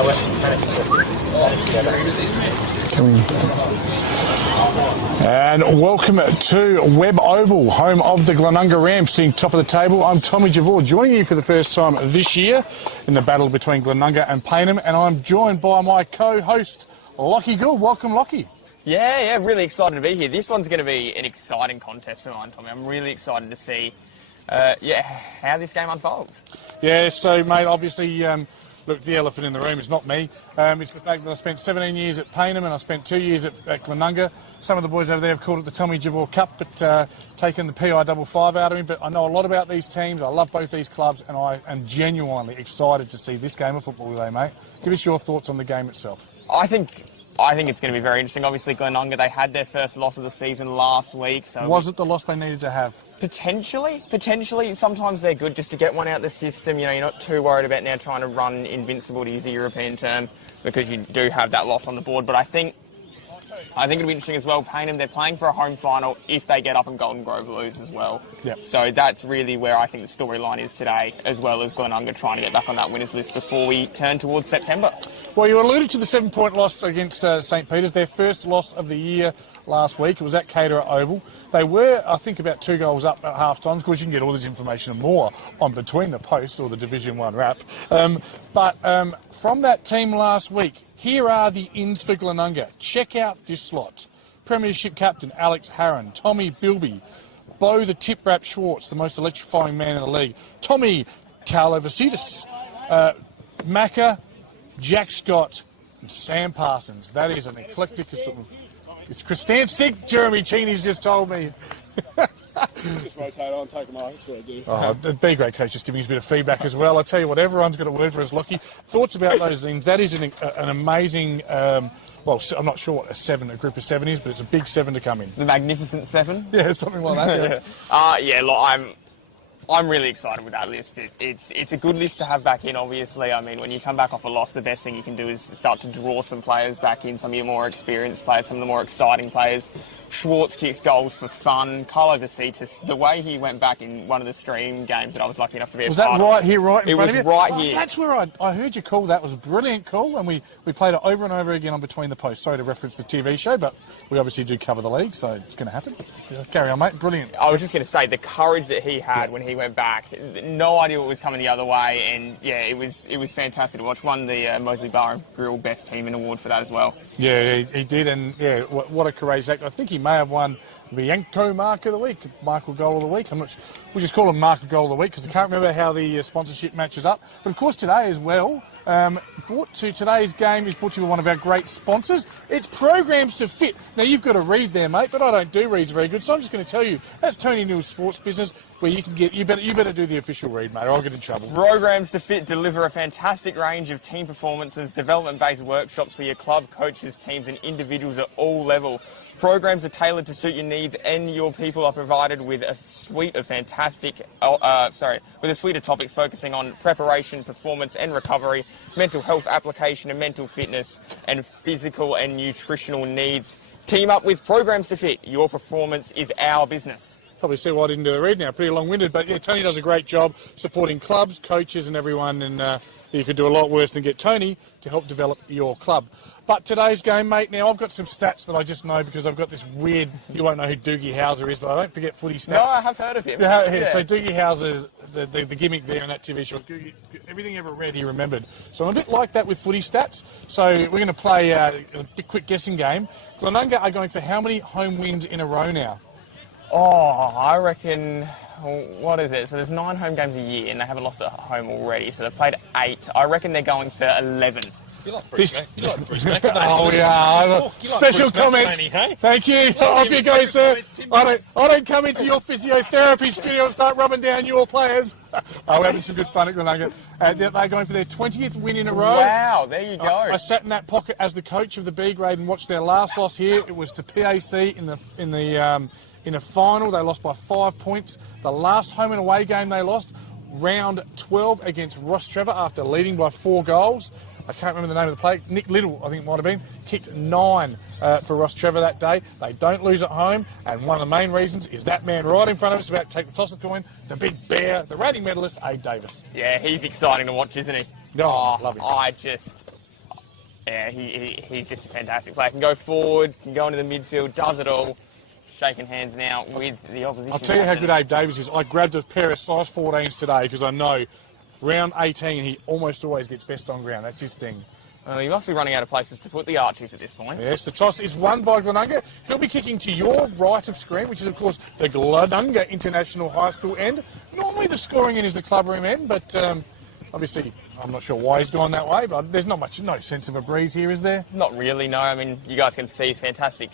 And welcome to Webb Oval, home of the Glenunga Rams, sitting top of the table. I'm Tommy Javor, joining you for the first time this year in the battle between Glenunga and Payneham, and I'm joined by my co-host, Lockie Gould. Welcome, Lockie. Yeah, really excited to be here. This one's going to be an exciting contest tonight, Tommy. I'm really excited to see, how this game unfolds. Yeah, so, mate, obviously, look, the elephant in the room is not me. It's the fact that I spent 17 years at Payneham and I spent 2 years at Glenunga. Some of the boys over there have called it the Tommy Javor Cup, but taken the PI55 out of me. But I know a lot about these teams. I love both these clubs, and I am genuinely excited to see this game of football today, mate. Give us your thoughts on the game itself. I think it's going to be very interesting. Obviously, Glenunga, they had their first loss of the season last week. So was it the loss they needed to have? Potentially. Sometimes they're good just to get one out of the system. You know, you're not too worried about now trying to run invincible, to use a European term, because you do have that loss on the board. But I think it'll be interesting as well. Payneham, they're playing for a home final if they get up and Golden Grove lose as well. Yep. So that's really where I think the storyline is today, as well as Glenunga trying to get back on that winners list before we turn towards September. Well, you alluded to the 7-point loss against St Peter's, their first loss of the year last week. It was at Caterer Oval. They were, I think, about 2 goals up at half-time. Of course, you can get all this information and more on Between the Posts or the Division 1 wrap. But from that team last week, here are the ins for Glenunga. Check out this lot. Premiership captain Alex Harron, Tommy Bilby, Bo the Tip Rap Schwartz, the most electrifying man in the league, Tommy Carlovasitis, Macca, Jack Scott, and Sam Parsons. That is an eclectic sort of... It's Kristan sick, Jeremy Cheney's just told me. Just rotate on, take them out, that's what I do. Oh, it'd be a great coach just giving us a bit of feedback as well. I tell you what, everyone's got a word for us, Lockie. Thoughts about those things? That is an amazing... well, I'm not sure what a group of 7 is, but it's a big 7 to come in. The Magnificent 7? Yeah, something like that. Yeah. Look, I'm really excited with that list. It's a good list to have back in, obviously. I mean, when you come back off a loss, the best thing you can do is start to draw some players back in, some of your more experienced players, some of the more exciting players. Schwartz kicks goals for fun. Carlovasitis, the way he went back in one of the stream games that I was lucky enough to be a part of. Was that right here, right in front of you? It was right here. That's where I heard you call. That was a brilliant call, and we played it over and over again on Between the Posts. Sorry to reference the TV show, but we obviously do cover the league, so it's going to happen. Yeah, carry on, mate. Brilliant. I was just going to say, the courage that he had when he went back, no idea what was coming the other way, and yeah, it was fantastic to watch. Won the Moseley Bar and Grill Best Team award for that as well. Yeah, he did, and yeah, what a courageous act. I think he may have won the Yanko Mark of the Week, Michael Goal of the Week. I'm not sure. We just call him Mark Goal of the Week because I can't remember how the sponsorship matches up. But of course, today as well, today's game is brought to you by one of our great sponsors. It's Programs to Fit. Now, you've got to read there, mate, but I don't do reads very good, so I'm just going to tell you, that's Tony Newell's Sports Business, where you can get, you better do the official read, mate, or I'll get in trouble. Programs to Fit deliver a fantastic range of team performances, development-based workshops for your club, coaches, teams and individuals at all levels. Programs are tailored to suit your needs, and your people are provided with a suite of topics focusing on preparation, performance and recovery, mental health application and mental fitness, and physical and nutritional needs. Team up with Programs to Fit. Your performance is our business. Probably see why I didn't do a read now. Pretty long-winded, but yeah, Tony does a great job supporting clubs, coaches and everyone, and you could do a lot worse than get Tony to help develop your club. But today's game, mate, now I've got some stats that I just know because I've got this weird, you won't know who Doogie Howser is, but I don't forget footy stats. No, I have heard of him. Yeah. So Doogie Howser, the gimmick there in that TV show, everything ever read he remembered. So I'm a bit like that with footy stats. So we're going to play a quick guessing game. Glenunga are going for how many home wins in a row now? Oh, I reckon, what is it? So there's 9 home games a year and they haven't lost at home already. So they've played 8. I reckon they're going for 11. You like Bruce Mac. Oh, yeah. Special comments. Hey? Thank you. Off you go, sir. I don't come into your physiotherapy studio and start rubbing down your players. We're having some good fun at Glenunga. They're going for their 20th win in a row. Wow, there you go. I sat in that pocket as the coach of the B grade and watched their last loss here. It was to PAC in the final. They lost by 5 points. The last home and away game they lost, round 12 against Ross Trevor after leading by 4 goals. I can't remember the name of the player. Nick Little, I think it might have been, kicked 9 for Ross Trevor that day. They don't lose at home, and one of the main reasons is that man right in front of us about to take the toss of the coin, the big bear, the reigning medalist, Abe Davis. Yeah, he's exciting to watch, isn't he? Oh, love him. Yeah, he's just a fantastic player. Can go forward, can go into the midfield, does it all. Shaking hands now with the opposition. I'll tell you how good Abe Davis is. I grabbed a pair of size 14s today because I know round 18 he almost always gets best on ground. That's his thing. He must be running out of places to put the Archies at this point. Yes, the toss is won by Glenunga. He'll be kicking to your right of screen, which is, of course, the Glenunga International High School end. Normally the scoring end is the clubroom end, but obviously I'm not sure why he's gone that way, but there's no sense of a breeze here, is there? Not really, no. I mean, you guys can see his fantastic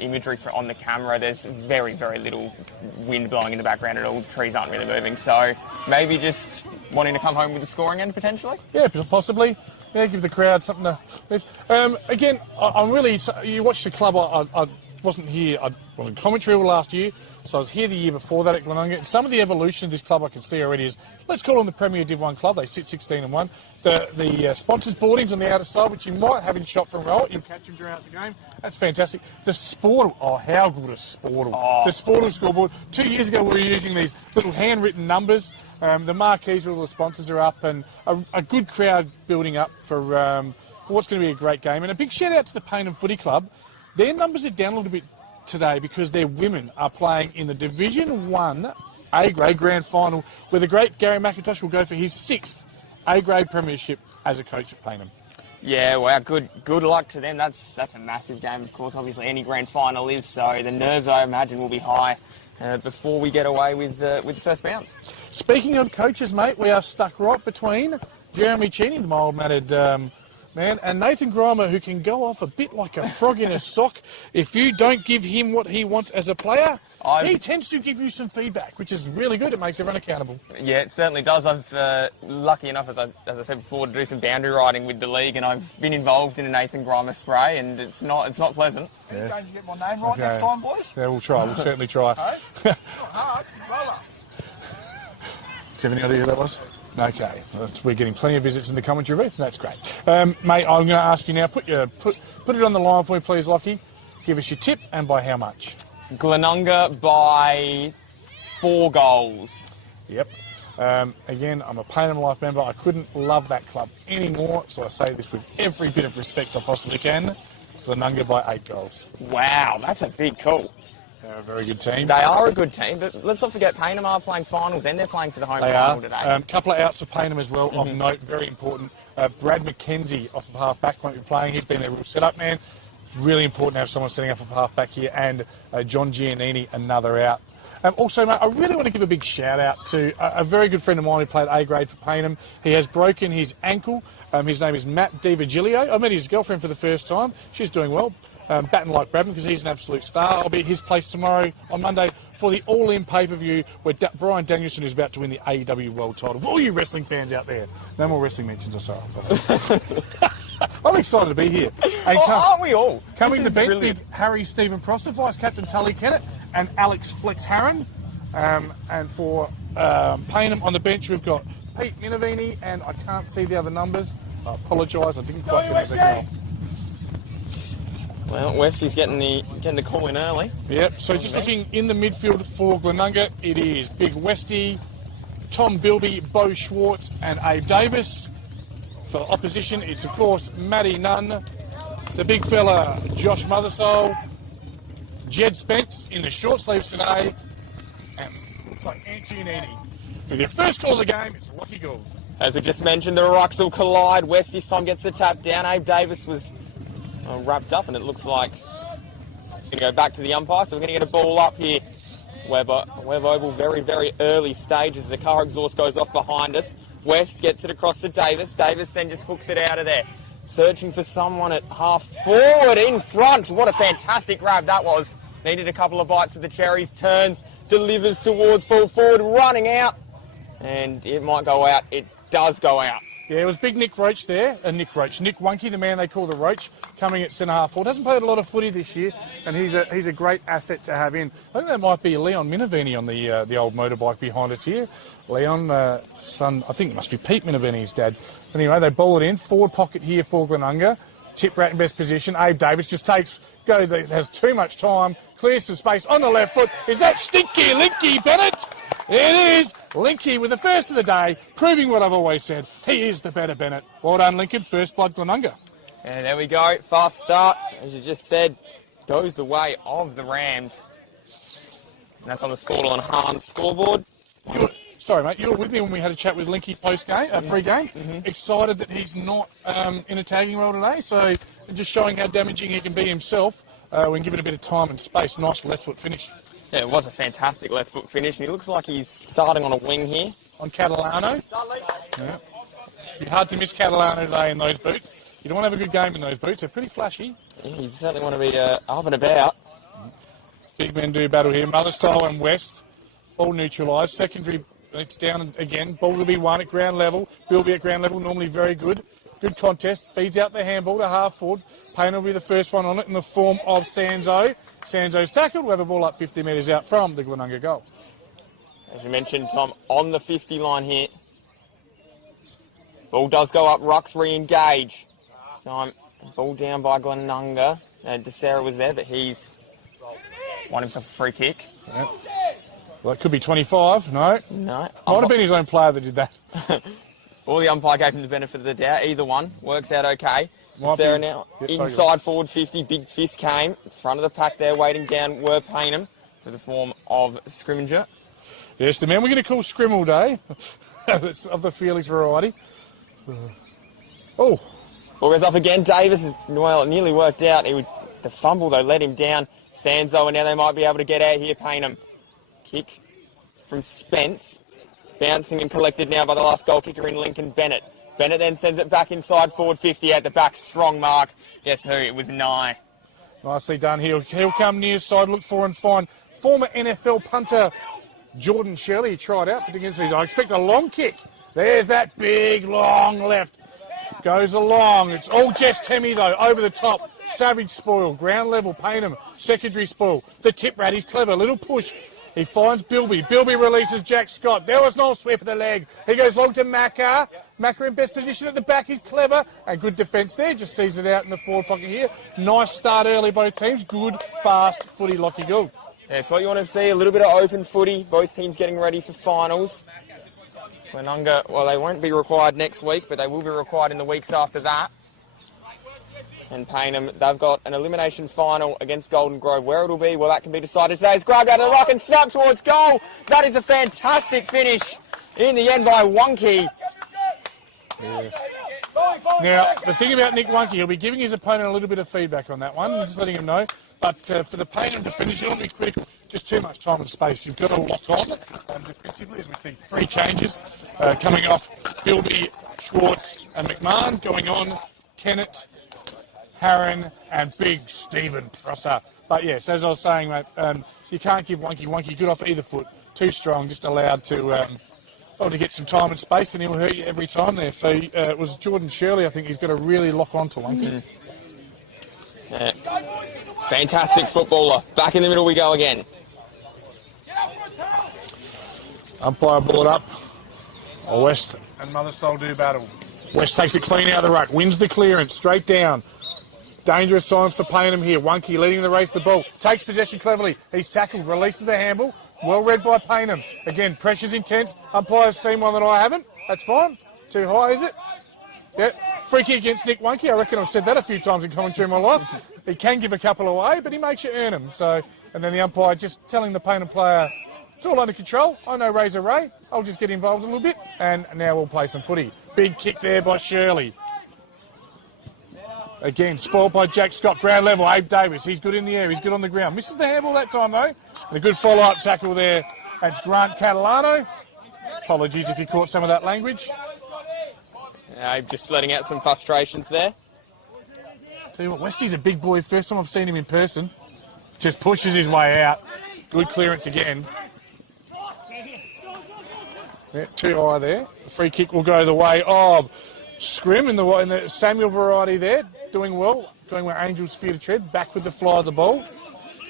imagery on the camera. There's very, very little wind blowing in the background at all. The trees aren't really moving, so maybe just wanting to come home with the scoring end, potentially? Yeah, possibly. Yeah, give the crowd something to... again, I'm really... You watched the club, I wasn't here, I was in commentary all last year, so I was here the year before that at Glenunga. And some of the evolution of this club I can see already is, let's call them the Premier Div 1 club. They sit 16-1. The sponsors boardings on the outer side, which you might have in shot from roll, you'll catch them throughout the game. That's fantastic. The Sportal, how good is Sportal? The Sportal scoreboard. 2 years ago we were using these little handwritten numbers. The marquees with all the sponsors are up, and a good crowd building up for what's going to be a great game. And a big shout out to the Payneham Footy Club. Their numbers are down a little bit today because their women are playing in the Division 1 A-grade grand final, where the great Gary McIntosh will go for his 6th A-grade premiership as a coach at Payneham. Yeah, well, good luck to them. That's a massive game, of course. Obviously, any grand final is, so the nerves, I imagine, will be high before we get away with the first bounce. Speaking of coaches, mate, we are stuck right between Jeremy Cheney, the mild-mannered man, and Nathan Grimer, who can go off a bit like a frog in a sock. If you don't give him what he wants as a player, he tends to give you some feedback, which is really good. It makes everyone accountable. Yeah, it certainly does. I've lucky enough, as I said before, to do some boundary riding with the league, and I've been involved in a Nathan Grimer spray, and it's not pleasant. Are you going to get my name right next time, boys? Yeah, we'll try. We'll certainly try. Hey? Not hard. Roller. Do you have any idea who that was? Okay, we're getting plenty of visits in the commentary booth, and that's great. Mate, I'm going to ask you now, put it on the line for me, please, Lockie. Give us your tip, and by how much? Glenunga by 4 goals. Yep. Again, I'm a Payneham Life member. I couldn't love that club anymore, so I say this with every bit of respect I possibly can. Glenunga by 8 goals. Wow, that's a big call. They're a very good team. They are a good team, but let's not forget Payneham are playing finals and they're playing for the home final today. A couple of outs for Payneham as well, of note, very important. Brad McKenzie off of half-back won't be playing. He's been their real set-up man. Really important to have someone setting up off half-back here, and John Giannini, another out. Also, mate, I really want to give a big shout-out to a very good friend of mine who played A-grade for Payneham. He has broken his ankle. His name is Matt DiVigilio. I met his girlfriend for the first time. She's doing well. Batting like Bradman because he's an absolute star. I'll be at his place tomorrow on Monday for the All-In pay-per-view where Brian Danielson is about to win the AEW World title. For all you wrestling fans out there, no more wrestling mentions, I'm sorry. I'm excited to be here. And aren't we all? Coming to the bench, big Harry Stephen Prosser, Vice Captain Tully Kennett and Alex Flex Harron. And for Payneham on the bench, we've got Pete Minervini, and I can't see the other numbers. I apologise, I didn't quite get a second off. Well, Westy's getting the call in early. Yep, so just looking in the midfield for Glenunga, it is Big Westy, Tom Bilby, Bo Schwartz and Abe Davis. For opposition, it's of course Matty Nunn, the big fella Josh Mothersole, Jed Spence in the short sleeves today, and looks like Giannini. For their first call of the game, it's Lockie Gould. As we just mentioned, the rucks will collide. West this time gets the tap down. Abe Davis was wrapped up, and it looks like it's going to go back to the umpire, so we're going to get a ball up here. Webb Oval, very, very early stage as the car exhaust goes off behind us. West gets it across to Davis. Davis then just hooks it out of there. Searching for someone at half forward in front. What a fantastic grab that was. Needed a couple of bites of the cherries. Turns, delivers towards full forward, running out. And it might go out. It does go out. Yeah, it was big Nick Roach there. Nick Wunky, the man they call the Roach, coming at centre half forward. Hasn't played a lot of footy this year, and he's a great asset to have in. I think that might be Leon Minervini on the old motorbike behind us here. Leon, son, I think it must be Pete Minervini's dad. Anyway, they bowl it in. Forward pocket here for Glenunga. Tip rat in best position. Abe Davis just has too much time, clears some space on the left foot. Is that Stinky Linky Bennett? It is Linky with the first of the day, proving what I've always said. He is the better Bennett. Well done, Lincoln. First blood, Glenunga. And there we go. Fast start, as you just said, goes the way of the Rams. And that's on the Scoreline Hans scoreboard. Sorry, mate, you were with me when we had a chat with Linky post-game, pre-game. Excited that he's not in a tagging role today, so just showing how damaging he can be himself when given a bit of time and space. Nice left foot finish. Yeah, it was a fantastic left foot finish, and he looks like he's starting on a wing here. On Catalano. Yeah. Be hard to miss Catalano today in those boots. You don't want to have a good game in those boots. They're pretty flashy. Yeah, you certainly want to be up and about. Big men do battle here. Mother Style and West, all neutralised. Secondary, it's down again. Ball will be won at ground level. Bilby at ground level, normally very good. Good contest. Feeds out the handball to half forward. Payneham will be the first one on it in the form of Sanzo. Sanzo's tackled. We'll have a ball up 50 metres out from the Glenunga goal. As you mentioned, Tom, on the 50 line here. Ball does go up. Rucks re-engage. This time, ball down by Glenunga. DeSera was there, but he's won himself a free kick. Yep. Well, it could be 25. No. No. Might have been his own player that did that. All the umpire gave him the benefit of the doubt. Either one works out okay. DeSera now inside forward 50. Big fist came. Front of the pack there, waiting down were Payneham for the form of scrimmager. Yes, the man we're going to call Scrim all day. Of the Felix variety. Oh. Ball goes up again. Davis is, well, it nearly worked out. The fumble, though, let him down. Sanzo, and now they might be able to get out here. Payneham. Kick from Spence. Bouncing and collected now by the last goal kicker in Lincoln Bennett. Bennett then sends it back inside forward 50 at the back. Strong mark. Guess who? It was Nye. Nicely done. He'll come near side, look for and find former NFL punter Jordan Shirley. He tried out, but against these, I expect a long kick. There's that big, long left. Goes along. It's all Jess Temmie, though, over the top. Savage spoil. Ground level, Payneham. Secondary spoil. The tip rat, he's clever. Little push. He finds Bilby. Bilby releases Jack Scott. There was no sweep of the leg. He goes long to Macca. Macca in best position at the back. He's clever. And good defence there. Just sees it out in the forward pocket here. Nice start early, both teams. Good, fast footy, Lockie Gould. Yeah, it's what you want to see. A little bit of open footy. Both teams getting ready for finals. Glenunga, well, they won't be required next week, but they will be required in the weeks after that. And Payneham, they've got an elimination final against Golden Grove. Where it'll be, well, that can be decided today. It's grabbed out of the ruck and snapped towards goal. That is a fantastic finish in the end by Wonky. Yeah. Now, the thing about Nick Wonky, he'll be giving his opponent a little bit of feedback on that one, just letting him know. But for the Payneham to finish, it'll be critical. Just too much time and space. You've got to lock on defensively, as we see 3 changes coming off. Bilby, Schwartz and McMahon. Going on, Kennett, Harron and big Stephen Prosser. But yes, as I was saying, mate, you can't give Wonky good off either foot. Too strong, just allowed to get some time and space, and he'll hurt you every time there. So it was Jordan Shirley, I think he's got to really lock on to Wonky. Yeah. Fantastic footballer. Back in the middle we go again. Umpire brought up. West and Mother Soul do battle. West takes it clean out of the ruck, wins the clearance, straight down. Dangerous signs for Payneham here. Wonky leading the race the ball. Takes possession cleverly. He's tackled, releases the handball. Well read by Payneham. Again, pressure's intense. Umpire's seen one that I haven't. That's fine. Too high, is it? Yeah. Free kick against Nick Wonky. I reckon I've said that a few times in commentary in my life. He can give a couple away, but he makes you earn them. So, and then the umpire just telling the Payneham player, it's all under control. I know Razor Ray. I'll just get involved a little bit. And now we'll play some footy. Big kick there by Shirley. Again, spoiled by Jack Scott. Ground level, Abe Davis. He's good in the air. He's good on the ground. Misses the handball that time, though. And a good follow-up tackle there. That's Grant Catalano. Apologies if you caught some of that language. Abe just letting out some frustrations there. Tell you what, Westy's a big boy. First time I've seen him in person. Just pushes his way out. Good clearance again. Yeah, too high there. The free kick will go the way of Scrim in the Samuel variety there. Doing well. Going where Angels fear to tread. Back with the fly of the ball.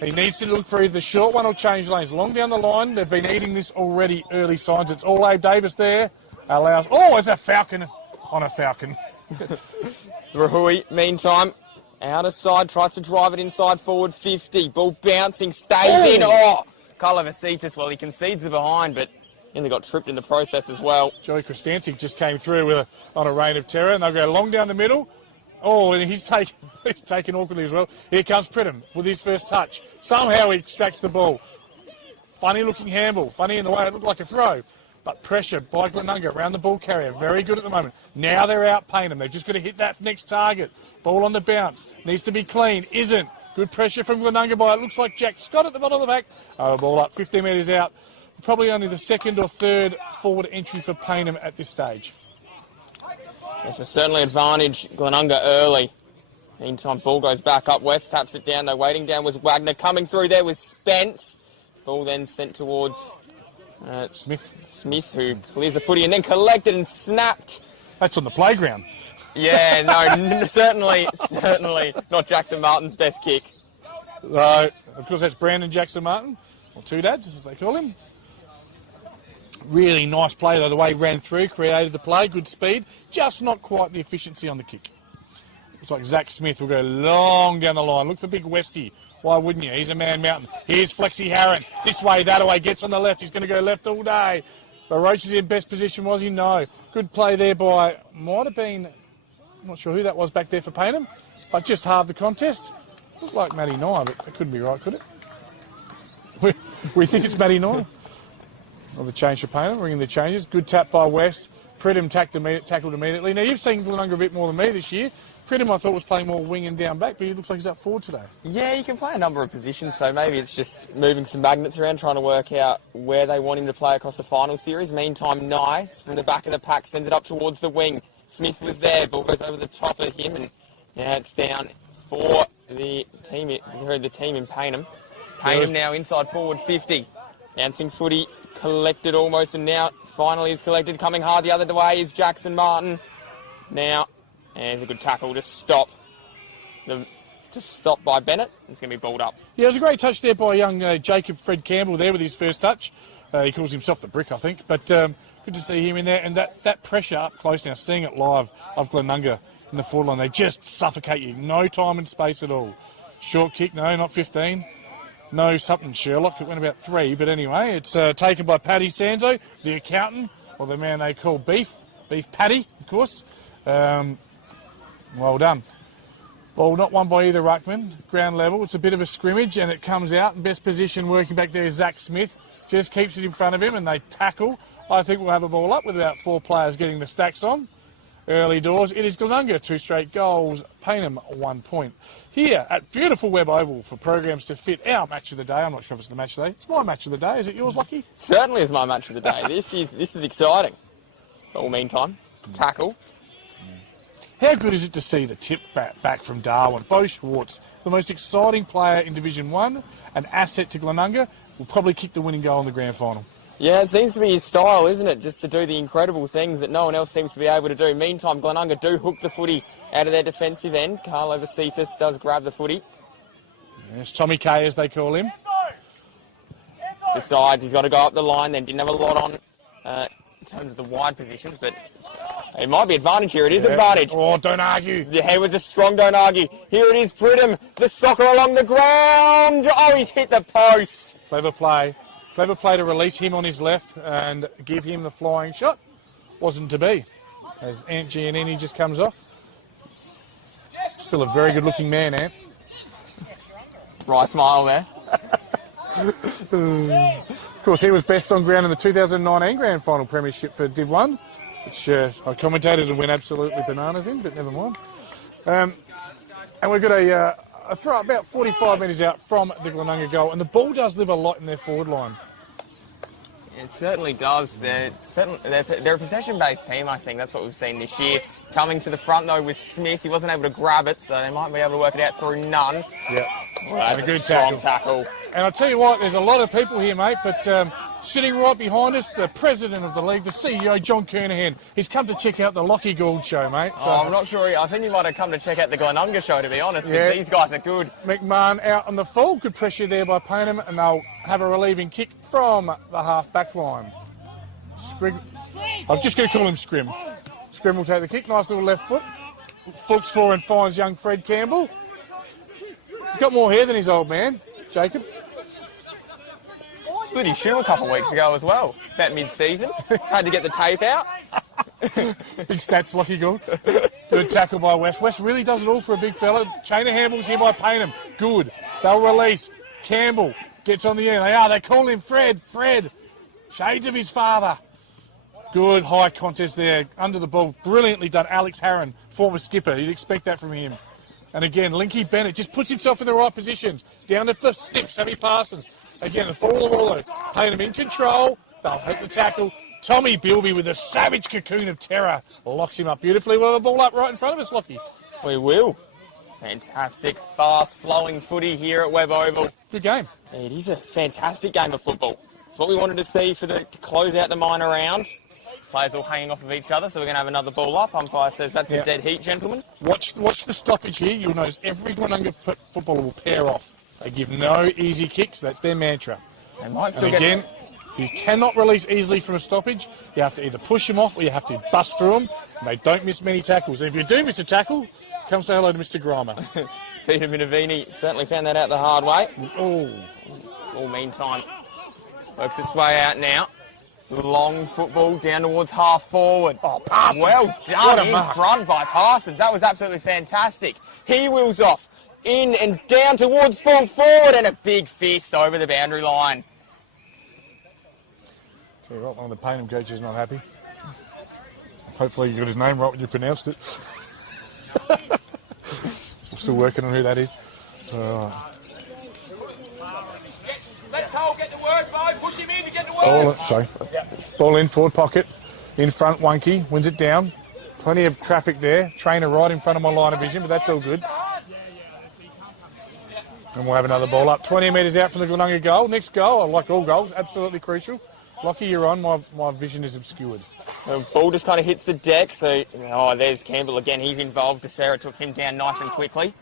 He needs to look for either the short one or change lanes. Long down the line. They've been eating this already early signs. It's all Abe Davis there. Allows. Oh, it's a Falcon on a Falcon. Rahui, meantime, out of side, tries to drive it inside forward 50. Ball bouncing, stays in. Oh, Kalavasitis, well, he concedes the behind, but nearly got tripped in the process as well. Joey Kristancic just came through on a reign of terror, and they'll go long down the middle. Oh, and he's taken awkwardly as well. Here comes Pridham with his first touch. Somehow he extracts the ball. Funny looking handball. Funny in the way it looked like a throw. But pressure by Glenunga around the ball carrier. Very good at the moment. Now they're out Payneham. They've just got to hit that next target. Ball on the bounce. Needs to be clean. Isn't. Good pressure from Glenunga by, it looks like Jack Scott at the bottom of the back. Oh, ball up 15 metres out. Probably only the second or third forward entry for Payneham at this stage. It's a certainly advantage Glenunga early. Meantime, ball goes back up. West taps it down. They're waiting down was Wagner. Coming through there was Spence. Ball then sent towards Smith, who clears the footy and then collected and snapped. That's on the playground. Yeah, no, certainly not Jackson Martin's best kick. Of course, that's Brandon Jackson Martin, or Two Dads, as they call him. Really nice play, though, the way he ran through, created the play, good speed, just not quite the efficiency on the kick. Looks like Zach Smith will go long down the line. Look for Big Westy. Why wouldn't you? He's a man mountain. Here's Flexi Harron. This way, that way, gets on the left. He's going to go left all day. But Roach is in best position, was he? No. Good play there by, might have been, I'm not sure who that was back there for Payneham, but just halved the contest. Looked like Matty Nye, but that couldn't be right, could it? We think it's Matty Nye. Well, the change for Payneham, ringing the changes. Good tap by West. Pridham tackled immediately. Now, you've seen Glenunga a bit more than me this year. Pridham, I thought, was playing more wing and down back, but he looks like he's up forward today. Yeah, he can play a number of positions, so maybe it's just moving some magnets around, trying to work out where they want him to play across the final series. Meantime, Nice, from the back of the pack, sends it up towards the wing. Smith was there, ball goes over the top of him, and now it's down for the team in Payneham. Payneham now inside forward 50. Bouncing footy, collected almost, and now finally is collected. Coming hard the other way is Jackson Martin. Now, there's a good tackle to stop by Bennett. It's going to be balled up. Yeah, it was a great touch there by young Jacob Fred Campbell there with his first touch. He calls himself the Brick, I think. But good to see him in there. And that pressure up close now, seeing it live of Glenunga in the forward line, they just suffocate you. No time and space at all. Short kick, no, not 15. No, something Sherlock. It went about 3. But anyway, it's taken by Paddy Sanzo, the accountant, or the man they call Beef Paddy, of course. Well done. Ball not won by either ruckman. Ground level. It's a bit of a scrimmage, and it comes out in best position. Working back there is Zach Smith. Just keeps it in front of him, and they tackle. I think we'll have a ball up with about 4 players getting the stacks on. Early doors. It is Glenunga, 2 straight goals. Payneham, 1 point. Here at beautiful Webb Oval for programs to fit our match of the day. I'm not sure if it's the match of the day. It's my match of the day. Is it yours, Lockie? Certainly is my match of the day. This is exciting. But meantime, tackle. How good is it to see the tip back from Darwin? Bo Schwartz, the most exciting player in Division 1, an asset to Glenunga, will probably kick the winning goal in the grand final. Yeah, it seems to be his style, isn't it? Just to do the incredible things that no one else seems to be able to do. Meantime, Glenunga do hook the footy out of their defensive end. Carlo Vasitas does grab the footy. Yes, Tommy K, as they call him. Decides he's got to go up the line. Then didn't have a lot on in terms of the wide positions, but it might be advantage here. It is advantage. Oh, don't argue. The head was a strong don't argue. Here it is, Pridham. The soccer along the ground. Oh, he's hit the post. Clever play. Clever play to release him on his left and give him the flying shot. Wasn't to be. As Ant Giannini just comes off. Still a very good-looking man, Ant. Right smile there. Of course, he was best on ground in the 2019 Grand Final Premiership for Div 1, which I commentated and went absolutely bananas in, but never mind. And we've got a throw about 45 metres out from the Glenunga goal, and the ball does live a lot in their forward line. It certainly does. They're a possession-based team, I think. That's what we've seen this year. Coming to the front, though, with Smith. He wasn't able to grab it, so they might be able to work it out through none. Yeah. Well, that's a good strong tackle. And I'll tell you what, there's a lot of people here, mate, but sitting right behind us, the president of the league, the CEO, John Kernahan. He's come to check out the Lockie Gould show, mate. So, I'm not sure. I think he might have come to check out the Glenunga show, to be honest, because these guys are good. McMahon out on the full. Good pressure there by Payneham, and they'll have a relieving kick from the half-back line. I was just going to call him Scrim. Scrim will take the kick. Nice little left foot. Fooks for and finds young Fred Campbell. He's got more hair than his old man, Jacob. Split his shoe a couple of weeks ago as well, about mid-season. Had to get the tape out. Big stats, Lockie Gould. Good tackle by West. West really does it all for a big fella. Chain of handballs here by Payneham. Good. They'll release. Campbell gets on the end. They call him Fred. Fred. Shades of his father. Good high contest there. Under the ball. Brilliantly done. Alex Harron, former skipper. You'd expect that from him. And again, Linky Bennett just puts himself in the right positions. Down at the snip, Sammy Parsons. Again, the fall of all. Payneham in control. They'll hit the tackle. Tommy Bilby with a savage cocoon of terror locks him up beautifully. We'll have a ball up right in front of us, Lockie. We will. Fantastic, fast-flowing footy here at Webb Oval. Good game. It is a fantastic game of football. It's what we wanted to see to close out the minor round. Players all hanging off of each other, so we're going to have another ball up. Umpire says that's a dead heat, gentlemen. Watch the stoppage here. You'll notice every Glenunga footballer will pair off. They give no easy kicks. That's their mantra. They might still and again, you cannot release easily from a stoppage. You have to either push them off or you have to bust through them. And they don't miss many tackles. And if you do miss a tackle, come say hello to Mr. Grimer. Peter Minavini certainly found that out the hard way. Oh. All meantime, works its way out now. Long football down towards half forward. Oh, Parsons. Well done in mark. front by Parsons. That was absolutely fantastic. He wheels off in and down towards full forward and a big fist over the boundary line. Tell you what, one of the Payneham coaches is not happy. Hopefully you got his name right when you pronounced it. We're still working on who that is. Let's Cole get to work, mate. Push him in to get to work. Ball in, forward pocket. In front, Wonky. Wins it down. Plenty of traffic there. Trainer right in front of my line of vision, but that's all good. And we'll have another ball up. 20 metres out from the Glenunga goal. Next goal, like all goals, absolutely crucial. Lockie, you're on. My vision is obscured. The ball just kind of hits the deck, so... Oh, there's Campbell again. He's involved. DeSera took him down nice and quickly.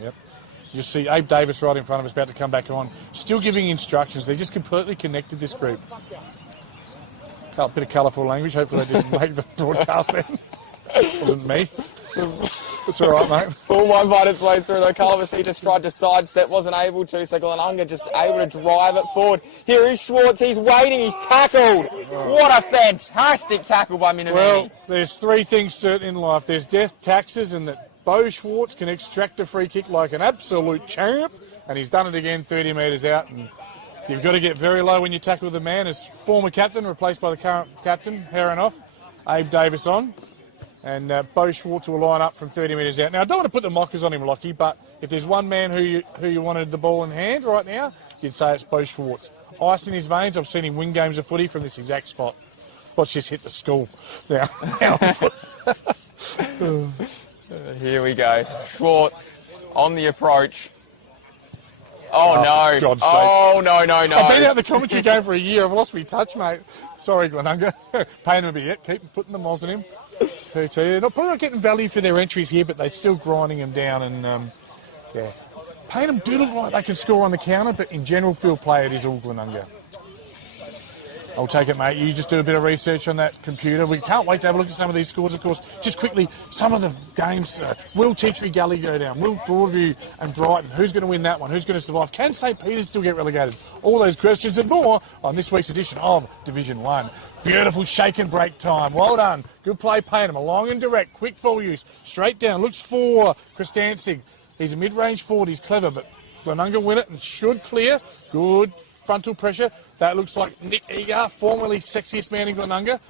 Yep. You see Abe Davis right in front of us, about to come back on. Still giving instructions. They're just completely connected, this group. A bit of colourful language. Hopefully they didn't make the broadcast then. Wasn't me. It's all right, mate. Ball won't find its way through, though. Culliver just tried to sidestep, wasn't able to, so Glenunga just able to drive it forward. Here is Schwartz. He's waiting. He's tackled. What a fantastic tackle by Minamini. Well, there's three things certain in life. There's death, taxes, and that Bo Schwartz can extract a free kick like an absolute champ, and he's done it again 30 metres out. And you've got to get very low when you tackle the man. As former captain, replaced by the current captain, Herron off, Abe Davis on, and Bo Schwartz will line up from 30 metres out. Now, I don't want to put the mockers on him, Lockie, but if there's one man who you wanted the ball in hand right now, you'd say it's Bo Schwartz. Ice in his veins. I've seen him win games of footy from this exact spot. Watch this hit the school. Now here we go. Schwartz on the approach. Oh, no. God's sake. Oh, no. I've been out the commentary game for a year. I've lost my touch, mate. Sorry, Glenunga. Payneham be it. Keep putting the moz in him. They're probably not getting value for their entries here, but they're still grinding them down. And, yeah. Payneham do look like they can score on the counter, but in general field play, it is all Glenunga. I'll take it, mate. You just do a bit of research on that computer. We can't wait to have a look at some of these scores, of course. Just quickly, some of the games. Will Teachery Gully go down? Will Broadview and Brighton? Who's going to win that one? Who's going to survive? Can St. Peter's still get relegated? All those questions and more on this week's edition of Division 1. Beautiful shake and break time. Well done. Good play, Payneham. Long and direct. Quick ball use. Straight down. Looks for Christansig. He's a mid-range forward. He's clever, but Glenunga win it and should clear. Good frontal pressure. That looks like Nick Egar, formerly sexiest man in Glenunga,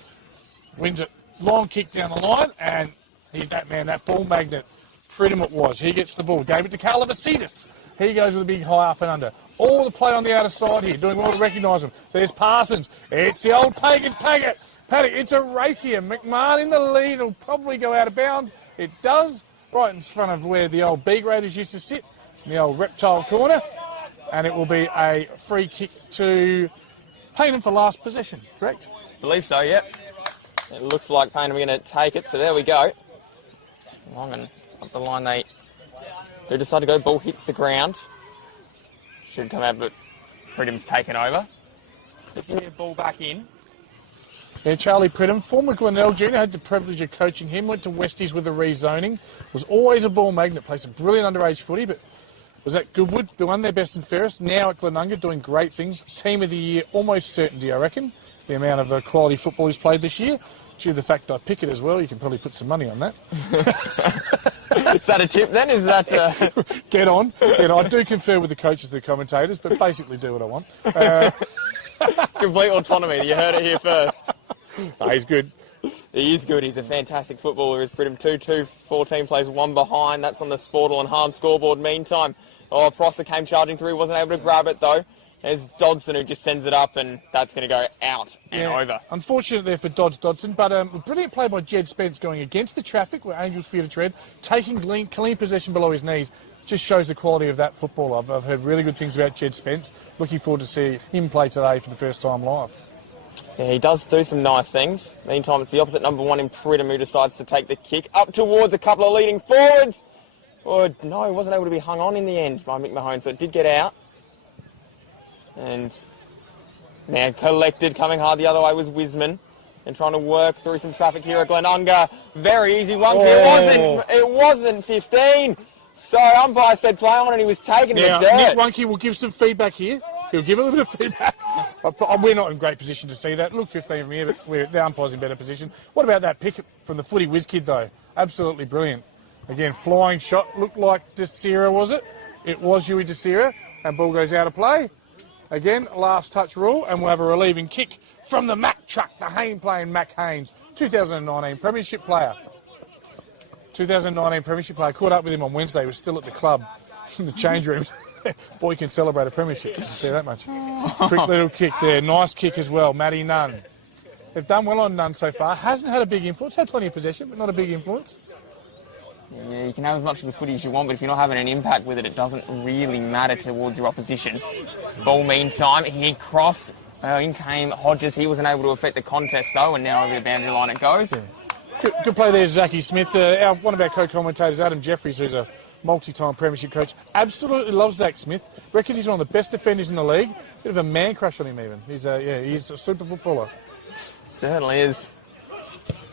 wins it. Long kick down the line, and he's that man, that ball magnet. Freedom it was. He gets the ball. Gave it to Carlavasitis. He goes with a big high up and under. All the play on the outer side here, doing well to recognise him. There's Parsons. It's the old Pagans Paddock. It's a race here. McMahon in the lead. It'll probably go out of bounds. It does, right in front of where the old B graders used to sit, in the old reptile corner. And it will be a free kick to Payneham for last possession, correct? I believe so, yep. It looks like Payneham are going to take it, so there we go. Long and up the line they do decide to go. Ball hits the ground. Should come out, but Pridham's taken over. Let's get the ball back in. Yeah, Charlie Pridham, former Glenelg Junior, had the privilege of coaching him, went to Westies with the rezoning, was always a ball magnet, plays a brilliant underage footy, but was at Goodwood, they won their best and fairest. Now at Glenunga, doing great things. Team of the year, almost certainty, I reckon. The amount of quality football he's played this year. Due to the fact I pick it as well, you can probably put some money on that. Is that a tip then? Is that... Get on. I do confer with the coaches, the commentators, but basically do what I want. Complete autonomy. You heard it here first. No, he's good. He is good. He's a fantastic footballer. He's Britain 2-2, 14 plays, 1 behind. That's on the Sportal and Harm scoreboard. Meantime, Prosser came charging through. Wasn't able to grab it, though. There's Dodson who just sends it up, and that's going to go out and over. Unfortunate there for Dodson, but a brilliant play by Jed Spence going against the traffic where Angels fear to tread, taking clean possession below his knees. Just shows the quality of that footballer. I've heard really good things about Jed Spence. Looking forward to seeing him play today for the first time live. Yeah, he does do some nice things. Meantime, it's the opposite number 1 in Pridham who decides to take the kick up towards a couple of leading forwards. Oh, no, he wasn't able to be hung on in the end by Mick Mahone, so it did get out. And now collected, coming hard the other way was Wiseman. And trying to work through some traffic here at Glenunga. Very easy one. It wasn't 15. So umpire said play on and he was taking the dirt. Nick Wunke will give some feedback here. He'll give a little bit of feedback. We're not in great position to see that. Look, 15 from here, but the umpire's in better position. What about that pick from the footy whiz kid, though? Absolutely brilliant. Again, flying shot. Looked like Desira, was it? It was Huey Desira. And ball goes out of play. Again, last touch rule, and we'll have a relieving kick from the Mack truck, the Hayne playing Mac Haynes, 2019 Premiership player. 2019 Premiership player. Caught up with him on Wednesday. He was still at the club in the change rooms. Boy can celebrate a premiership. I can say that much. Quick little kick there. Nice kick as well. Matty Nunn. They've done well on Nunn so far. Hasn't had a big influence. Had plenty of possession, but not a big influence. Yeah, you can have as much of the footy as you want, but if you're not having an impact with it, it doesn't really matter towards your opposition. Ball meantime, he crossed. In came Hodges. He wasn't able to affect the contest, though, and now over the boundary line it goes. Yeah. Good play there, Zachy Smith. One of our co-commentators, Adam Jeffries, who's a multi-time premiership coach, absolutely loves Zach Smith. Reckons he's one of the best defenders in the league. Bit of a man crush on him even. He's a super footballer. Certainly is.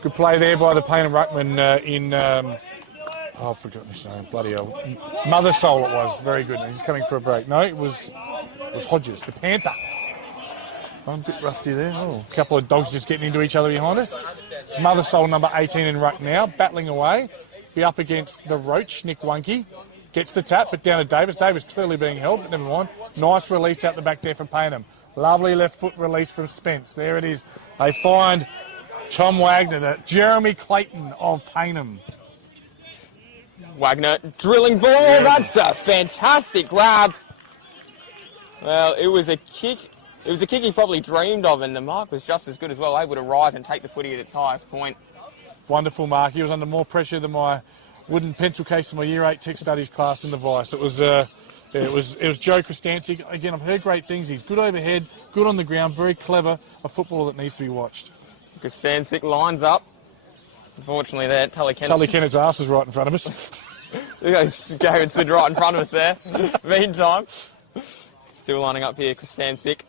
Good play there by the Payneham ruckman I've forgotten his name. Bloody hell. Mother Soul it was. Very good. He's coming for a break. No, it was Hodges, the Panther. I'm a bit rusty there. Oh, a couple of dogs just getting into each other behind us. It's Mother Soul number 18 in ruck now, battling away. Be up against the Roach, Nick Wunke. Gets the tap, but down to Davis. Davis clearly being held, but never mind. Nice release out the back there from Payneham. Lovely left foot release from Spence. There it is. They find Tom Wagner, the Jeremy Clayton of Payneham. Wagner drilling ball. Yeah. That's a fantastic grab. Well, it was a kick. It was a kick he probably dreamed of, and the mark was just as good as well, able to rise and take the footy at its highest point. Wonderful mark. He was under more pressure than my wooden pencil case in my Year 8 Tech Studies class in the Vice. It was Joe Kristancic. Again, I've heard great things. He's good overhead, good on the ground, very clever, a footballer that needs to be watched. Kristancic lines up. Unfortunately there, Tully Kennett's ass is right in front of us. Gavin stood right in front of us there. Meantime, still lining up here, Kristancic.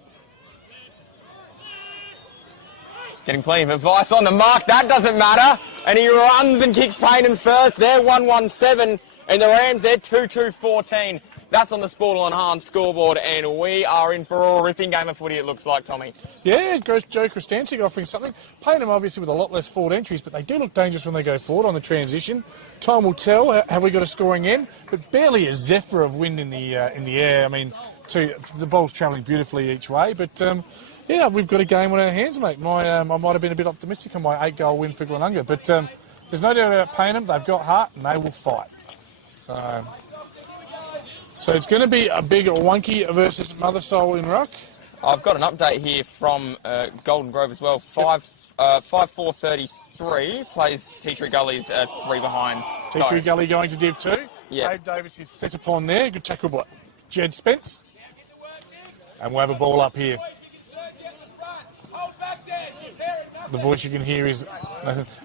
Getting plenty of advice on the mark. That doesn't matter. And he runs and kicks Paynham's first. They're 1-1-7. And the Rams, they're 2-2-14. That's on the Sportal and Harn scoreboard. And we are in for a ripping game of footy, it looks like, Tommy. Yeah, it goes Joe Kristancic offering something. Payneham obviously with a lot less forward entries, but they do look dangerous when they go forward on the transition. Time will tell. Have we got a scoring end? But barely a zephyr of wind in the air. I mean, the ball's travelling beautifully each way. But yeah, we've got a game on our hands, mate. I might have been a bit optimistic on my 8-goal win for Glenunga, but there's no doubt about Payneham. They've got heart and they will fight. So it's going to be a big Wunke versus Mother Soul in ruck. I've got an update here from Golden Grove as well. 5-4-33 plays Tea Tree Gully's 3 behind. Tea Tree Gully going to Div 2. Yeah. Dave Davis is set upon there. Good tackle by Jed Spence. And we'll have a ball up here. The voice you can hear is,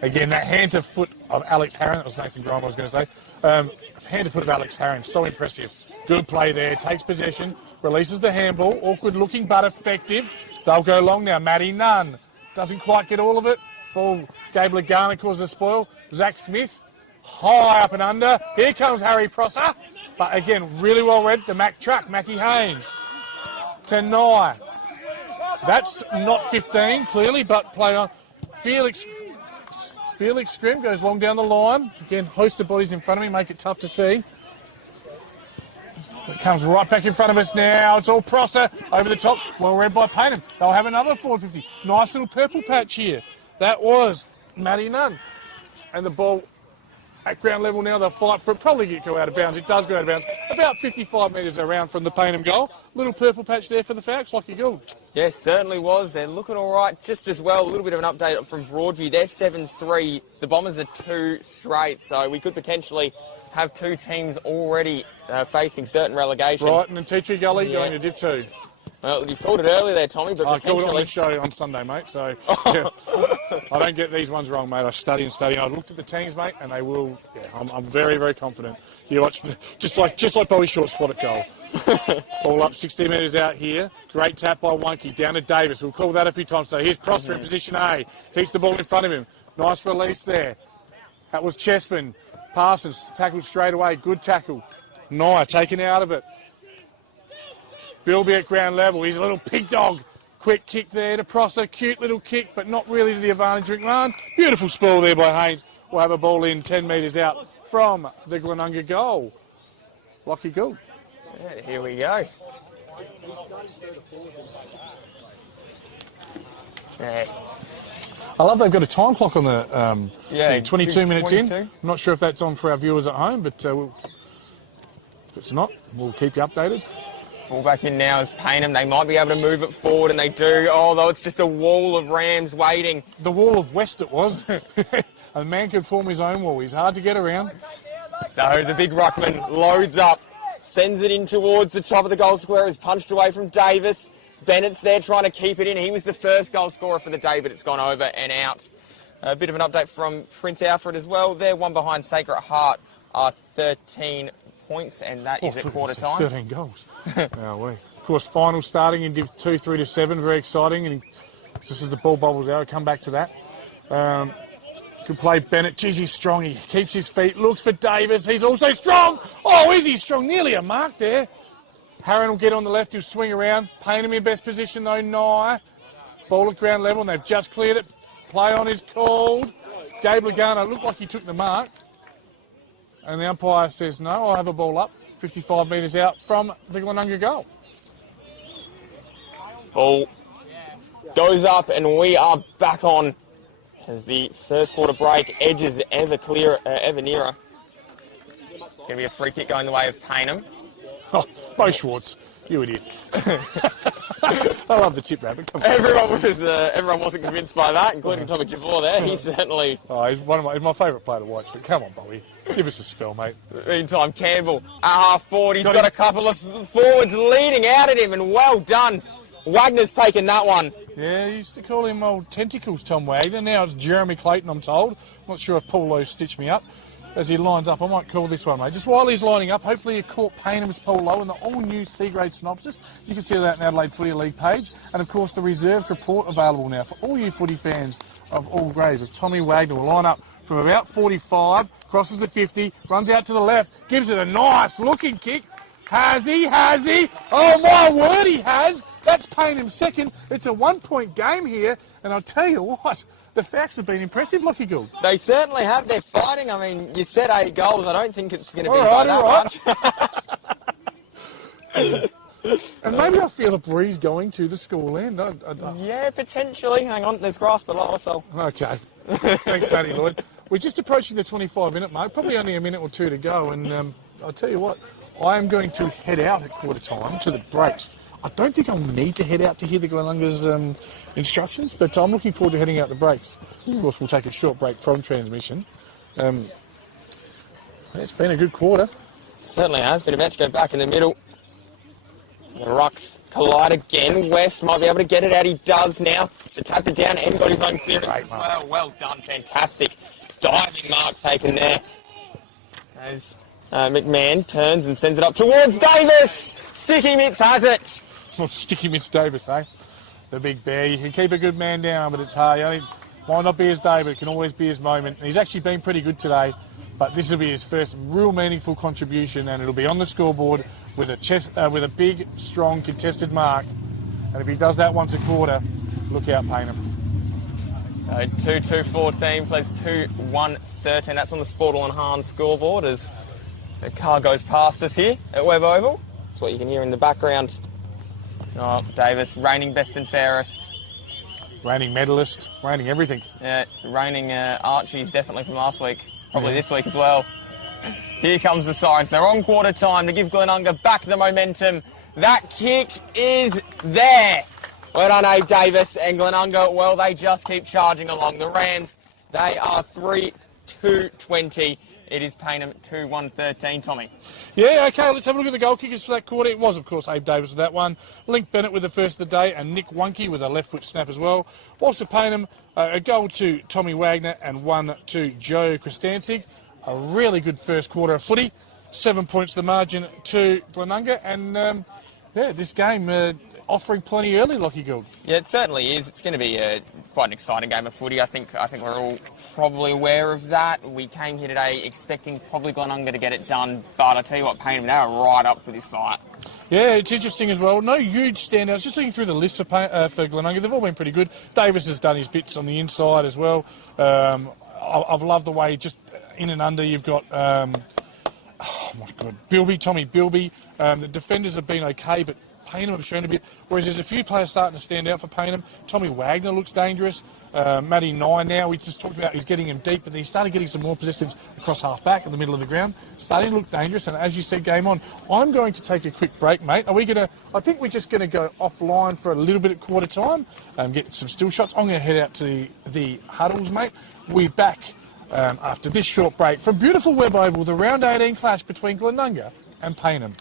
again, that hand to foot of Alex Harron. That was Nathan Grime, I was going to say. Hand to foot of Alex Harron. So impressive. Good play there. Takes possession. Releases the handball. Awkward looking, but effective. They'll go long now. Matty Nunn doesn't quite get all of it. Ball. Gabe Lagana causes the spoil. Zach Smith. High up and under. Here comes Harry Prosser. But again, really well read. The Mack truck. Mackie Haynes. To Nye. That's not 15, clearly, but play on. Felix Felix Scrim goes long down the line. Again, host of bodies in front of me, make it tough to see. It comes right back in front of us now. It's all Prosser over the top. Well read by Payneham. They'll have another 450. Nice little purple patch here. That was Matty Nunn. And the ball at ground level now. They'll fight for it. Probably go out of bounds. It does go out of bounds. About 55 metres around from the Payneham goal. Little purple patch there for the Falcons. Lucky goal. Yes, certainly was. They're looking all right. Just as well, a little bit of an update from Broadview. They're 7-3. The Bombers are 2 straight. So we could potentially have 2 teams already facing certain relegation. Brighton and Tea Tree Gully going to Dip 2. Well, you've called it early there, Tommy, but I called it on potentially... the show on Sunday, mate, so yeah. I don't get these ones wrong, mate. I study and study. I looked at the teams, mate, and they will... Yeah, I'm very, very confident. You watch, just like Bobby Short swat at goal. Ball up 60 metres out here. Great tap by Wonky. Down to Davis. We'll call that a few times. So here's Prosser in position A. Keeps the ball in front of him. Nice release there. That was Chessman. Parsons tackled straight away. Good tackle. Nye taken out of it. Bilby at ground level. He's a little pig dog. Quick kick there to Prosser. Cute little kick, but not really to the advantage of McMahon. Beautiful spoil there by Haynes. We'll have a ball in 10 metres out from the Glenunga goal. Lucky goal. Yeah, here we go. Yeah. I love they've got a time clock on the 22 minutes 22. in. I'm not sure if that's on for our viewers at home, but if it's not, we'll keep you updated. Ball back in now is Payneham. They might be able to move it forward, and they do. Although it's just a wall of Rams waiting. The wall of West it was. A man can form his own wall. He's hard to get around. So the big ruckman loads up, sends it in towards the top of the goal square. Is punched away from Davis. Bennett's there trying to keep it in. He was the first goal scorer for the day, but it's gone over and out. A bit of an update from Prince Alfred as well. They're one behind Sacred Heart, 13 points, and that is at quarter time. 13 goals. Of course, final starting in Div 2 through to 7. Very exciting. And just as the ball bubbles out, I'll come back to that. Good play, Bennett. Geez, he's strong. He keeps his feet. Looks for Davis. He's also strong. Oh, is he strong? Nearly a mark there. Harron will get on the left. He'll swing around. Payneham in best position, though. Nye. Ball at ground level, and they've just cleared it. Play on is called. Gabe Lagana looked like he took the mark. And the umpire says, no, I'll have a ball up. 55 metres out from the Glenunga goal. Ball goes up, and we are back on as the first quarter break edges ever nearer. It's going to be a free kick going the way of Payneham. Oh, Bo Schwartz, you idiot. I love the tip rabbit. Everyone wasn't convinced by that, including Tommy Javor there. He's certainly... Oh, he's my favourite player to watch, but come on, Bowie. Give us a spell, mate. Meantime, Campbell, half forward. He's got a couple of forwards leading out at him, and well done. Wagner's taken that one. Yeah, he used to call him old Tentacles, Tom Wagner. Now it's Jeremy Clayton, I'm told. Not sure if Paul Lowe stitched me up. As he lines up, I might call this one, mate. Just while he's lining up, hopefully you caught Paynham's Paul Lowe and the all-new C-grade synopsis. You can see that in Adelaide Footy League page. And, of course, the reserves report available now for all you footy fans of all grades. As Tommy Wagner will line up from about 45, crosses the 50, runs out to the left, gives it a nice-looking kick. Has he? Oh, my word, he has. That's Paynham's second. It's a one-point game here. And I'll tell you what, the Falcons have been impressive, Lockie Gould. They certainly have. They're fighting. I mean, you said 8 goals. I don't think it's going to be by that much. And maybe I feel a breeze going to the school end. Yeah, potentially. Hang on, there's grass below us. Okay. Thanks, Matty Lloyd. We're just approaching the 25-minute mark. Probably only a minute or two to go. And I'll tell you what, I am going to head out at quarter time to the breaks. I don't think I'll need to head out to hear the Glenunga's instructions, but I'm looking forward to heading out the breaks. Of course, we'll take a short break from transmission. It's been a good quarter. Certainly has. Been about to go back in the middle. The rucks collide again. West might be able to get it out. He does now. So tap it down. M got his own clearance. Well done. Fantastic. Diving mark taken there. As McMahon turns and sends it up towards Davis. Sticky Mitts has it. Well, Sticky Mitts Davis, eh? The big bear. You can keep a good man down, but it's hard. Might not be his day, but it can always be his moment. And he's actually been pretty good today, but this will be his first real meaningful contribution, and it'll be on the scoreboard with a big, strong, contested mark. And if he does that once a quarter, look out, Payneham. 2-2-14 plays 2-1-13. That's on the Sportle and Hahn scoreboard as the car goes past us here at Webb Oval. That's what you can hear in the background. Oh, Davis, reigning best and fairest. Reigning medalist, reigning everything. Reigning Archies definitely from last week. Probably this week as well. Here comes the sirens. They're on quarter time to give Glenunga back the momentum. That kick is there. Well done, Abe Davis and Glenunga. Well, they just keep charging along. The Rams, they are 3-2-20. It is Payneham 2-1-13, Tommy. Yeah, OK, let's have a look at the goal kickers for that quarter. It was, of course, Abe Davis with that one. Link Bennett with the first of the day and Nick Wunke with a left foot snap as well. Whilst at Payneham, a goal to Tommy Wagner and one to Joe Kristancic. A really good first quarter of footy. 7 points the margin to Glenunga. And, this game offering plenty early, Lockie Gould. Yeah, it certainly is. It's going to be quite an exciting game of footy. I think we're all probably aware of that. We came here today expecting probably Glenunga to get it done, but I tell you what, Payneham, they are right up for this fight. Yeah, it's interesting as well. No huge standouts. Just looking through the list for Glenunga, they've all been pretty good. Davis has done his bits on the inside as well. I've loved the way just in and under you've got... oh my God, Tommy Bilby. The defenders have been okay, but Payneham have shown a bit. Whereas there's a few players starting to stand out for Payneham. Tommy Wagner looks dangerous. Matty Nye now, we just talked about he's getting him deep, but he started getting some more possessions across half back in the middle of the ground. Starting to look dangerous, and as you said, game on. I'm going to take a quick break, mate. I think we're just going to go offline for a little bit at quarter time, get some still shots. I'm going to head out to the huddles, mate. We're back after this short break from beautiful Webb Oval, the round 18 clash between Glenunga and Payneham.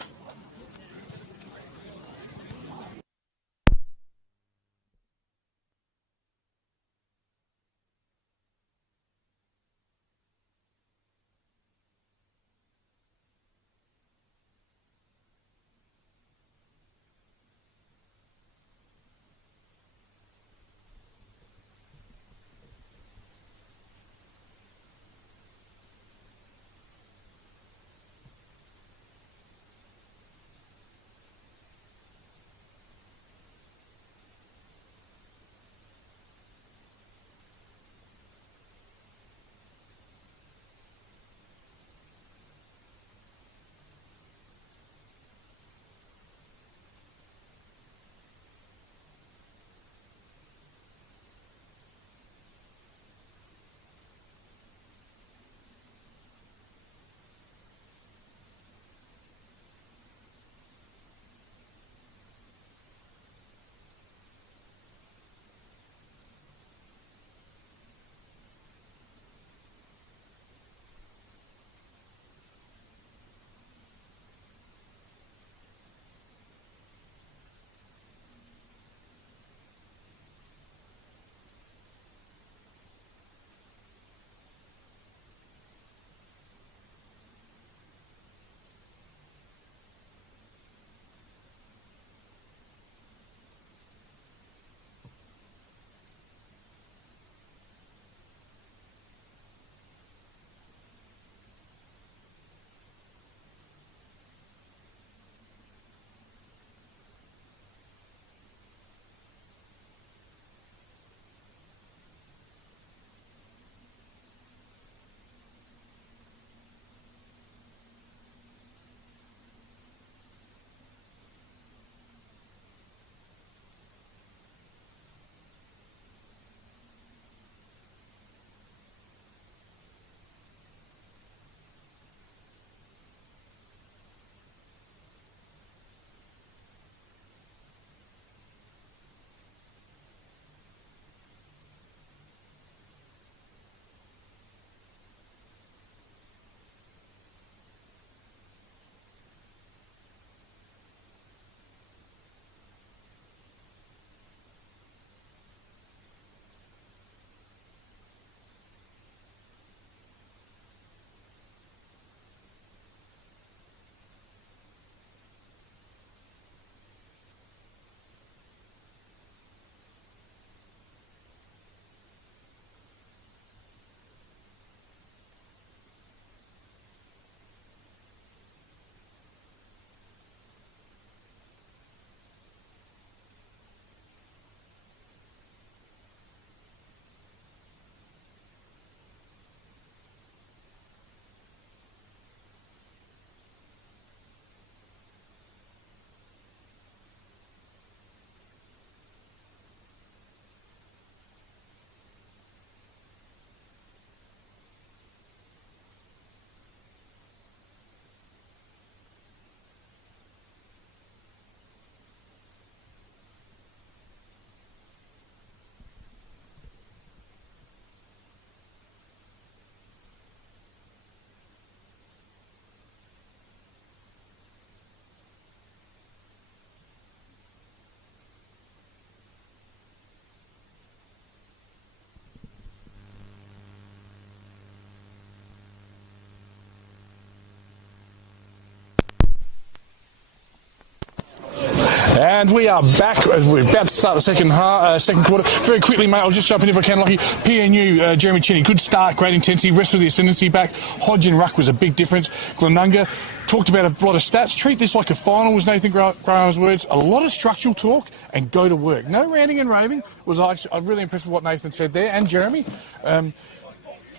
And we are back. We're about to start the second quarter. Very quickly, mate, I'll just jump in if I can, Lockie. PNU, Jeremy Chinney, good start, great intensity, rest of the ascendancy back. Hodge and Ruck was a big difference. Glenunga talked about a lot of stats. Treat this like a final, was Nathan Graham's words. A lot of structural talk and go to work. No ranting and raving. I'm really impressed with what Nathan said there, and Jeremy.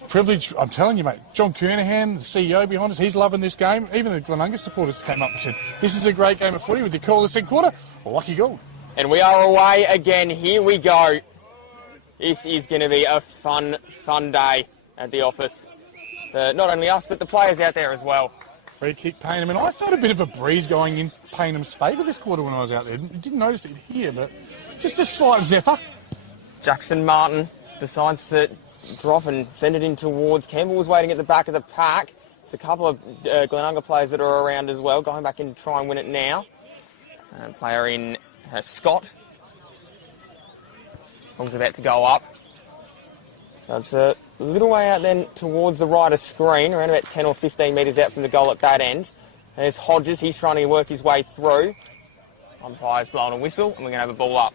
Privilege, I'm telling you, mate. John Kernahan, the CEO behind us, he's loving this game. Even the Glenunga supporters came up and said, this is a great game of footy with the call of the second quarter. Lucky goal. And we are away again. Here we go. This is going to be a fun day at the office. For not only us, but the players out there as well. Free kick, Payneham. And I felt a bit of a breeze going in Paynham's favour this quarter when I was out there. Didn't notice it here, but just a slight zephyr. Jackson Martin decides to drop and send it in towards Campbell. Was waiting at the back of the pack. There's a couple of Glenunga players that are around as well, going back in to try and win it now. Player in Scott. Ball's about to go up. So it's a little way out then towards the right of screen, around about 10 or 15 metres out from the goal at that end. There's Hodges, he's trying to work his way through. Umpire's blowing a whistle, and we're going to have a ball up.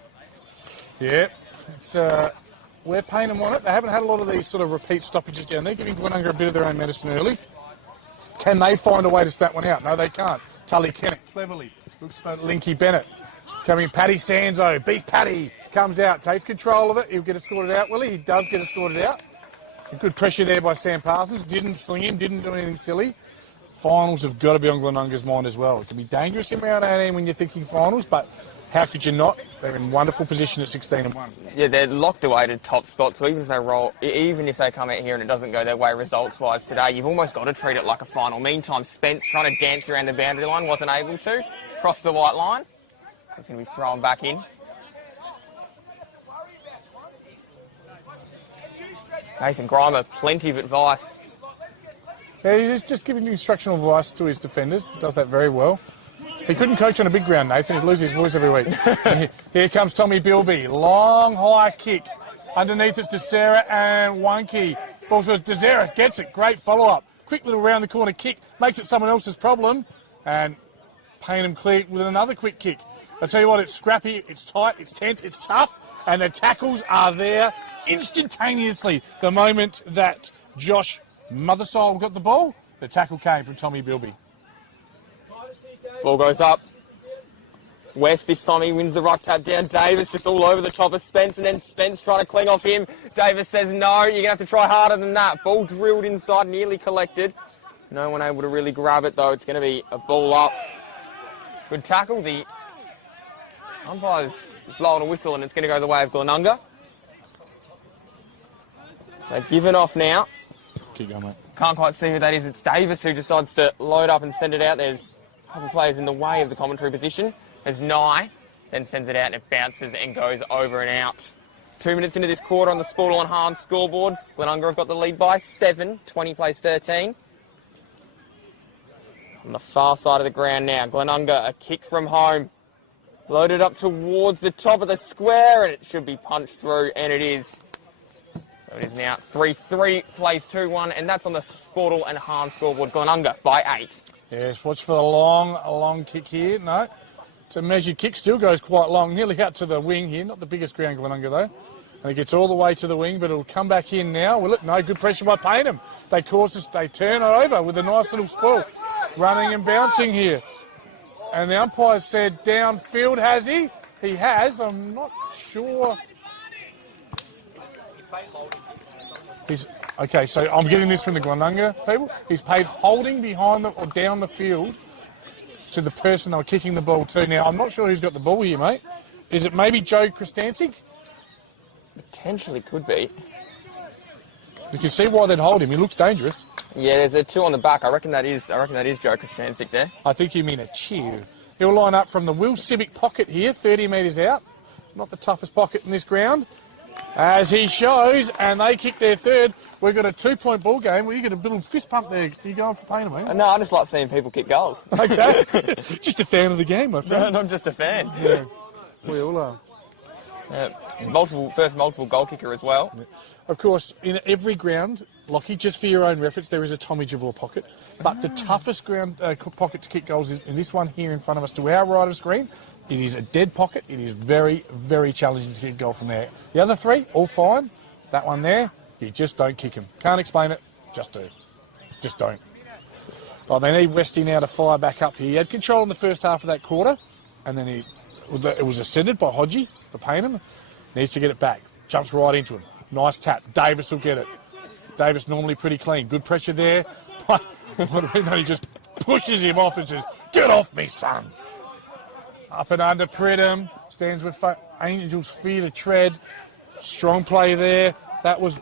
Yeah, it's where Payneham want it. They haven't had a lot of these sort of repeat stoppages down there, giving Glenunga a bit of their own medicine early. Can they find a way to stat one out? No, they can't. Tully Kennick, cleverly, looks for Linky Bennett. Coming, Paddy Sanzo, Beef Paddy, comes out, takes control of it. He'll get it sorted out, will he? He does get it sorted out. Good pressure there by Sam Parsons. Didn't sling him, didn't do anything silly. Finals have got to be on Glenunga's mind as well. It can be dangerous in round 18 when you're thinking finals, but how could you not? They're in wonderful position at 16-1. Yeah, they're locked away to top spot, so even if they come out here and it doesn't go their way results-wise today, you've almost got to treat it like a final. Meantime, Spence trying to dance around the boundary line, wasn't able to. Cross the white line. So it's going to be thrown back in. Nathan Grimer, plenty of advice. Yeah, he's just giving instructional advice to his defenders. He does that very well. He couldn't coach on a big ground, Nathan. He'd lose his voice every week. Here comes Tommy Bilby. Long, high kick. Underneath it's DeSera and Wonky. Also, DeSera gets it. Great follow-up. Quick little round-the-corner kick. Makes it someone else's problem. And Payneham clear with another quick kick. I tell you what, it's scrappy, it's tight, it's tense, it's tough. And the tackles are there instantaneously. The moment that Josh Mothersole got the ball, the tackle came from Tommy Bilby. Ball goes up. West this time, he wins the ruck, tap down. Davis just all over the top of Spence, and then Spence trying to cling off him. Davis says, no, you're going to have to try harder than that. Ball drilled inside, nearly collected. No one able to really grab it, though. It's going to be a ball up. Good tackle. The umpire's blowing a whistle, and it's going to go the way of Glenunga. They've given off now. Keep going, mate. Can't quite see who that is. It's Davis who decides to load up and send it out. There's a couple of players in the way of the commentary position. There's Nye, then sends it out and it bounces and goes over and out. 2 minutes into this quarter on the Sportal on Harms scoreboard. Glenunga have got the lead by 7. 20 plays 13. On the far side of the ground now, Glenunga, a kick from home. Loaded up towards the top of the square, and it should be punched through, and it is. So it is now 3-3, plays 2-1, and that's on the Sportal and Harms scoreboard. Glenunga by 8. Yes, watch for the long kick here. No, it's a measured kick, still goes quite long, nearly out to the wing here. Not the biggest ground, Glenunga, though. And it gets all the way to the wing, but it'll come back in now. Will it? No, good pressure by Payneham. They turn it over with a nice little spoil. Running and bouncing here. And the umpire said downfield, has he? He has. I'm not sure. Okay, so I'm getting this from the Glenunga people. He's paid holding behind or down the field to the person they were kicking the ball to. Now, I'm not sure who's got the ball here, mate. Is it maybe Joe Kristancic? Potentially could be. You can see why they'd hold him. He looks dangerous. Yeah, there's a 2 on the back. I reckon that is Joe Kristancic there. I think you mean a cheer. He'll line up from the Will Civic pocket here, 30 metres out. Not the toughest pocket in this ground. As he shows, and they kick their third. We've got a 2-point ball game. Well, you get a little fist pump there. You going for Payneham, mate? No, I just like seeing people kick goals. Okay. Just a fan of the game, my friend. No, I'm just a fan. Yeah. We all are. Multiple goal kicker as well. Yeah. Of course, in every ground, Lockie, just for your own reference, there is a Tommy Javor pocket, but the toughest ground pocket to kick goals is in this one here in front of us to our right of screen. It is a dead pocket. It is very, very challenging to kick a goal from there. The other three, all fine. That one there, you just don't kick him. Can't explain it, just do. Just don't. Oh, they need Westy now to fire back up here. He had control in the first half of that quarter, and then it was ascended by Hodgie for Payneham. Needs to get it back. Jumps right into him. Nice tap. Davis will get it. Davis normally pretty clean. Good pressure there. He just pushes him off and says, "Get off me, son." Up and under Pridham. Stands with Angel's feet to tread. Strong play there. That was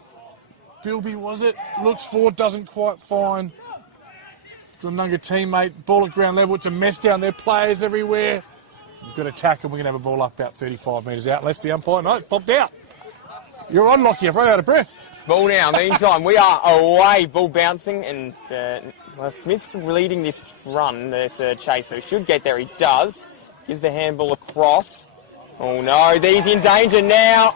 Bilby, was it? Looks forward, doesn't quite find Glenunga teammate. Ball at ground level. It's a mess down there. Players everywhere. We've got to tackle. We're going to have a ball up about 35 metres out. Unless the umpire, no, popped out. You're on, Lockie. I've run out of breath. Ball now. Meantime, we are away. Ball bouncing, and Smith's leading this run, this chase, so he should get there. He does. Gives the handball across. Oh no, he's in danger now.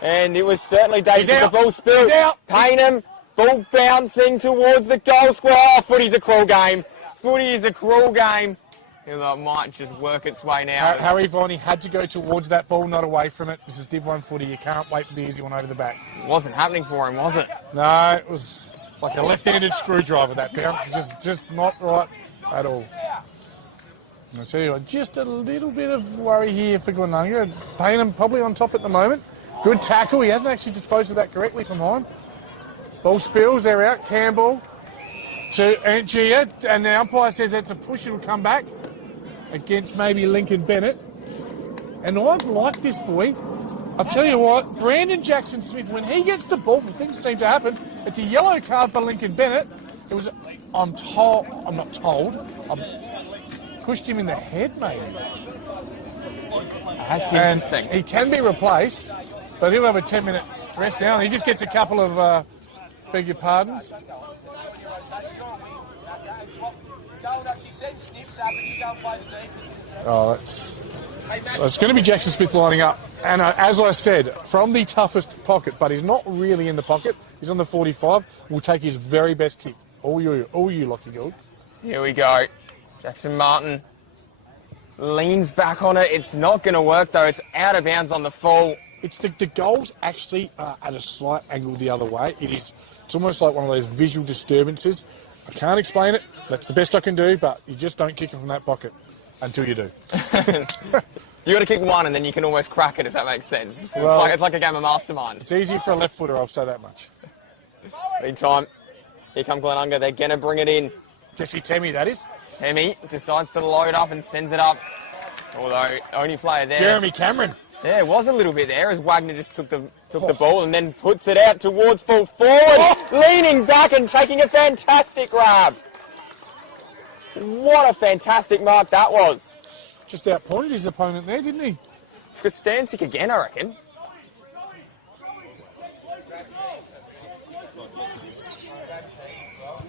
And it was certainly Davis. The ball spilled. Payneham, ball bouncing towards the goal square. Oh, footy's a cruel game. Footy is a cruel game. It might just work its way now. Harry Viney had to go towards that ball, not away from it. This is Div 1 footy. You can't wait for the easy one over the back. It wasn't happening for him, was it? No, it was like a left-handed screwdriver, that bounce. It's just not right at all. I'll tell you what, just a little bit of worry here for Glenunga. Payneham probably on top at the moment. Good tackle. He hasn't actually disposed of that correctly from home. Ball spills. They're out. Campbell to Angia. And the umpire says that's a push. It'll come back against maybe Lincoln Bennett. And I've liked this boy. I'll tell you what, Brandon Jackson-Smith, when he gets the ball, things seem to happen. It's a yellow card for Lincoln Bennett. It was, I'm not told, pushed him in the head, maybe. That's interesting. He can be replaced, but he'll have a 10-minute rest now. He just gets a couple of, beg your pardons. Oh, so it's going to be Jackson Smith lining up. And as I said, from the toughest pocket, but he's not really in the pocket. He's on the 45. Will take his very best kick. All you, Lockie Gould. Here we go. Jackson Martin leans back on it. It's not going to work, though. It's out of bounds on the fall. It's the goals actually are at a slight angle the other way. It's almost like one of those visual disturbances. I can't explain it. That's the best I can do, but you just don't kick it from that pocket until you do. You got to kick one, and then you can almost crack it, if that makes sense. Well, it's like a game of mastermind. It's easier for a left footer, I'll say that much. Meantime, here come Glenunga. They're going to bring it in. Jesse Temi, that is. Temi decides to load up and sends it up. Although, only player there. Jeremy Cameron. Yeah, it was a little bit there as Wagner just took the ball and then puts it out towards full forward. Leaning back and taking a fantastic grab. What a fantastic mark that was. Just outpointed his opponent there, didn't he? It's Kostancic again, I reckon.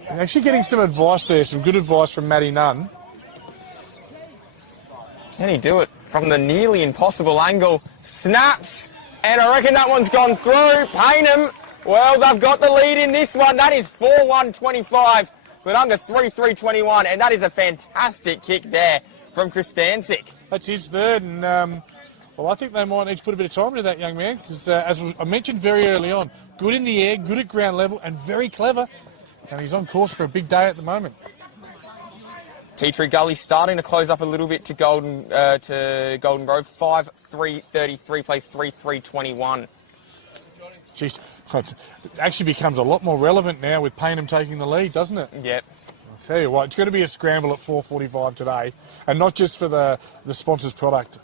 And actually getting some advice there, some good advice from Matty Nunn. Can he do it from the nearly impossible angle? Snaps, and I reckon that one's gone through. Payneham, well, they've got the lead in this one. That is 4-1-25. Glenunga 3-3-21, and that is a fantastic kick there from Kostancic. That's his third, and well, I think they might need to put a bit of time into that young man, because as I mentioned very early on, good in the air, good at ground level, and very clever. And he's on course for a big day at the moment. Tea Tree Gully starting to close up a little bit to Golden Grove. 5-3-33 plays 3-3-21. Jeez, it actually becomes a lot more relevant now with Payneham taking the lead, doesn't it? Yep. I'll tell you what, it's going to be a scramble at 4:45 today, and not just for the sponsors' product.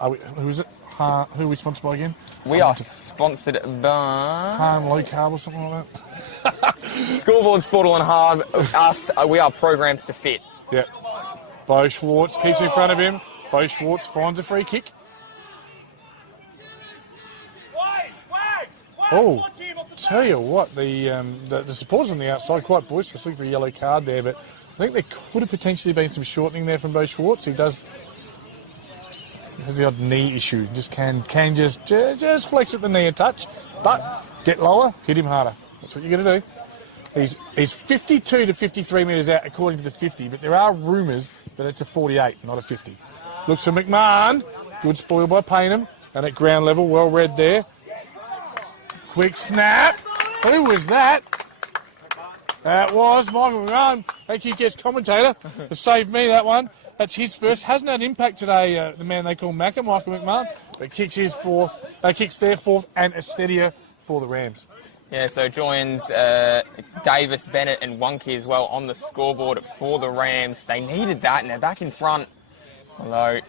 Who is it? Who are we sponsored by again? We are sponsored by Harm Low Carb or something like that. Scoreboard, Sportal and Hard. We are programs to fit. Yep. Bo Schwartz keeps in front of him. Bo Schwartz finds a free kick. Oh, tell you what, the supporters on the outside quite boisterous, looking for a yellow card there, but I think there could have potentially been some shortening there from Bo Schwartz. He has the odd knee issue. Just can just flex at the knee a touch, but get lower, hit him harder. That's what you're going to do. He's 52 to 53 metres out according to the 50, but there are rumours that it's a 48, not a 50. Looks for McMahon. Good spoil by Payneham. And at ground level, well read there. Quick snap. Who was that? That was Michael McMahon. Thank you, guest commentator, for saved me that one. That's his first. Hasn't had an impact today, the man they call Macca, Michael McMahon, but kicks their fourth and a steadier for the Rams. Yeah, so joins Davis, Bennett and Wonky as well on the scoreboard for the Rams. They needed that and they're back in front. Although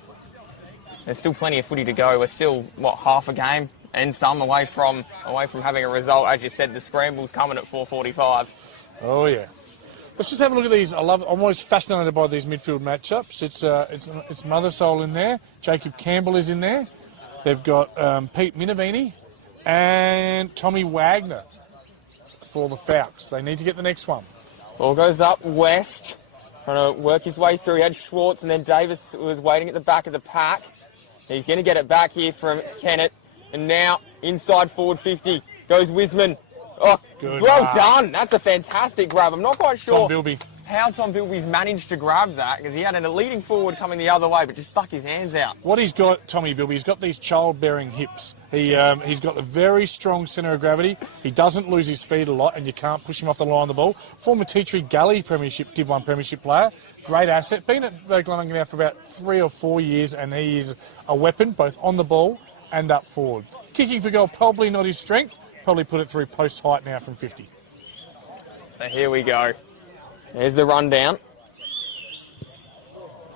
there's still plenty of footy to go. We're still, half a game and some away from having a result. As you said, the scramble's coming at 4:45. Oh, yeah. Let's just have a look at these. I'm always fascinated by these midfield matchups. It's Mothersole in there. Jacob Campbell is in there. They've got Pete Minervini and Tommy Wagner for the Falcons. They need to get the next one. Ball goes up West, trying to work his way through. He had Schwartz and then Davis was waiting at the back of the pack. He's going to get it back here from Kennett. And now inside forward 50 goes Wiseman. Oh, good well mark. done. That's a fantastic grab. I'm not quite sure Tom Bilby. how Tom Bilby's managed to grab that because he had a leading forward coming the other way but just stuck his hands out. What he's got, Tommy Bilby, he's got these childbearing hips. He's got a very strong centre of gravity. He doesn't lose his feet a lot and you can't push him off the line of the ball. Former Tea Tree Gully Div 1 Premiership player. Great asset. Been at Glenunga now for about 3 or 4 years and he is a weapon both on the ball and up forward. Kicking for goal, probably not his strength. Probably put it through post height now from 50. So here we go. There's the rundown.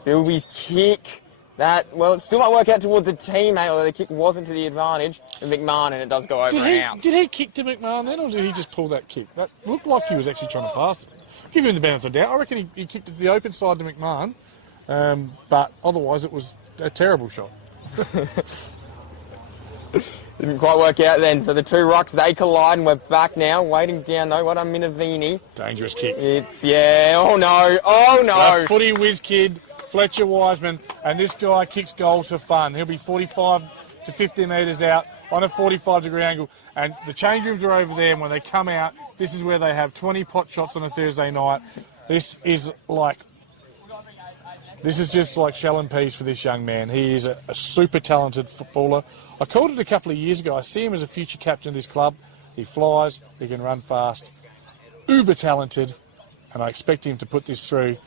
Bilby's kick. It still might work out towards the teammate, although the kick wasn't to the advantage of McMahon, and it does go over and out. Did he kick to McMahon then, or did he just pull that kick? That looked like he was actually trying to pass it. Give him the benefit of the doubt. I reckon he kicked it to the open side to McMahon, but otherwise it was a terrible shot. Didn't quite work out then. So the two rucks, they collide and we're back now. Waiting down though. What on Minervini. Dangerous kick. Oh no. A footy whiz kid, Fletcher Wiseman, and this guy kicks goals for fun. He'll be 45 to 50 metres out on a 45-degree angle. And the change rooms are over there, and when they come out, this is where they have 20 pot shots on a Thursday night. This is just like shell and peas for this young man. He is a super talented footballer. I called it a couple of years ago. I see him as a future captain of this club. He flies, he can run fast, uber talented, and I expect him to put this through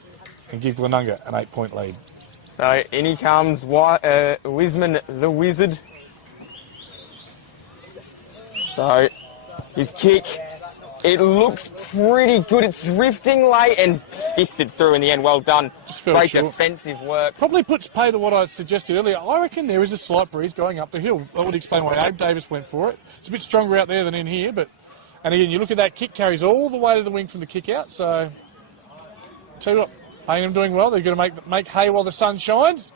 and give Glenunga an 8-point lead. So in he comes, Wiseman the Wizard. So his kick, it looks pretty good. It's drifting late and fisted through in the end. Well done. Great defensive work. Probably puts pay to what I suggested earlier. I reckon there is a slight breeze going up the hill. That would explain why Abe Davis went for it. It's a bit stronger out there than in here, and again, you look at that kick, carries all the way to the wing from the kick out. So, tell you what, Payneham doing well. They're going to make hay while the sun shines.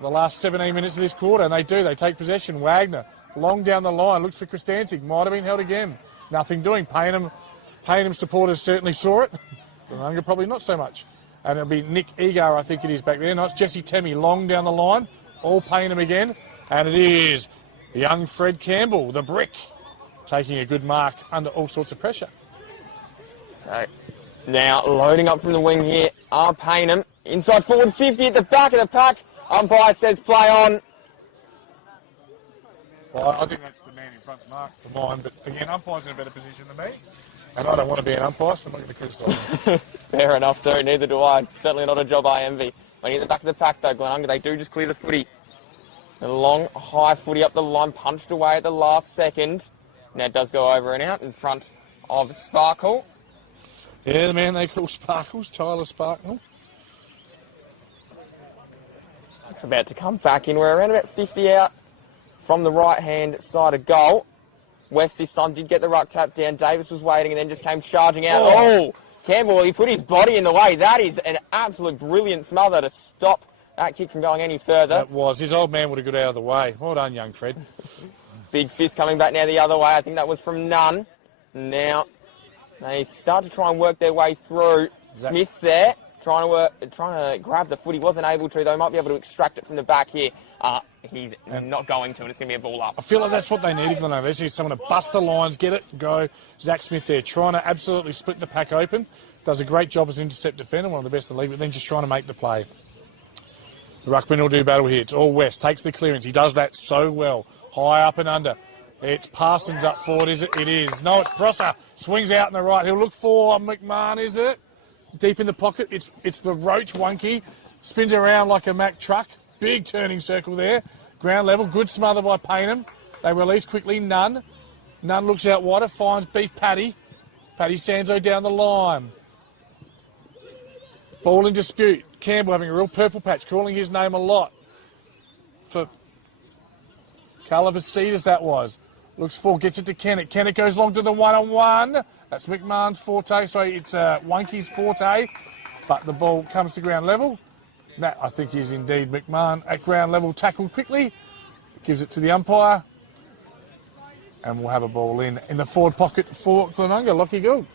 The last 17 minutes of this quarter, and they do. They take possession. Wagner, long down the line, looks for Kristancic. Might have been held again. Nothing doing. Payneham supporters certainly saw it. Glenunga probably not so much. And it'll be Nick Egar, I think it is back there. No, it's Jesse Temmie, long down the line. All Payneham again. And it is young Fred Campbell, the brick, taking a good mark under all sorts of pressure. So now loading up from the wing here are Payneham. Inside forward 50 at the back of the pack. Umpire says play on. Well, I think that's the man in front's mark for mine, but again, umpire's in a better position than me, and I don't want to be an umpire, so I'm not going to criticise. Fair enough, too. Neither do I. Certainly not a job I envy. When you're at the back of the pack, though, Glenunga, they do just clear the footy. A long, high footy up the line, punched away at the last second. Now it does go over and out in front of Sparkle. Yeah, the man they call Sparkles, Tyler Sparkle. It's about to come back in. We're around about 50 out from the right-hand side of goal. West this time did get the ruck tap down. Davis was waiting and then just came charging out. Oh, Campbell, he put his body in the way. That is an absolute brilliant smother to stop that kick from going any further. That was. His old man would have got out of the way. Well done, young Fred. Big fist coming back now the other way. I think that was from Nunn. Now they start to try and work their way through. Smith's there. trying to grab the foot. He wasn't able to, though. Might be able to extract it from the back here. He's not going to, and it's going to be a ball up. I feel like that's what they needed, Glenunga. They need someone to bust the lines, get it, go. Zach Smith there, trying to absolutely split the pack open. Does a great job as an intercept defender, one of the best in the league, but then just trying to make the play. The ruckman will do battle here. It's all West. Takes the clearance. He does that so well. High up and under. It's Parsons up forward, is it? It is. No, it's Prosser. Swings out in the right. He'll look for McMahon, is it? Deep in the pocket. It's the Roach Wonky. Spins around like a Mack truck. Big turning circle there. Ground level. Good smother by Payneham. They release quickly. Nunn looks out wider. Finds Beef Paddy. Paddy Sanzo down the line. Ball in dispute. Campbell having a real purple patch. Calling his name a lot. For Carla Vasitas, that was. Looks for, gets it to Kennett. Kennett goes long to the one-on-one. That's McMahon's forte. So it's Wonky's forte. But the ball comes to ground level. That, I think, is indeed McMahon at ground level. Tackled quickly. Gives it to the umpire. And we'll have a ball in the forward pocket for Glenunga. Lockie Gould.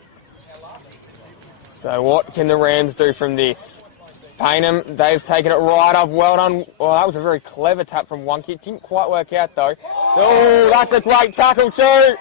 So what can the Rams do from this? Payneham, they've taken it right up. Well done. Well, that was a very clever tap from Wonky. It didn't quite work out, though. Oh, that's a great tackle, too.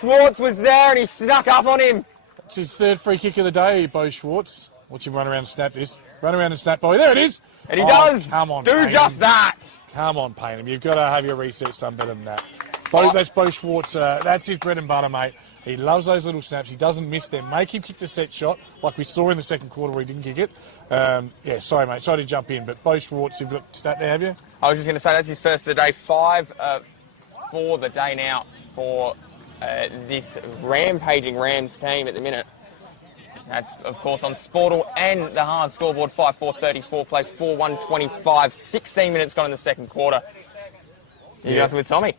Schwartz was there, and he snuck up on him. It's his third free kick of the day, Bo Schwartz. Watch him run around and snap this. Run around and snap, boy. There it is. And he does. Come on, do Payneham. just that. Come on, Payneham. You've got to have your research done better than that. That's Bo Schwartz. That's his bread and butter, mate. He loves those little snaps. He doesn't miss them. Make him kick the set shot, like we saw in the second quarter where he didn't kick it. Yeah, sorry, mate. Sorry to jump in, but Bo Schwartz, you've got stat there, have you? I was just going to say that's his first of the day. 5 for the day now for this rampaging Rams team at the minute. That's, of course, on Sportal and the hard scoreboard. 5-4-34 plays 4-1-25. 16 minutes gone in the second quarter. You guys with Tommy?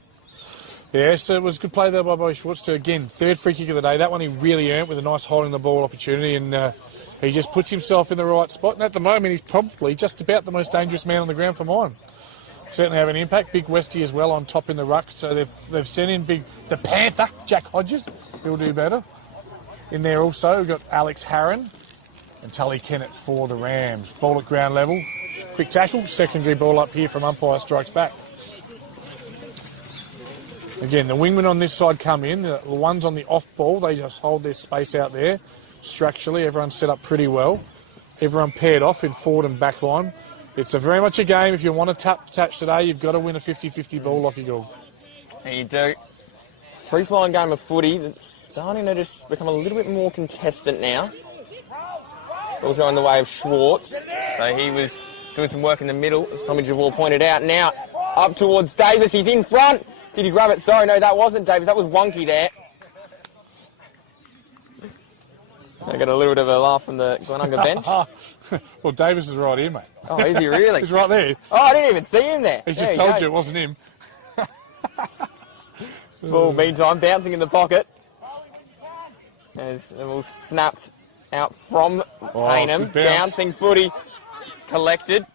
Yes, it was a good play there by Bo Schwartz to, again, third free kick of the day. That one he really earned with a nice holding the ball opportunity, and he just puts himself in the right spot. And at the moment, he's probably just about the most dangerous man on the ground for mine. Certainly have an impact. Big Westie as well on top in the ruck. So they've sent in the Panther, Jack Hodges. He'll do better. In there also, we've got Alex Harron and Tully Kennett for the Rams. Ball at ground level. Quick tackle. Secondary ball up here from umpire strikes back. Again, the wingmen on this side come in. The ones on the off ball, they just hold their space out there. Structurally, everyone's set up pretty well. Everyone paired off in forward and back line. It's very much a game. If you want to touch today, you've got to win a 50-50 ball, Lockie Gould. And you do. Free-flowing game of footy that's starting to just become a little bit more contestant now. Also in the way of Schwartz. So he was doing some work in the middle, as Tommy Javor pointed out. Now up towards Davis. He's in front. Did he grab it? Sorry, no, that wasn't Davis. That was Wonky there. I got a little bit of a laugh from the Glenunga bench. Well, Davis is right here, mate. Oh, is he really? He's right there. Oh, I didn't even see him there. He's just told you it wasn't him. Ball, meantime, bouncing in the pocket. As the ball snapped out from Payneham. Bouncing footy. Collected.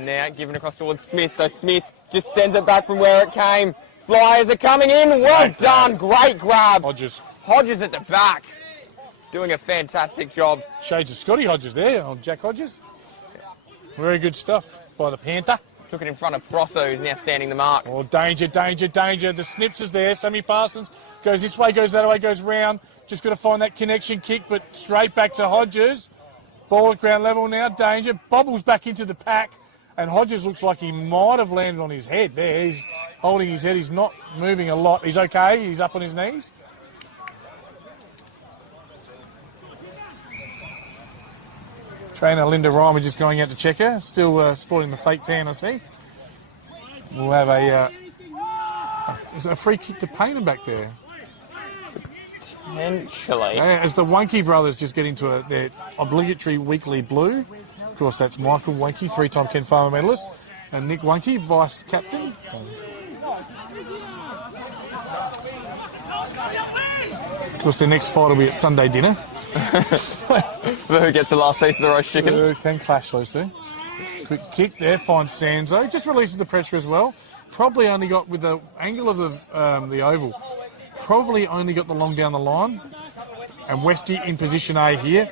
Now given across towards Smith. So Smith just sends it back from where it came. Flyers are coming in. Well done. Great grab. Hodges at the back. Doing a fantastic job. Shades of Scotty Hodges there, on Jack Hodges. Very good stuff by the Panther. Took it in front of Frosso, who's now standing the mark. Oh, danger, danger, danger. The Snips is there. Sammy Parsons goes this way, goes that way, goes round. Just got to find that connection kick, but straight back to Hodges. Ball at ground level now. Danger. Bobbles back into the pack. And Hodges looks like he might have landed on his head there. He's holding his head. He's not moving a lot. He's okay. He's up on his knees. Trainer Linda Reimer just going out to check her. Still sporting the fake tan, I see. We'll have a free kick to Payneham back there. Potentially. As the Wonky brothers just get into their obligatory weekly blue. Of course, that's Michael Wonky, 3-time Ken Farmer medalist, and Nick Wonky, vice captain. Of course, their next fight will be at Sunday dinner. Who gets the last piece of the roast chicken? Can clash those two. Quick kick there, finds Sanzo. Just releases the pressure as well. Probably only got, with the angle of the oval, probably only got the long down the line. And Westie in position A here.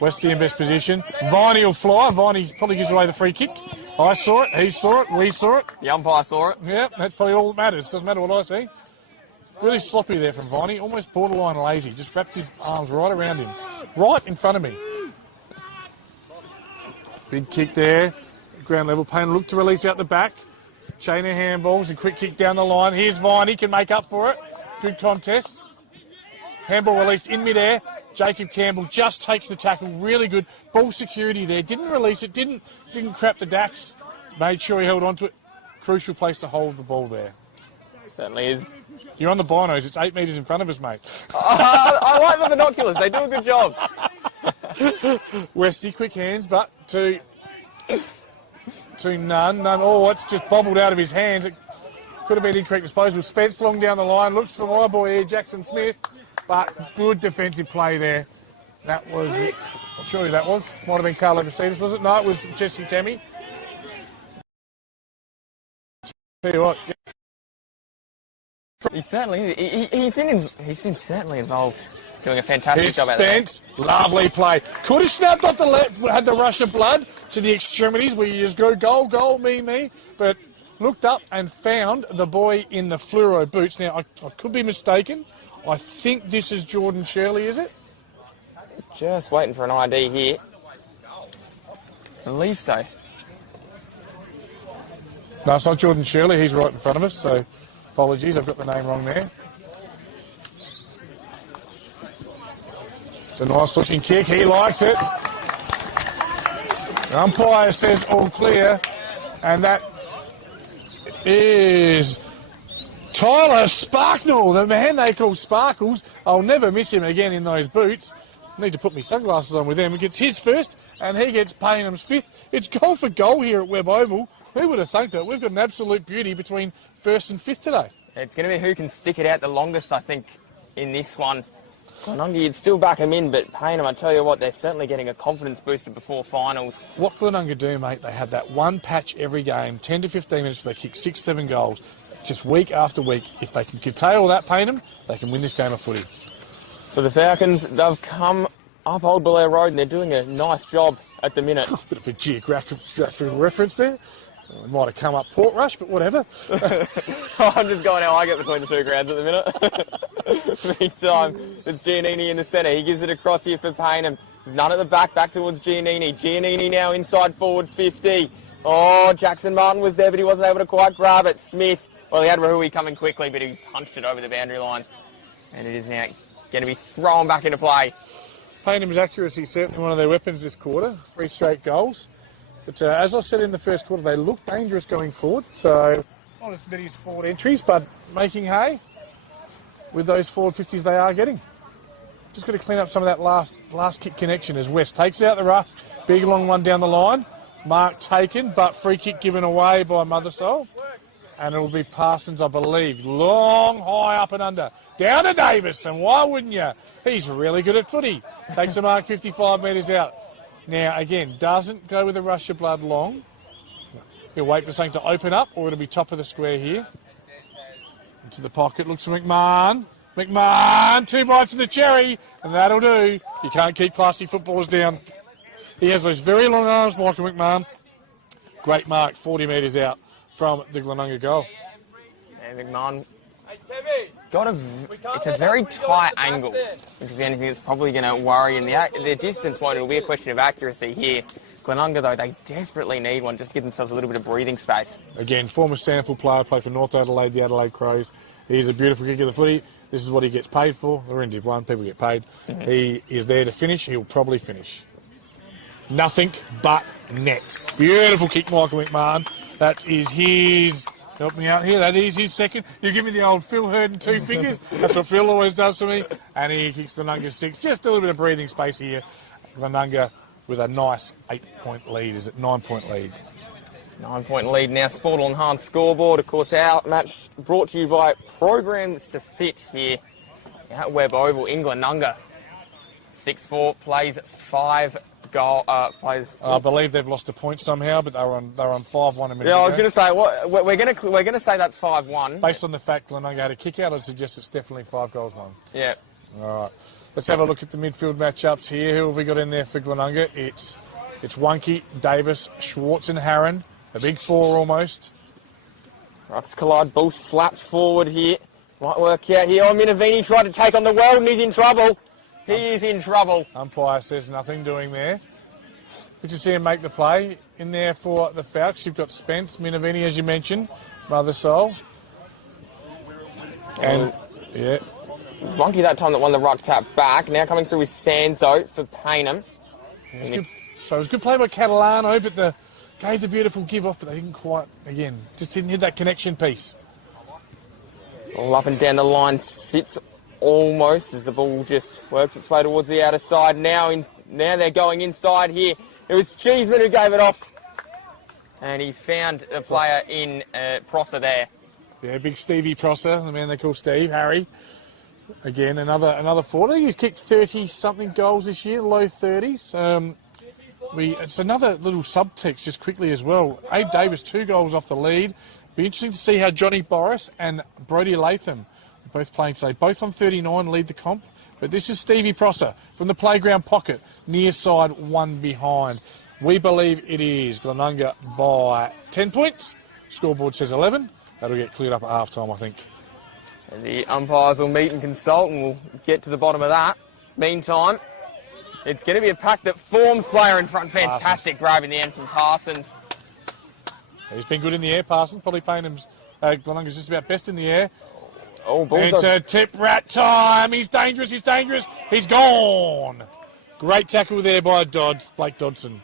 Westy in best position. Viney will fly. Viney probably gives away the free kick. I saw it, he saw it, we saw it. The umpire saw it. Yeah, that's probably all that matters. Doesn't matter what I see. Really sloppy there from Viney, almost borderline lazy. Just wrapped his arms right around him. Right in front of me. Big kick there. Ground level. Payneham look to release out the back. Chain of handballs and quick kick down the line. Here's Viney, can make up for it. Good contest. Handball released in midair. Jacob Campbell just takes the tackle, really good. Ball security there, didn't release it, didn't crap the Dax. Made sure he held on to it. Crucial place to hold the ball there. Certainly is. You're on the binos, it's 8 metres in front of us, mate. I like the binoculars, they do a good job. Westy, quick hands, but to none. Oh, it's just bobbled out of his hands. It could have been incorrect disposal. Spence long down the line, looks for my boy here, Jackson Smith. But good defensive play there. That was, surely that was. Might have been Carlo Vassilis, was it? No, it was Jesse Tammy. Tell you what. Yeah. He certainly, he's been certainly involved. Doing a fantastic job out there. Spence, lovely play. Could have snapped off the left, had the rush of blood to the extremities where you just go, goal, goal, me. But looked up and found the boy in the fluoro boots. Now, I could be mistaken. I think this is Jordan Shirley, is it? Just waiting for an ID here. I believe so. No, it's not Jordan Shirley. He's right in front of us, so apologies. I've got the name wrong there. It's a nice-looking kick. He likes it. The umpire says all clear, and that is Tyler Sparknell, the man they call Sparkles. I'll never miss him again in those boots. I need to put my sunglasses on with him. He gets his first, and he gets Paynham's fifth. It's goal for goal here at Webb Oval. Who would have thought that? We've got an absolute beauty between first and fifth today. It's going to be who can stick it out the longest, I think, in this one. Glenunga, you'd still back them in, but Payneham, I tell you what, they're certainly getting a confidence booster before finals. What Glenunga do, mate, they have that one patch every game, 10 to 15 minutes, where they kick 6-7 goals. Just week after week. If they can curtail that Payneham, they can win this game of footy. So the Falcons, they've come up Old Belair Road and they're doing a nice job at the minute. Bit of a geographical reference there. It might have come up Portrush, but whatever. I'm just going how I get between the two grounds at the minute. Meantime, it's Giannini in the centre. He gives it across here for Payneham. There's none at the back towards Giannini. Giannini now inside forward 50. Oh, Jackson Martin was there, but he wasn't able to quite grab it. Smith, well, he had Rahui coming quickly, but he punched it over the boundary line. And it is now going to be thrown back into play. Paynham's accuracy is certainly one of their weapons this quarter. 3 straight goals. But as I said in the first quarter, they look dangerous going forward. So not as many as forward entries, but making hay with those forward 50s they are getting. Just got to clean up some of that last kick connection as West takes it out the rush. Big long one down the line. Mark taken, but free kick given away by Mothersole. And it'll be Parsons, I believe. Long, high, up and under. Down to Davis, and why wouldn't you? He's really good at footy. Takes the mark 55 metres out. Now, again, doesn't go with a rush of blood long. He'll wait for something to open up, or it'll be top of the square here. Into the pocket, looks for McMahon. McMahon, 2 bites in the cherry, and that'll do. You can't keep classy footballers down. He has those very long arms, Michael McMahon. Great mark, 40 metres out from the Glenunga goal. And McMahon it's a very tight angle, which is anything that's probably going to worry him. The distance one, it'll be a question of accuracy here. Glenunga, though, they desperately need one just to give themselves a little bit of breathing space. Again, former Sandford player, played for North Adelaide, the Adelaide Crows. He's a beautiful kick of the footy. This is what he gets paid for. We're in Div 1, people get paid. He is there to finish. He'll probably finish. Nothing but net. Beautiful kick, Michael McMahon. That is his... Help me out here. That is his second. You give me the old Phil Hurd and 2 fingers. That's what Phil always does to me. And he kicks Glenunga 6. Just a little bit of breathing space here. Glenunga with a nice 8-point lead. Is it 9-point lead? 9-point lead now. Sport on Hans scoreboard. Of course, our match brought to you by Programs to Fit here at Webb Oval in Glenunga. 6-4 plays 5 goal. I believe they've lost a point somehow, but they were on 5-1 a minute ago. I was going to say we're going to say that's 5-1. Based on the fact Glenunga had a kick out, I'd suggest it's definitely 5 goals won. Yeah. All right. Let's have a look at the midfield matchups here. Who have we got in there for Glenunga? It's Wunke, Davis, Schwartz and Harron. A big four almost. Rucks collide, ball slaps forward here. Might work out here. Oh, Minavini tried to take on the world and he's in trouble. He is in trouble. Umpire says nothing doing there. Good to see him make the play. In there for the Falcons, you've got Spence, Minavini, as you mentioned, Mother Soul. And, yeah. Wunke that time that won the ruck tap back. Now coming through with Sanzo for Payneham. So it was a good play by Catalano, but gave the beautiful give off, but they didn't quite, again, just didn't hit that connection piece. All up and down the line, sits almost as the ball just works its way towards the outer side. Now they're going inside here. It was Cheeseman who gave it off. And he found the player in Prosser there. Yeah, big Stevie Prosser, the man they call Steve, Harry. Again, another 40. He's kicked 30-something goals this year, low 30s. It's another little subtext just quickly as well. Abe Davis, 2 goals off the lead. Be interesting to see how Johnny Boris and Brodie Latham are both playing today. Both on 39, lead the comp. But this is Stevie Prosser from the playground pocket, near side, 1 behind. We believe it is Glenunga by 10 points. Scoreboard says 11. That'll get cleared up at half-time, I think. And the umpires will meet and consult and we'll get to the bottom of that. Meantime, it's going to be a pack that forms player in front. Fantastic grab in the end from Parsons. He's been good in the air, Parsons. Probably Paynham's Glenunga's just about best in the air. Oh, It's a tip rat time. He's dangerous. He's gone. Great tackle there by Blake Dodson.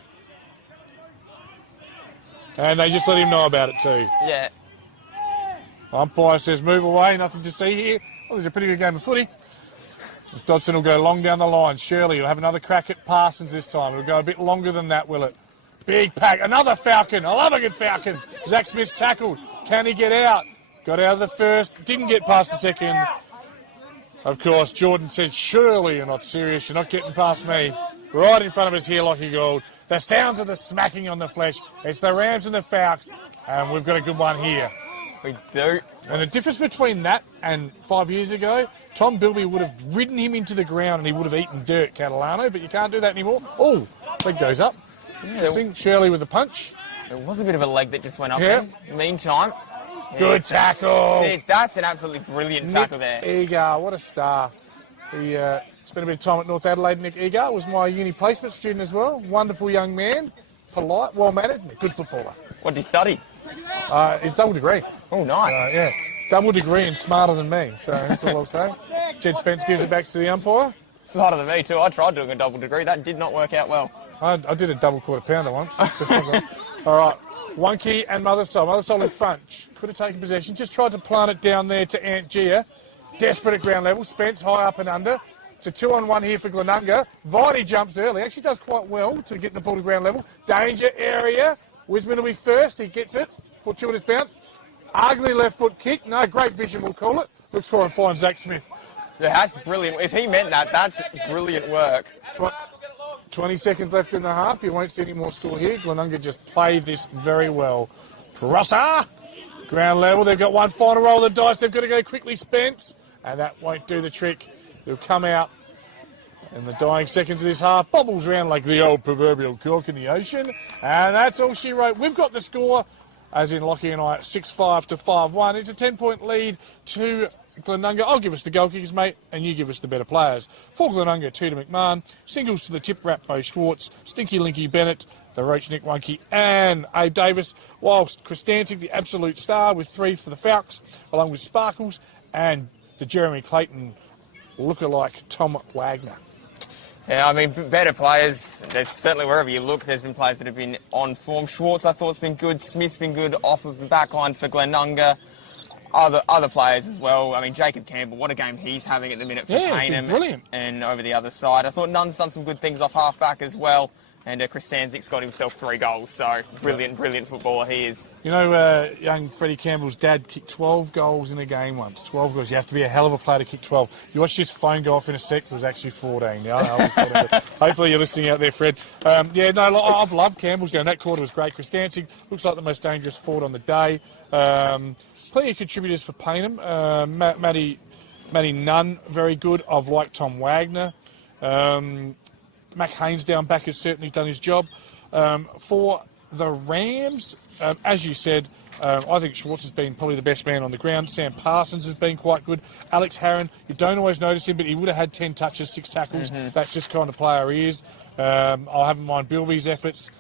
And they just let him know about it too. Yeah. Umpire says move away, nothing to see here. Well, there's a pretty good game of footy. Dodson will go long down the line. Shirley will have another crack at Parsons this time. It'll go a bit longer than that, will it? Big pack. Another Falcon. I love a good Falcon. Zach Smith's tackled. Can he get out? Got out of the first. Didn't get past the second. Of course, Jordan said, surely you're not serious. You're not getting past me. Right in front of us here, Lockie Gould. The sounds of the smacking on the flesh. It's the Rams and the Falcons. And we've got a good one here. We do. And the difference between that and 5 years ago, Tom Bilby would have ridden him into the ground and he would have eaten dirt, Catalano, but you can't do that anymore. Oh, leg goes up. Interesting. Shirley with a punch. There was a bit of a leg that just went up Yeah. there. Meantime. Good tackle. That's an absolutely brilliant tackle there. Egar, what a star. He spent a bit of time at North Adelaide. Nick Egar was my uni placement student as well. Wonderful young man. Polite, well-mannered, good footballer. What did he study? His double degree. Oh, nice. Yeah, double degree and smarter than me. So that's all I'll say. Jed Spence gives it back to the umpire. Smarter than me too. I tried doing a double degree. That did not work out well. I did a double quarter pounder once. All right. Wunke and Mother Soul. Mother Soul in front. Could have taken possession. Just tried to plant it down there to Aunt Gia. Desperate at ground level. Spence high up and under. It's a 2-on-1 here for Glenunga. Vardy jumps early. Actually does quite well to get the ball to ground level. Danger area. Wisman will be first. He gets it. Fortuitous bounce. Ugly left foot kick. No, great vision, we'll call it. Looks for and finds Zach Smith. Yeah, that's brilliant. If he meant that, that's brilliant work. 20 seconds left in the half. You won't see any more score here. Glenunga just played this very well. Prosser. Ground level. They've got one final roll of the dice. They've got to go quickly, Spence. And that won't do the trick. They'll come out in the dying seconds of this half. Bobbles around like the old proverbial cork in the ocean. And that's all she wrote. We've got the score, as in Lockie and I, 6-5 to 5-1. It's a 10-point lead to Glenunga. I'll give us the goal kickers, mate, and you give us the better players. For Glenunga, 2 to McMahon. Singles to the tip rap, Bo Schwartz. Stinky Linky Bennett. The Roach Nick Wunke and Abe Davis. Whilst Chris Dancing, the absolute star, with 3 for the Falcons, along with Sparkles and the Jeremy Clayton lookalike Tom Wagner. Yeah, I mean, better players. There's certainly, wherever you look, there's been players that have been on form. Schwartz, I thought, has been good. Smith's been good off of the back line for Glenunga. Other players as well. I mean, Jacob Campbell, what a game he's having at the minute for Payneham. Brilliant. And over the other side. I thought Nunn's done some good things off half-back as well. And Chris Stanzik's got himself 3 goals. So, brilliant footballer he is. You know, young Freddie Campbell's dad kicked 12 goals in a game once. 12 goals. You have to be a hell of a player to kick 12. You watch this phone go off in a sec. It was actually 14. Yeah, I was 14. Hopefully you're listening out there, Fred. I've loved Campbell's game. That quarter was great. Chris Stanzig looks like the most dangerous forward on the day. Plenty of contributors for Payneham. Matty Nunn, very good. I've liked Tom Wagner. Mac Haynes down back has certainly done his job. For the Rams, as you said, I think Schwartz has been probably the best man on the ground. Sam Parsons has been quite good. Alex Harron, you don't always notice him, but he would have had 10 touches, 6 tackles. That's just kind of player he is. I'll have in mind Bilby's efforts.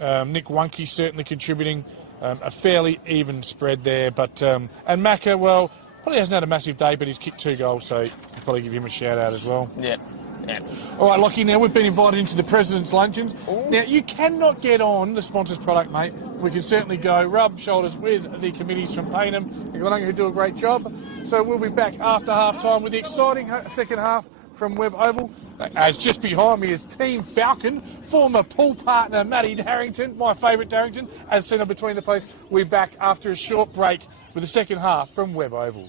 Nick Wunke certainly contributing. A fairly even spread there. But and Macca, well, probably hasn't had a massive day, but he's kicked 2 goals, so you can probably give him a shout-out as well. Yeah. Yeah. All right, Lockie, now we've been invited into the President's Luncheons. Ooh. Now, you cannot get on the sponsors product, mate. We can certainly go rub shoulders with the committees from Payneham and Glenunga who do a great job. So we'll be back after half-time with the exciting second half from Webb Oval. As just behind me is Team Falcon, former pool partner Matty Darrington, my favourite Darrington, as centre between the posts. We're back after a short break with the second half from Webb Oval.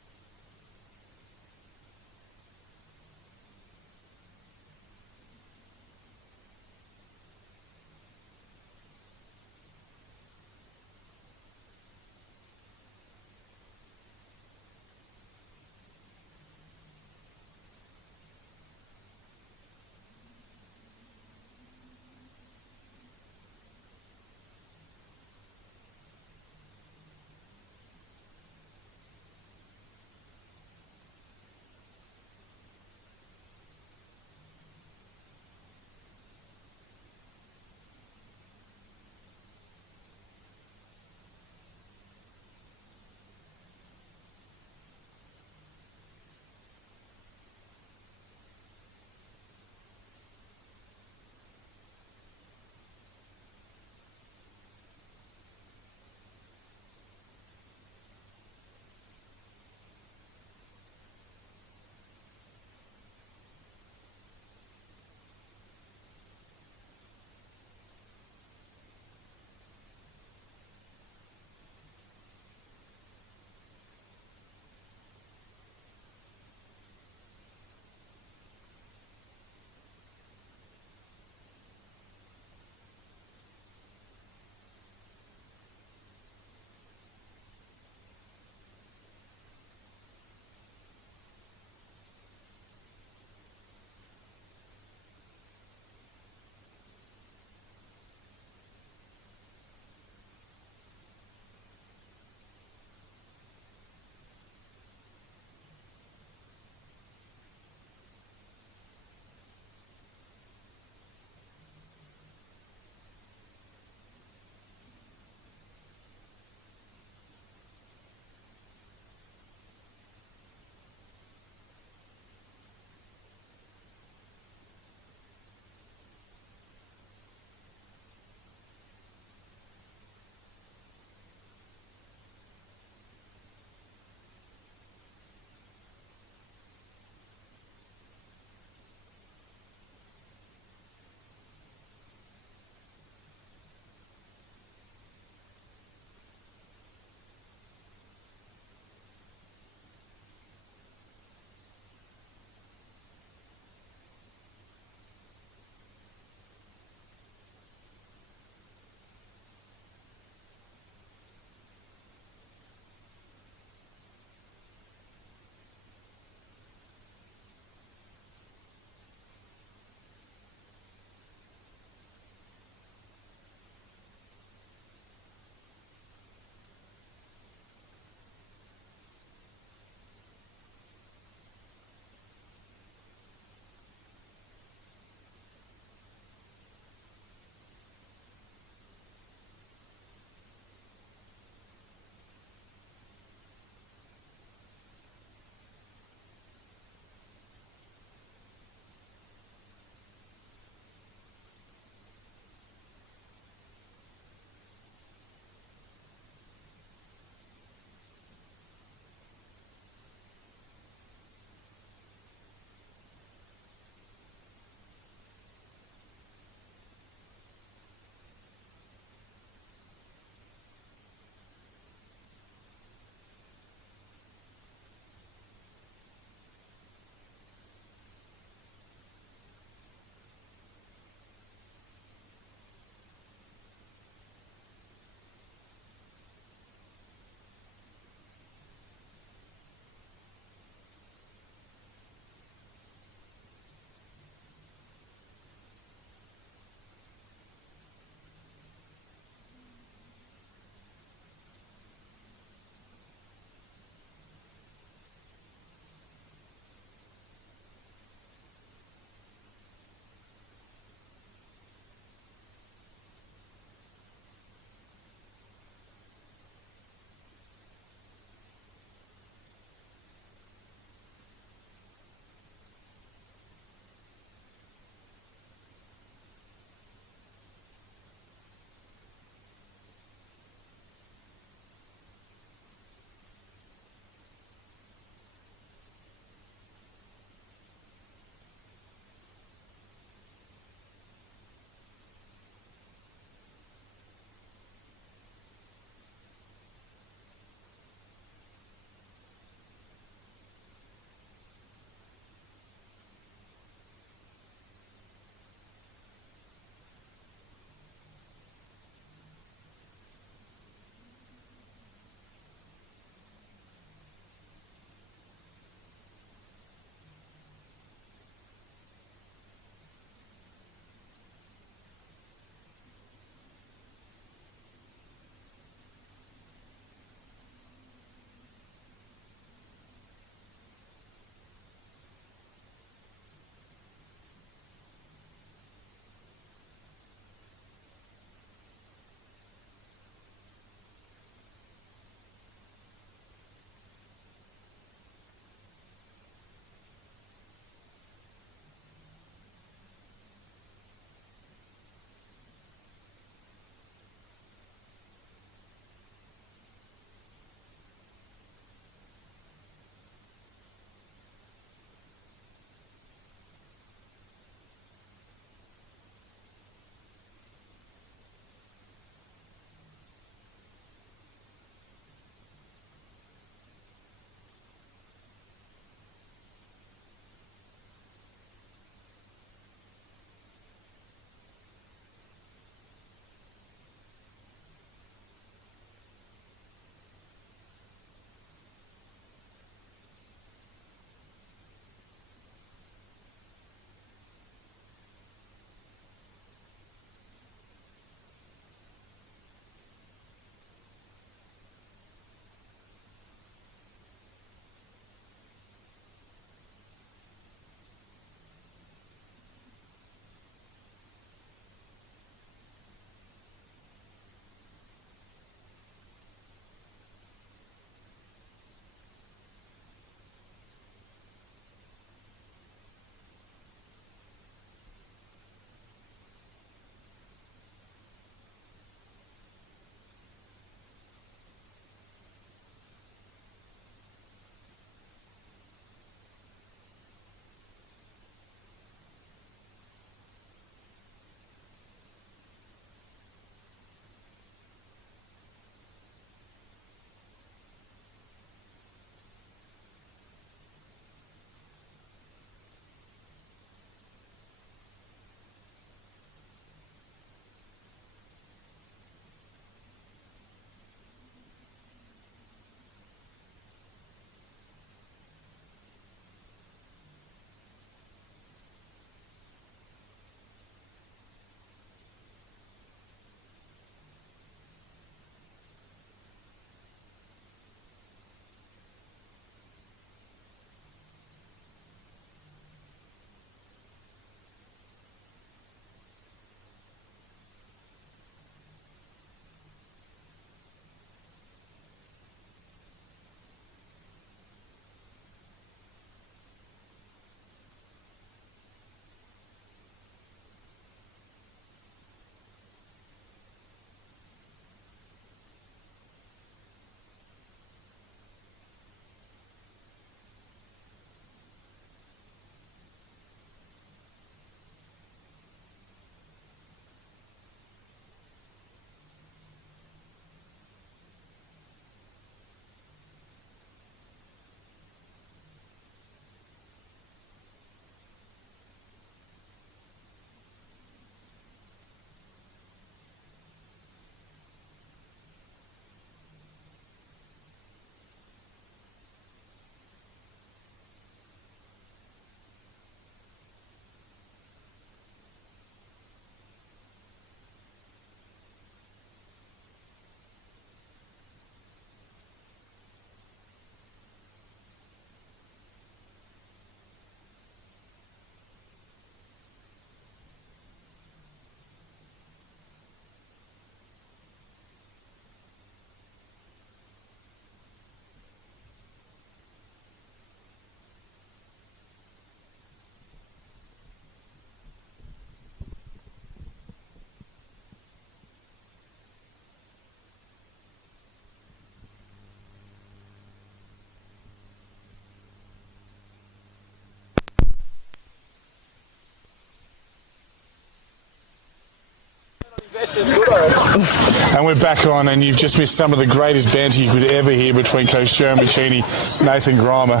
And we're back on, and you've just missed some of the greatest banter you could ever hear between Coach Jeremy Cheney, Nathan Grimer,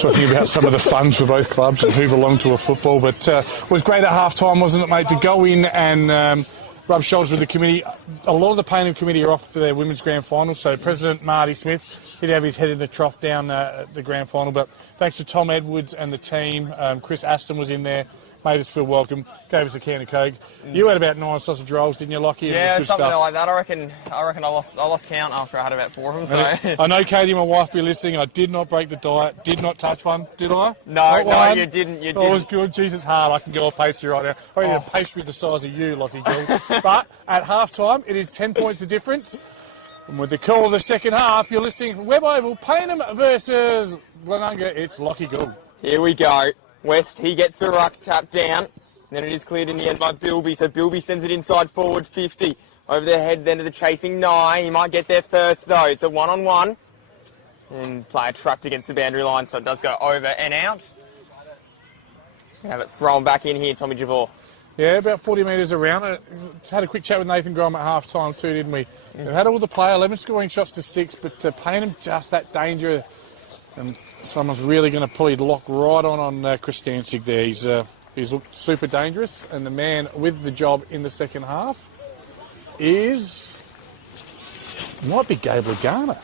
talking about some of the funds for both clubs and who belong to a football. But it was great at half-time, wasn't it, mate, to go in and rub shoulders with the committee. A lot of the Payneham committee are off for their women's grand final, so President Marty Smith did have his head in the trough down the grand final. But thanks to Tom Edwards and the team, Chris Aston was in there, made us feel welcome, gave us a can of Coke. You had about 9 sausage rolls, didn't you, Lockie? Yeah, good something stuff. like that. I reckon I lost count after I had about 4 of them. So. I know Katie, my wife, be listening. I did not break the diet, did not touch one, did I? No, you didn't. You didn't. It was good. Jeez, it's hard. I can go a pastry right now. I need a pastry the size of you, Lockie Gill. But at half-time, it is 10 points the difference. And with the call of the second half, you're listening from Web Oval, Payneham versus Glenunga. It's Lockie Gill. Here we go. West, he gets the ruck tapped down. Then it is cleared in the end by Bilby. So Bilby sends it inside forward 50. Over their head then to the chasing Nye. He might get there first though. It's a one-on-one. And player trapped against the boundary line, so it does go over and out. We have it thrown back in here, Tommy Javor. Yeah, about 40 metres around. Had a quick chat with Nathan Grimer at half-time too, didn't we? We had all the play, 11 scoring shots to 6, but Payneham just that danger. And someone's really going to pull his lock right on Chris Stancic there. He's looked super dangerous, and the man with the job in the second half might be Gabriel Garner.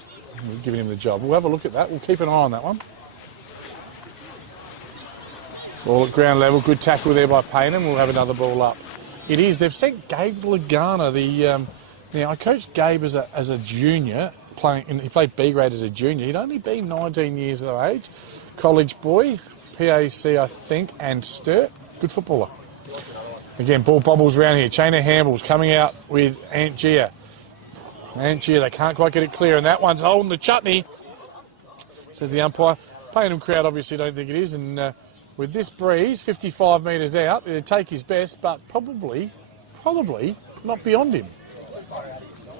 We're giving him the job. We'll have a look at that. We'll keep an eye on that one. Ball at ground level. Good tackle there by Payneham. We'll have another ball up. It is. They've sent Gabriel Garner. Now, I coached Gabe as a junior. He played B grade as a junior. He'd only been 19 years of age. College boy. PAC, I think, and Sturt. Good footballer. Again, ball bobbles around here. Chain of handballs coming out with Ant Gia. Ant Gia, they can't quite get it clear, and that one's holding the chutney, says the umpire. Payneham crowd obviously don't think it is, and with this breeze, 55 metres out, it'd take his best, but probably not beyond him.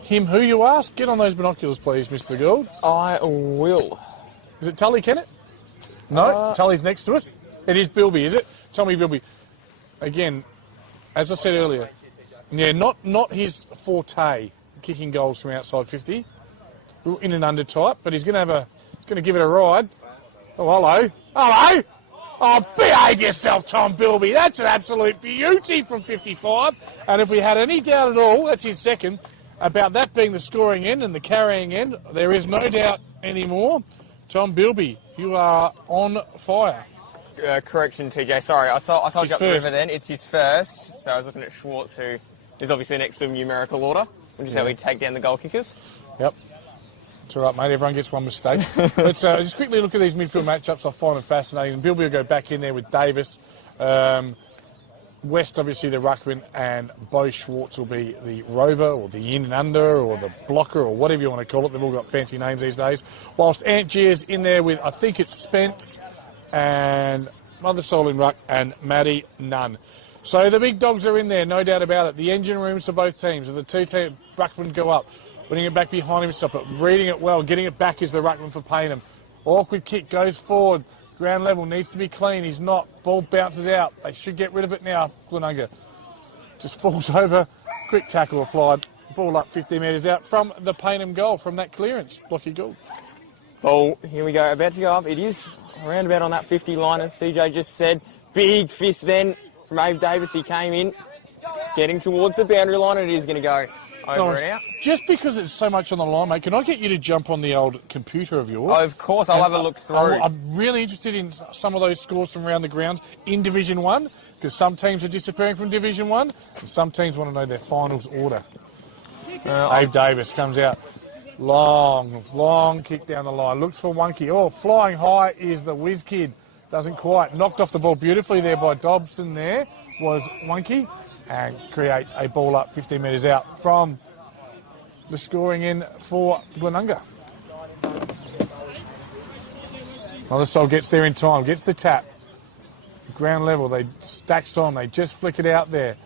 Him who, you ask? Get on those binoculars, please, Mr. Gould. I will. Is it Tully Kennett? No, Tully's next to us. It is Bilby, is it? Tommy Bilby. Again, as I said earlier, yeah, not his forte, kicking goals from outside 50, in and under type, but he's going to give it a ride. Oh, hello. Hello. Oh, behave yourself, Tom Bilby. That's an absolute beauty from 55. And if we had any doubt at all, that's his second, about that being the scoring end and the carrying end, there is no doubt anymore. Tom Bilby, you are on fire. Correction, TJ. Sorry, I told you up the river first. then. It's his first. So I was looking at Schwartz, who is obviously next to numerical order, which is how we take down the goal kickers. Yep. It's all right, mate. Everyone gets one mistake. Let's just quickly look at these midfield matchups. I find them fascinating. Bilby will go back in there with Davis. West, obviously, the ruckman, and Bo Schwartz will be the rover or the in and under or the blocker or whatever you want to call it. They've all got fancy names these days. Whilst Ant Gia's in there with, I think it's Spence and Mother Soul in ruck and Maddie Nunn. So the big dogs are in there, no doubt about it. The engine rooms for both teams. And the two team ruckmen go up, putting it back behind himself, but reading it well. Getting it back is the ruckman for Payneham. Awkward kick, goes forward. Ground level, needs to be clean. He's not. Ball bounces out. They should get rid of it now, Glenunga. Just falls over. Quick tackle applied. Ball up 50 metres out from the Payneham goal, from that clearance. Lockie Gould. Oh, here we go. About to go up. It is around about on that 50 line, as TJ just said. Big fist then from Abe Davis. He came in, getting towards the boundary line, and it is going to go over and out. Just because it's so much on the line, mate, can I get you to jump on the old computer of yours? Oh, of course, I'll have a look through. I'm really interested in some of those scores from around the grounds in Division 1, because some teams are disappearing from Division 1, and some teams want to know their finals order. Abe Davis comes out. Long kick down the line. Looks for Wonky. Oh, flying high is the whiz kid. Doesn't quite. Knocked off the ball beautifully there by Dobson there was Wonky, and creates a ball up 15 metres out from the scoring in for Glenunga. Mother Soul gets there in time, gets the tap. Ground level, they stacks on, they just flick it out there.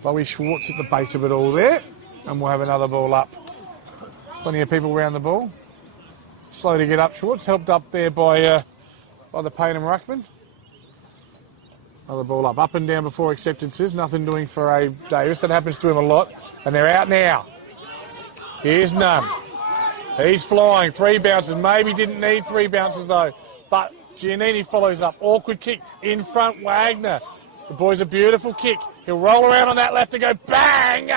Chloe Schwartz at the base of it all there, and we'll have another ball up. Plenty of people around the ball. Slow to get up, Schwartz, helped up there by the Payneham ruckman. Another ball up and down before acceptances. Nothing doing for Abe Davis. That happens to him a lot. And they're out now. Here's none. He's flying. 3 bounces. Maybe didn't need 3 bounces though. But Giannini follows up. Awkward kick in front. Wagner. The boy's a beautiful kick. He'll roll around on that left and go bang.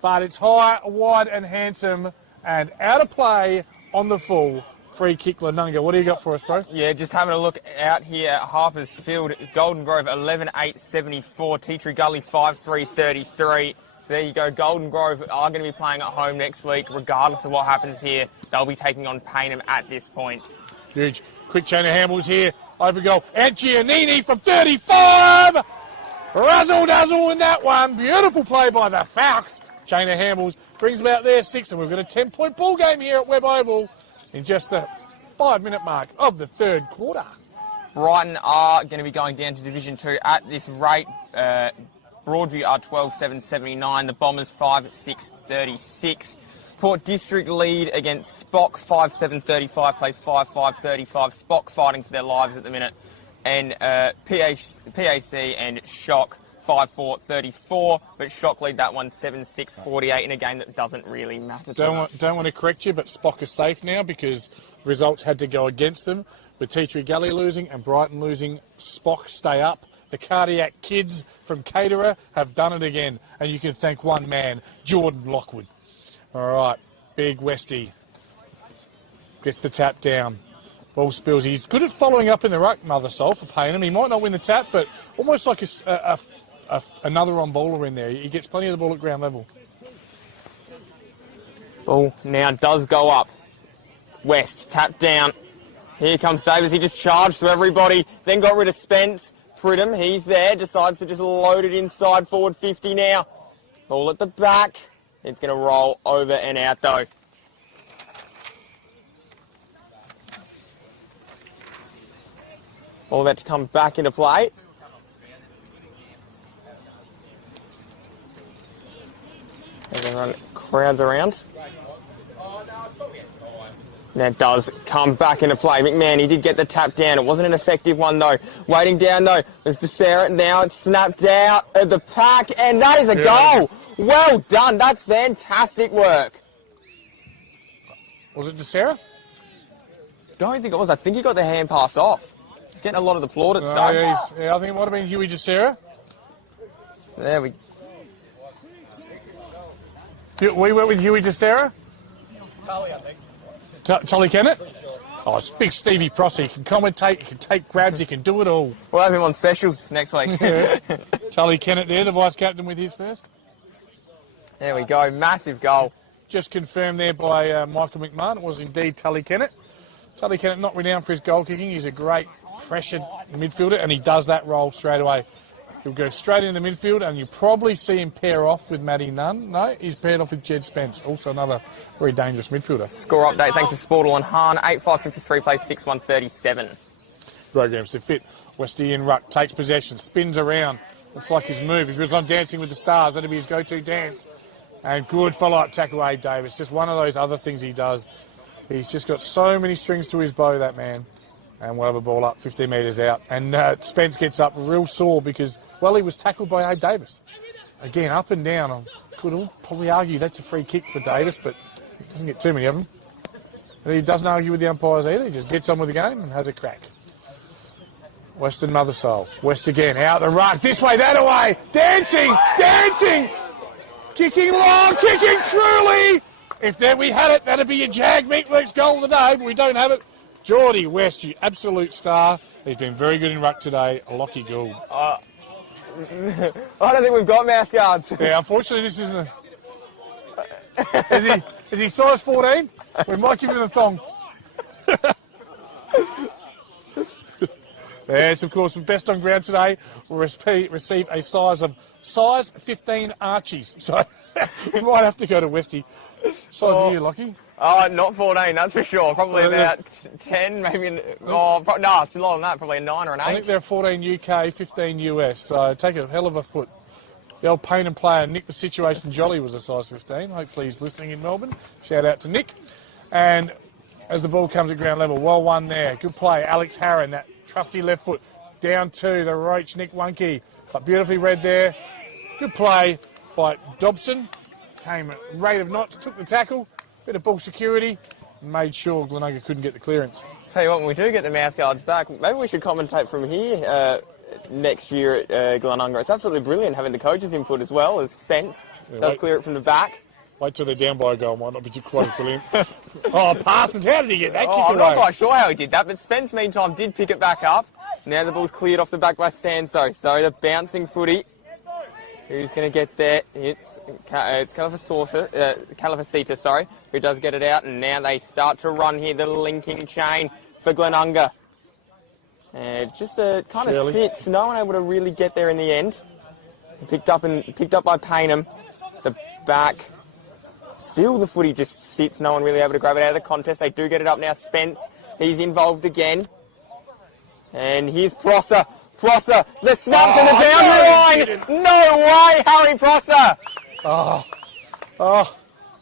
But it's high, wide and handsome. And out of play on the full. Free kick, Glenunga. What do you got for us, bro? Yeah, just having a look out here at Harper's Field. Golden Grove 11-8-74. Tea Tree Gully 5-3-33. So there you go. Golden Grove are going to be playing at home next week. Regardless of what happens here, they'll be taking on Payneham at this point. Huge. Quick chain of handballs here. Open goal. And Giannini from 35. Razzle-dazzle in that one. Beautiful play by the Falcons. Chain of handballs brings them out there 6. And we've got a 10-point ball game here at Webb Oval in just the 5-minute mark of the third quarter. Brighton are going to be going down to Division 2 at this rate. Broadview are 12-7-79. The Bombers 5-6-36. Port District lead against Spock 5-7-35. Plays 5-5-35. Spock fighting for their lives at the minute. And PAC and Shock 5-4-34, but Shock lead that one 7-6-48 in a game that doesn't really matter too much. Don't want to correct you, but Spock is safe now because results had to go against them. With Tea Tree Gully losing and Brighton losing, Spock stay up. The Cardiac kids from Caterer have done it again, and you can thank one man, Jordan Lockwood. All right, big Westie gets the tap down. Ball spills. He's good at following up in the ruck, Mother Soul, for Payneham. He might not win the tap, but almost like another on-baller in there. He gets plenty of the ball at ground level. Ball now does go up. West, tap down. Here comes Davis. He just charged through everybody, then got rid of Spence. Pridham, he's there, decides to just load it inside forward 50 now. Ball at the back. It's going to roll over and out though. Ball about to come back into play. Everyone crowds around. Now it does come back into play. McMahon, he did get the tap down. It wasn't an effective one, though. Waiting down, though. There's DeSera. Now it's snapped out at the pack, and that is a goal. Well done. That's fantastic work. Was it DeSera? Don't think it was. I think he got the hand pass off. He's getting a lot of the plaudits, though. Yeah, I think it might have been Huey DeSera. There we We went with Huey DeSera? Tully, I think. Tully Kennett? Oh, it's big Stevie Pross. He can commentate, he can take grabs, he can do it all. We'll have him on specials next week. Tully Kennett there, the vice-captain with his first. There we go. Massive goal. Just confirmed there by Michael McMahon. It was indeed Tully Kennett. Tully Kennett not renowned for his goal kicking. He's a great pressured midfielder, and he does that role straight away. He'll go straight into the midfield, and you probably see him pair off with Matty Nunn. No, he's paired off with Jed Spence, also another very dangerous midfielder. Score update thanks to Sportal and Hahn. 8-5-53 plays 6-1-37. Programs to fit. Westie in ruck, takes possession, spins around. Looks like his move. If he was on Dancing with the Stars, that'd be his go-to dance. And good follow-up tackle, Abe Davis. Just one of those other things he does. He's just got so many strings to his bow, that man. And we'll have a ball up 15 metres out. And Spence gets up real sore because, well, he was tackled by Abe Davis. Again, up and down. I could probably argue that's a free kick for Davis, but he doesn't get too many of them. And he doesn't argue with the umpires either. He just gets on with the game and has a crack. Western Mother Soul. West again, out the ruck. This way, that away. Dancing! Dancing! Kicking long, kicking truly! If we had it, that'd be your Jag Meatworks goal of the day, but we don't have it. Geordie West, you absolute star. He's been very good in ruck today. A Lockie Gould. I don't think we've got mouth guards. Yeah, unfortunately, this isn't a... Is he size 14? We might give him the thongs. Yes, of course, best on ground today will receive a size 15 Archies. So we might have to go to Westie. Size of you, Lockie? Oh, not 14, that's for sure. Probably about 10, maybe. It's lower than that. Probably a 9 or an 8. I think they're 14 UK, 15 US. So take a hell of a foot. The old Payneham player, Nick the Situation Jolly, was a size 15. Hopefully he's listening in Melbourne. Shout out to Nick. And as the ball comes at ground level, well won there. Good play. Alex Harron, that trusty left foot. down to the roach, Nick Wunke. But beautifully read there. Good play by Dobson. Came at rate of knots, took the tackle, bit of ball security, and made sure Glenunga couldn't get the clearance. Tell you what, when we do get the mouth guards back, maybe we should commentate from here next year at Glenunga. It's absolutely brilliant having the coaches' input as well, as Spence does clear it from the back. Wait till they're down by a goal, might not be quite as brilliant. Oh, Parsons, how did he get that kick I'm away? not quite sure how he did that, but Spence, meantime, did pick it back up. Now the ball's cleared off the back by Sanso. So the bouncing footy. Who's going to get there? It's Calafacita, sorry, who does get it out. And now they start to run here, the linking chain for Glenunga. Just kind of sits. No one able to really get there in the end. Picked up by Payneham. The back. Still the footy just sits. No one really able to grab it out of the contest. They do get it up now. Spence, he's involved again. And here's Prosser. Prosser, the snap to the boundary line. No way, Harry Prosser.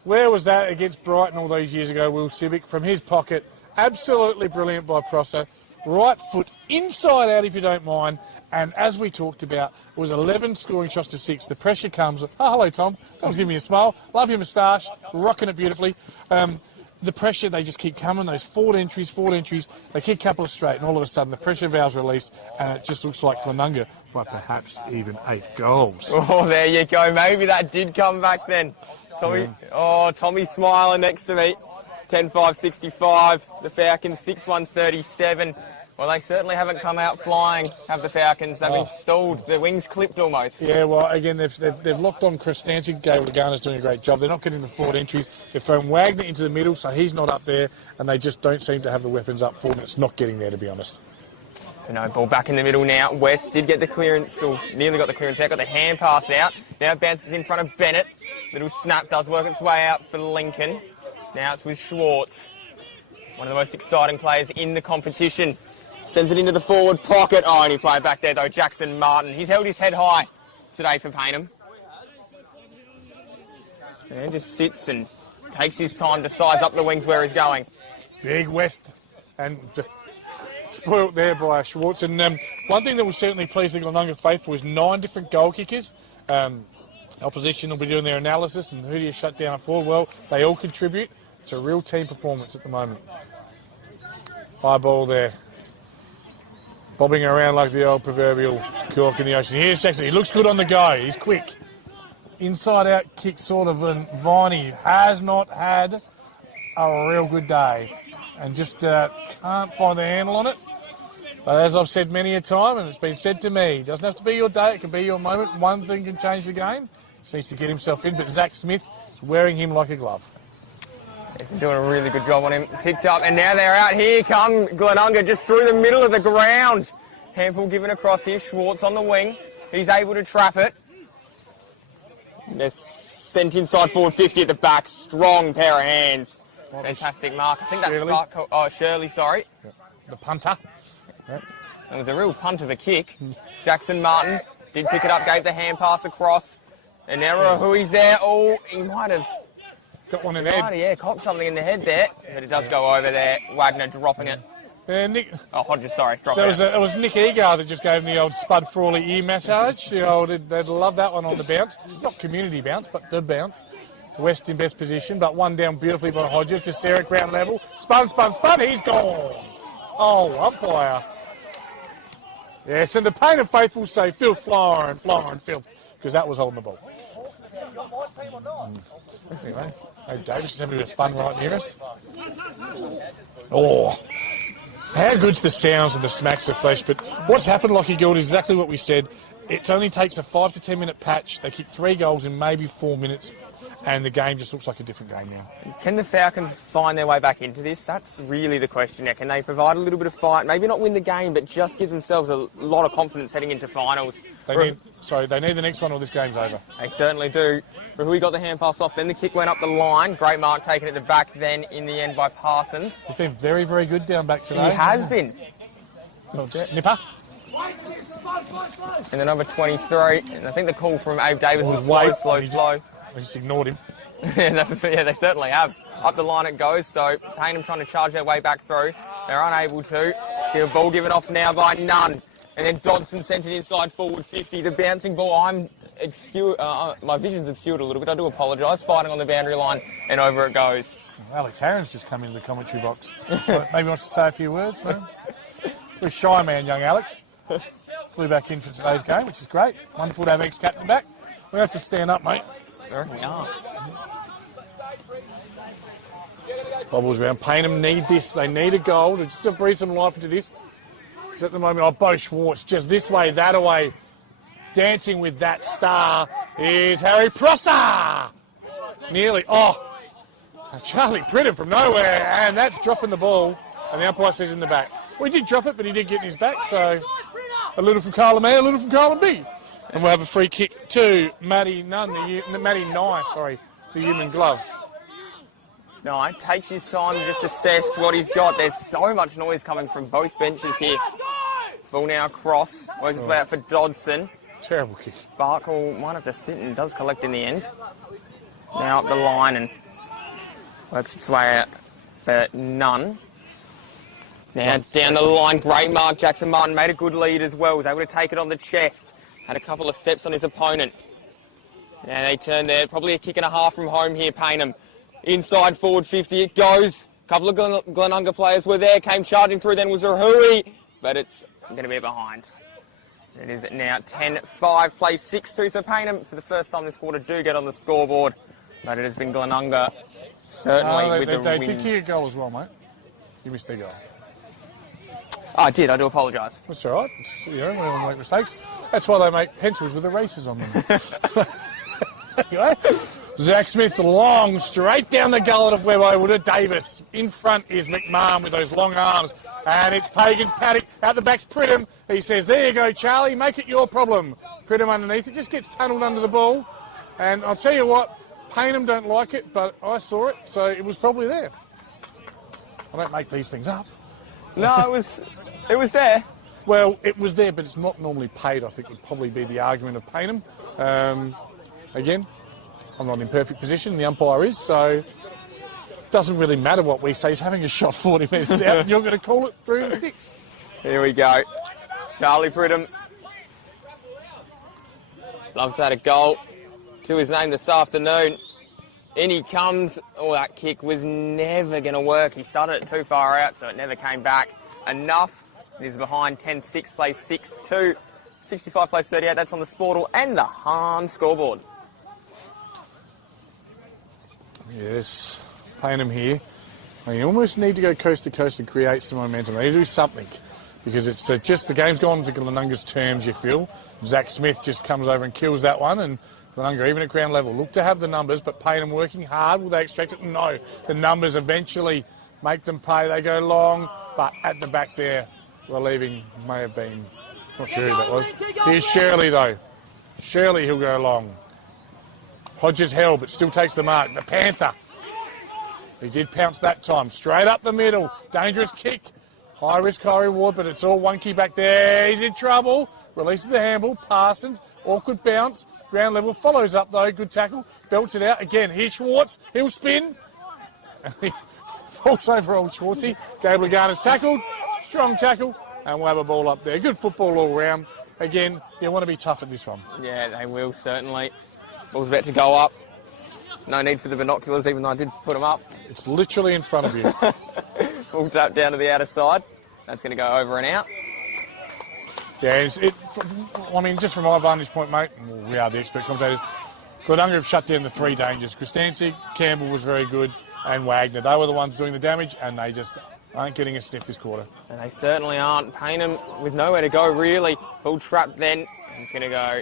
Where was that against Brighton all those years ago, Will Civic? From his pocket, absolutely brilliant by Prosser. Right foot inside out, if you don't mind. And as we talked about, it was 11 scoring shots to 6. The pressure comes. Oh, hello, Tom. Tom's giving me a smile. Love your moustache. Rocking it beautifully. The pressure, they just keep coming. Those forward entries. They kick a couple of straight, and all of a sudden the pressure valve's released, and it just looks like Glenunga by perhaps even 8 goals. Oh, there you go. Maybe that did come back then. Tommy, Tommy's smiling next to me. 10-5-65. The Falcons 6-1-37. Well, they certainly haven't come out flying, have the Falcons. They've been stalled. Their wings clipped almost. Yeah, well, again, they've locked on Kristanci. Gabriel Lagana's doing a great job. They're not getting the forward entries. They've thrown Wagner into the middle, so he's not up there, and they just don't seem to have the weapons up for him. It's not getting there, to be honest. No ball back in the middle now. West did get the clearance, or nearly got the clearance out, got the hand pass out. Now it bounces in front of Bennett. Little snap does work its way out for Lincoln. Now it's with Schwartz, one of the most exciting players in the competition. Sends it into the forward pocket. Oh, and he played back there, though. Jackson Martin. He's held his head high today for Payneham. So he just sits and takes his time to size up the wings where he's going. Big West. And spoilt there by Schwartz. And one thing that will certainly please the Glenunga faithful is 9 different goal kickers. Opposition will be doing their analysis and who do you shut down forward. Well, they all contribute. It's a real team performance at the moment. High ball there. Bobbing around like the old proverbial cork in the ocean. Here's Jackson. He looks good on the go. He's quick. Inside out kick sort of, and Viney has not had a real good day and just can't find the handle on it. But as I've said many a time, and it's been said to me, it doesn't have to be your day, it can be your moment. One thing can change the game. Just needs to get himself in, but Zach Smith is wearing him like a glove. He's been doing a really good job on him. Picked up, and now they're out. Here come Glenunga, just through the middle of the ground. Handful given across here. Schwartz on the wing. He's able to trap it. They're sent inside forward 50 at the back. Strong pair of hands. Fantastic mark. I think that's Shirley, sorry. Yep. The punter. Yep. It was a real punt of a kick. Jackson Martin did pick it up, gave the hand pass across. And now Rahui's there. Oh, he might have got one in the head. Yeah, caught something in the head there. But it does go over there. Wagner dropping it. Hodges, sorry. It was Nick Egar that just gave him the old Spud Frawley ear massage. They'd love that one on the bounce. Not community bounce, but the bounce. West in best position, but one down beautifully by Hodges. Just there at ground level. Spun. He's gone. Oh, umpire. Yes, and the Payneham faithful say filth, flower and filth, because that was holding the ball. Anyway, hey, Davis is having a bit of fun right near us. Oh, how good's the sounds and the smacks of flesh, but what's happened, Lockie Gould, is exactly what we said. It only takes a 5 to 10 minute patch. They kick 3 goals in maybe 4 minutes, and the game just looks like a different game now. Can the Falcons find their way back into this? That's really the question now. Can they provide a little bit of fight? Maybe not win the game, but just give themselves a lot of confidence heading into finals. They need the next one or this game's over. They certainly do. Rahui got the hand pass off, then the kick went up the line. Great mark taken at the back then in the end by Parsons. He's been very, very good down back today. He has been. Snipper. And the number 23, and I think the call from Abe Davis was slow. They just ignored him. Yeah, they certainly have. Up the line it goes, so Payneham trying to charge their way back through. They're unable to. The ball given off now by Nunn. And then Dodson sent it inside forward 50. The bouncing ball, my vision's obscured a little bit. I do apologise. Fighting on the boundary line, and over it goes. Alex Harron's just come into the commentary box. Maybe wants to say a few words, no? We're a shy man, young Alex. Flew back in for today's game, which is great. Wonderful to have ex-captain back. We have to stand up, mate. Certainly are. Bobbles around. Payneham need this. They need a goal to just to breathe some life into this. Because at the moment, Bo Schwartz just this way, that away. Dancing with that star is Harry Prosser. Nearly. Oh, Charlie Pridham from nowhere. And that's dropping the ball. And the umpire says in the back. Well, he did drop it, but he did get in his back. So a little from Carlin A, a little from Carlin B. And we'll have a free kick to Matty Nye, the human glove. No, takes his time to just assess what he's got. There's so much noise coming from both benches here. Ball now across. Works its way out for Dodson. Terrible kick. Sparkle might have to sit and does collect in the end. Now up the line and works its way out for Nunn. Now down the line, great mark. Jackson Martin made a good lead as well. Was able to take it on the chest. Had a couple of steps on his opponent. Now they turn there. Probably a kick and a half from home here, Payneham. Inside forward 50 it goes. A couple of Glenunga players were there. Came charging through then was Rahui. But it's going to be behind. It is now 10-5. Plays 6-2. So Payneham, for the first time this quarter, do get on the scoreboard. But it has been Glenunga, certainly, with the They wins. did kick a goal as well, mate. You missed their goal. Oh, I did. I do apologise. That's all right. It's, we all make mistakes. That's why they make pencils with erasers on them. Anyway, Zach Smith long, straight down the gullet of Webbo to Davis. In front is McMahon with those long arms. And it's Pagan's Paddock. Out the back's Pridham. He says, there you go, Charlie. Make it your problem. Pridham underneath. It just gets tunnelled under the ball. And I'll tell you what, Payneham don't like it, but I saw it, so it was probably there. I don't make these things up. No, it was there. Well, it was there, but it's not normally paid, I think would probably be the argument of Payneham. Again, I'm not in perfect position, the umpire is, so it doesn't really matter what we say. He's having a shot 40 metres out, and you're going to call it through the sticks. Here we go. Charlie Pridham. Loves that a goal to his name this afternoon. In he comes. Oh, that kick was never going to work. He started it too far out, so it never came back enough. It is behind 10-6, plays 6-2. 65 plays 38. That's on the Sportal and the Hahn scoreboard. Yes, Payneham here. You almost need to go coast to coast and create some momentum. They need to do something because it's just the game's gone to Glenunga's terms, you feel. Zach Smith just comes over and kills that one, and Glenunga, even at ground level, look to have the numbers, but Payneham working hard. Will they extract it? No. The numbers eventually make them pay. They go long, but at the back there, relieving may have been, not sure who that was. Here's Shirley, though. Shirley, he'll go long. Hodges held, but still takes the mark. The Panther. He did pounce that time. Straight up the middle. Dangerous kick. High risk, high reward, but it's all wonky back there. He's in trouble. Releases the handball. Parsons. Awkward bounce. Ground level. Follows up, though. Good tackle. Belts it out. Again, here's Schwartz. He'll spin. He falls over old Schwartzy. Gable Garner's tackled. Strong tackle. And we'll have a ball up there. Good football all round. Again, you want to be tough at this one. Yeah, they will, certainly. Ball's about to go up. No need for the binoculars, even though I did put them up. It's literally in front of you. Ball tapped down to the outer side. That's going to go over and out. Yeah, I mean, just from my vantage point, mate, we are the expert commentators, Glenunga have shut down the three dangers. Christansky, Campbell was very good, and Wagner. They were the ones doing the damage, and they just aren't getting a sniff this quarter. And they certainly aren't. Payneham with nowhere to go, really. Ball trapped then. It's going to go...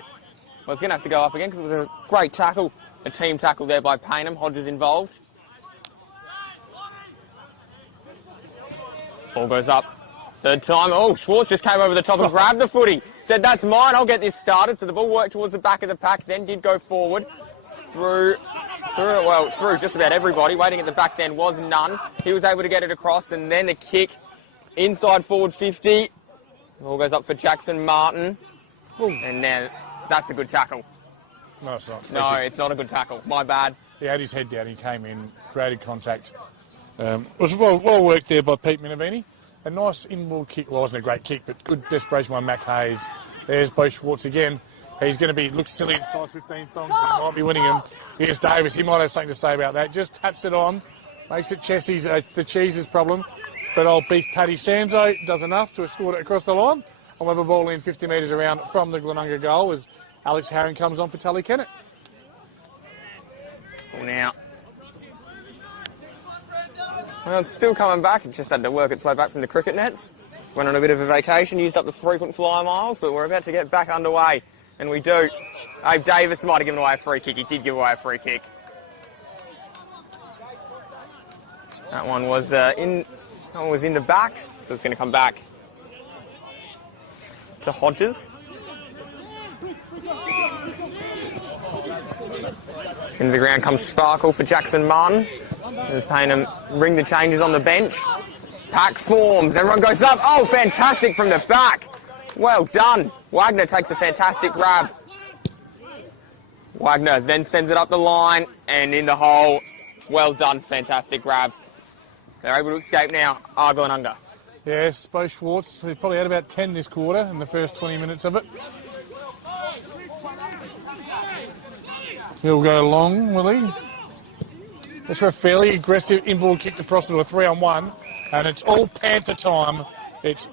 Well, it's going to have to go up again because it was a great tackle. A team tackle there by Payneham. Hodges involved. Ball goes up. Third time. Oh, Schwartz just came over the top and grabbed the footy. Said, that's mine. I'll get this started. So the ball worked towards the back of the pack. Then did go forward. Through just about everybody. Waiting at the back then was Nunn. He was able to get it across. And then the kick inside forward 50. Ball goes up for Jackson Martin. Ooh. And now that's a good tackle. No, it's not. No, it's not a good tackle. My bad. He had his head down. He came in, created contact. Was well worked there by Pete Minervini. A nice inboard kick. Well, it wasn't a great kick, but good desperation by Mac Hayes. There's Bo Schwartz again. He's going to be, looks silly in size 15 thongs, but he might be winning him. Here's Davis. He might have something to say about that. Just taps it on. Makes it Chessie's, the cheese's problem. But old beef Paddy Sanzo does enough to escort it across the line. I'll have a ball in 50 metres around from the Glenunga goal as Alex Harron comes on for Tully Kennett. Well, now. Well, it's still coming back. It just had to work its way back from the cricket nets. Went on a bit of a vacation, used up the frequent flyer miles, but we're about to get back underway. And we do. Abe Davis might have given away a free kick. He did give away a free kick. That one was in the back, so it's going to come back to Hodges. Into the ground comes Sparkle for Jackson Martin. There's Payneham ring the changes on the bench. Pack forms. Everyone goes up. Oh, fantastic from the back. Well done. Wagner takes a fantastic grab. Wagner then sends it up the line and in the hole. Well done. Fantastic grab. They're able to escape now. Glenunga. Yes, Bo Schwartz. He's probably had about 10 this quarter in the first 20 minutes of it. He'll go long, will he? It's for a fairly aggressive inboard kick to Prosser to a 3-on-1, and it's all Panther time. It's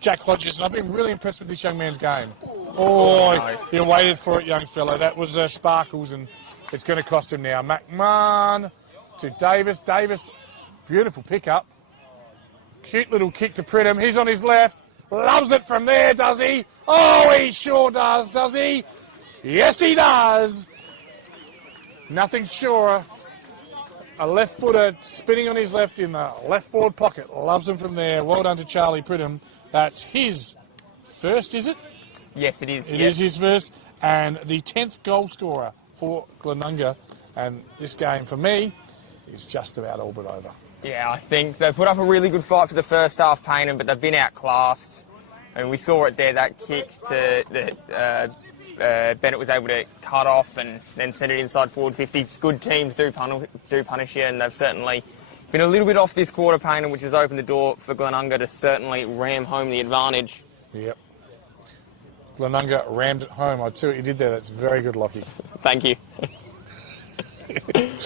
Jack Hodges, and I've been really impressed with this young man's game. Oh, you waited for it, young fellow. That was Sparkles, and it's going to cost him now. McMahon to Davis. Davis, beautiful pickup. Cute little kick to Pridham. He's on his left. Loves it from there, does he? Oh, he sure does he? Yes, he does. Nothing surer. A left footer spinning on his left in the left forward pocket. Loves him from there. Well done to Charlie Pridham. That's his first, is it? Yes, it is. It is his first. And the 10th goal scorer for Glenunga. And this game, for me, is just about all but over. Yeah, I think they put up a really good fight for the first half, Payneham, but they've been outclassed. And we saw it there, that kick to Bennett was able to cut off and then send it inside forward 50. Good teams do punish you, and they've certainly been a little bit off this quarter, Payneham, which has opened the door for Glenunga to certainly ram home the advantage. Yep. Glenunga rammed it home. I see what you did there. That's very good, Lockie. Thank you.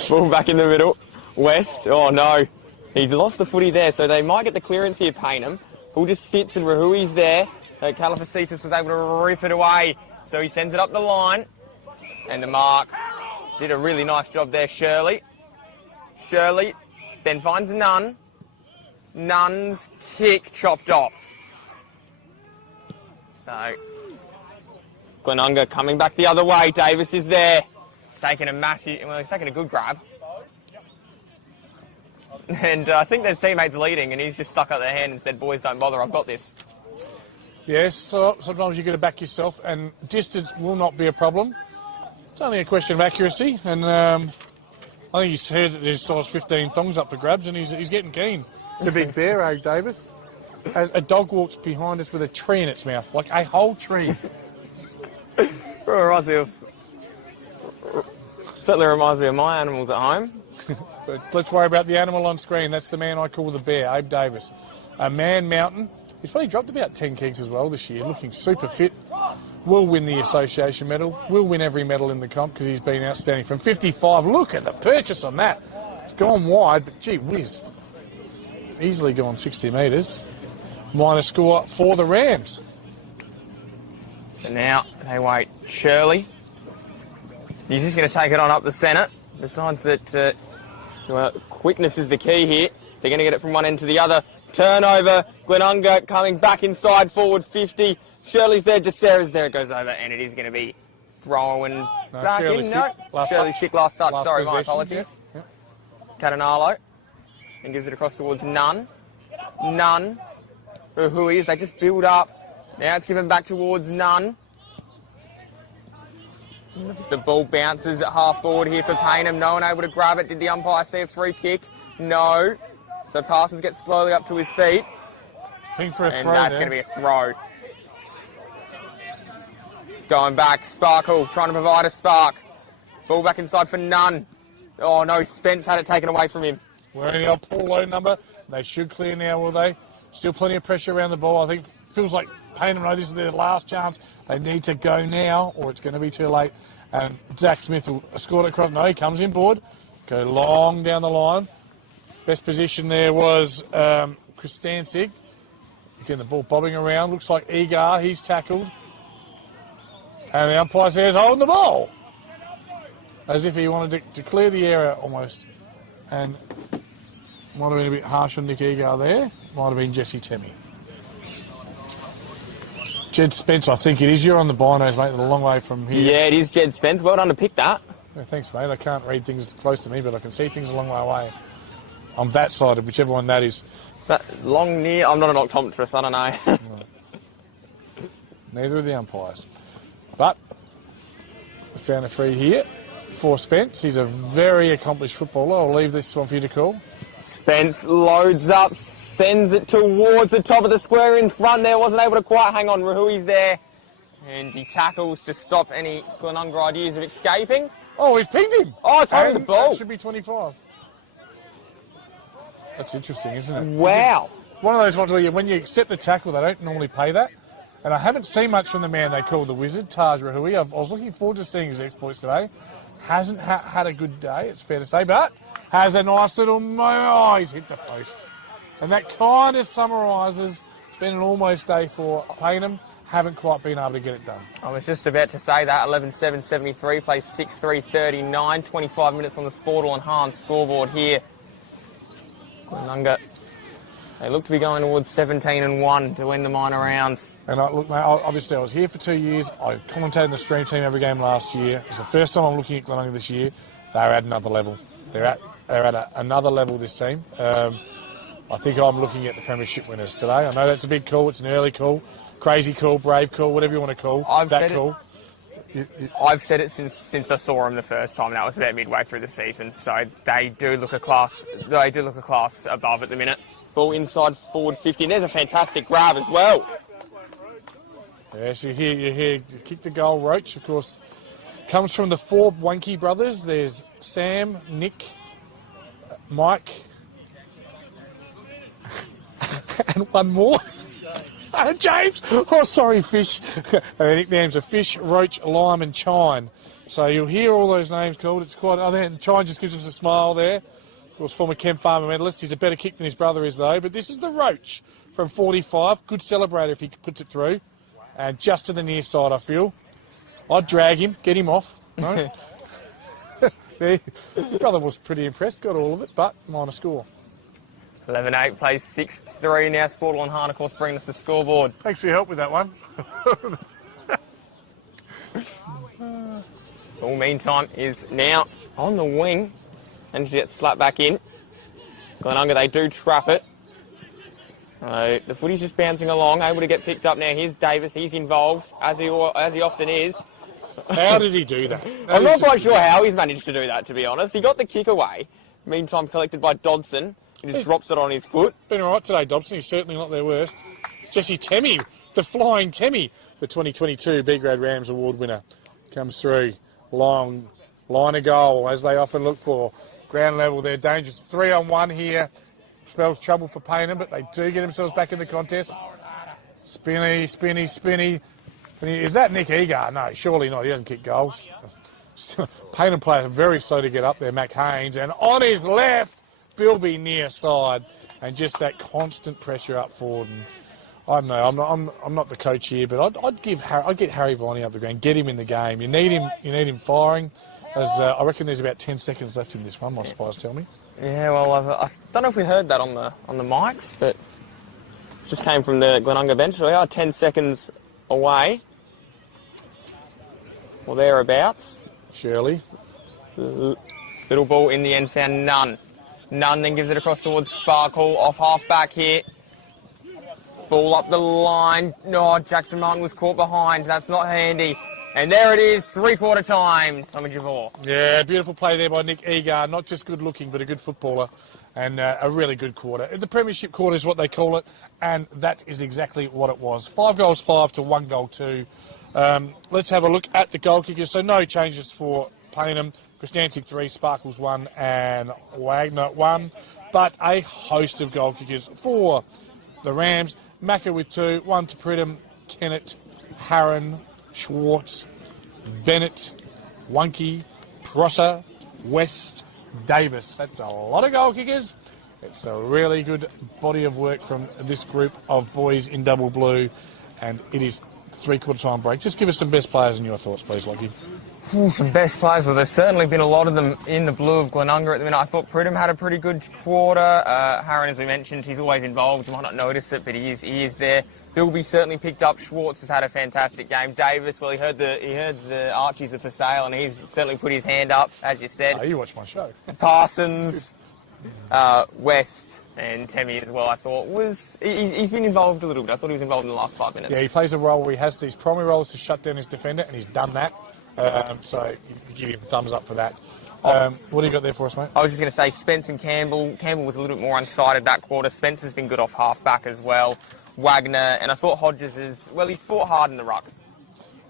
Ball back in the middle. West. Oh, no. He lost the footy there, so they might get the clearance here, Payneham. Ball just sits and Rahui's there. Kalafasitis was able to rip it away. So he sends it up the line. And the mark did a really nice job there, Shirley. Shirley then finds Nunn. Nunn's kick chopped off. So Glenunga coming back the other way. Davis is there. He's taking a good grab. And I think there's teammates leading, and he's just stuck out their hand and said, boys, don't bother, I've got this. Yes, so sometimes you've got to back yourself, and distance will not be a problem. It's only a question of accuracy, and I think he's heard that there's size 15 thongs up for grabs, and he's getting keen. The big bear, Davis. As a dog walks behind us with a tree in its mouth, like a whole tree. Certainly reminds me of my animals at home. But let's worry about the animal on screen. That's the man I call the bear, Abe Davis. A man mountain. He's probably dropped about 10 kegs as well this year, looking super fit. Will win the association medal. Will win every medal in the comp because he's been outstanding. From 55, look at the purchase on that. It's gone wide, but gee whiz. Easily gone 60 metres. Minor score for the Rams. So now they wait. Shirley. He's just going to take it on up the centre. Besides that, quickness is the key here. They're going to get it from one end to the other. Turnover. Glenunga coming back inside forward 50. Shirley's there. DeSera's there. It goes over, and it is going to be throwing back Shirley's in. Kick. Shirley's kick last touch. Sorry, my possession. apologies. Yep. Catanalo. And gives it across towards Nunn. Nunn. Who is? They just build up. Now it's given back towards Nunn. The ball bounces at half forward here for Payneham. No one able to grab it. Did the umpire see a free kick? No. So Parsons gets slowly up to his feet. Think for a and throw that's going to be a throw. It's going back. Sparkle trying to provide a spark. Ball back inside for Nunn. Oh no, Spence had it taken away from him. Wearing the old Paulo number. They should clear now, will they? Still plenty of pressure around the ball. I think feels like Payneham know this is their last chance. They need to go now or it's going to be too late. And Zach Smith will score it across. No, he comes in board. Go long down the line. Best position there was Kristancic. Again, the ball bobbing around. Looks like Egar. He's tackled. And the umpire says, holding the ball. As if he wanted to clear the area almost. And might have been a bit harsh on Nick Egar there. Might have been Jesse Temmie. Jed Spence, I think it is. You're on the binos, mate. A long way from here. Yeah, it is Jed Spence. Well done to pick that. Yeah, thanks, mate. I can't read things close to me, but I can see things a long way away. On that side, of whichever one that is. That long near... I'm not an optometrist, I don't know. Neither are the umpires. But we found a free here for Spence. He's a very accomplished footballer. I'll leave this one for you to call. Spence loads up, sends it towards the top of the square in front there. Wasn't able to quite hang on. Rahui's there. And he tackles to stop any Glenunga ideas of escaping. Oh, he's pinged him. Oh, it's holding the ball. That should be 25. That's interesting, isn't it? Wow. One of those ones where when you accept the tackle, they don't normally pay that. And I haven't seen much from the man they call the Wizard, Taj Rahui. I was looking forward to seeing his exploits today. Hasn't had a good day, it's fair to say, but has a nice little... Oh, he's hit the post. And that kind of summarises. It's been an almost day for Payneham. Haven't quite been able to get it done. I was just about to say that. 11-7-73, plays 6-3-39. 25 minutes on the Sportal and Hans scoreboard here. Glenunga, they look to be going towards 17-1 to win the minor rounds. And look, mate, obviously I was here for 2 years. I commentated in the stream team every game last year. It's the first time I'm looking at Glenunga this year. They're at another level. They're at another level, this team. I think I'm looking at the premiership winners today. I know that's a big call. It's an early call. Crazy call, brave call, whatever you want to call. I've said it since I saw them the first time. That was about midway through the season. So they do look a class. They do look a class above at the minute. Ball inside forward 50. And there's a fantastic grab as well. Yes, you hear kick the goal. Roach, of course, comes from the four Wanky brothers. There's Sam, Nick, Mike, and one more. James! Oh, sorry, Fish. Their nicknames are Fish, Roach, Lime and Chine. So you'll hear all those names called. It's quite... Oh, and Chine just gives us a smile there. Of course, former Kemp Farmer medalist. He's a better kick than his brother is, though. But this is the Roach from 45. Good celebrator if he puts it through. And just to the near side, I feel. I'd drag him, get him off. Right? His brother was pretty impressed, got all of it, but minor score. 11-8 plays 6-3 now. Sportal and Hahn, of course, bringing us the scoreboard. Thanks for your help with that one. Ball, meantime, is now on the wing. And she gets slapped back in. Glenunga, they do trap it. The footy's just bouncing along, able to get picked up now. Here's Davis. He's involved, as he often is. How did he do that? I'm not quite sure how he's managed to do that, to be honest. He got the kick away. Meantime, collected by Dodson. He just drops it on his foot. Been all right today, Dobson. He's certainly not their worst. Jesse Temmie, the flying Temmie, the 2022 B-Grade Rams Award winner, comes through. Long line of goal, as they often look for. Ground level, they're dangerous. 3-on-1 here. Spells trouble for Payneham, but they do get themselves back in the contest. Spinny. Is that Nick Egar? No, surely not. He doesn't kick goals. Payneham players are very slow to get up there. Mac Haynes, and on his left, Bilby near side, and just that constant pressure up forward. And I don't know. I'm not the coach here, but I'd get Harry Viney up the ground, get him in the game. You need him firing. As I reckon there's about 10 seconds left in this one. My spies tell me. Yeah, well, I don't know if we heard that on the mics, but it just came from the Glenunga bench. So we are 10 seconds away, or thereabouts. Shirley. Little ball in the end found Nunn. Nunn then gives it across towards Sparkle, off half back here. Ball up the line. No, Jackson Martin was caught behind. That's not handy. And there it is, three-quarter time, Tommy Javor. Yeah, beautiful play there by Nick Egar. Not just good looking, but a good footballer. And a really good quarter. The premiership quarter is what they call it, and that is exactly what it was. 5 goals 5 to 1 goal 2. Let's have a look at the goal kickers. So no changes for Payneham. Kristancic 3, Sparkles 1, and Wagner 1. But a host of goal kickers for the Rams. Macca with 2, 1 to Pridham, Kennett, Harron, Schwartz, Bennett, Wunke, Prosser, West, Davis. That's a lot of goal kickers. It's a really good body of work from this group of boys in double blue, and it is three-quarter time break. Just give us some best players and your thoughts, please, Lockie. Some best players. Well, there's certainly been a lot of them in the blue of Glenunga at the minute. I thought Pridham had a pretty good quarter. Harron, as we mentioned, he's always involved. You might not notice it, but he is there. Bilby certainly picked up. Schwartz has had a fantastic game. Davis, well, he heard the Archies are for sale, and he's certainly put his hand up, as you said. Oh, you watch my show. Parsons, West, and Temi as well. I thought he's been involved a little bit. I thought he was involved in the last 5 minutes. Yeah, he plays a role where he has his primary role is to shut down his defender, and he's done that. So you give him a thumbs up for that. What do you got there for us, mate? I was just going to say Spence and Campbell. Campbell was a little bit more unsighted that quarter. Spence has been good off half-back as well. Wagner, and I thought Hodges he's fought hard in the ruck.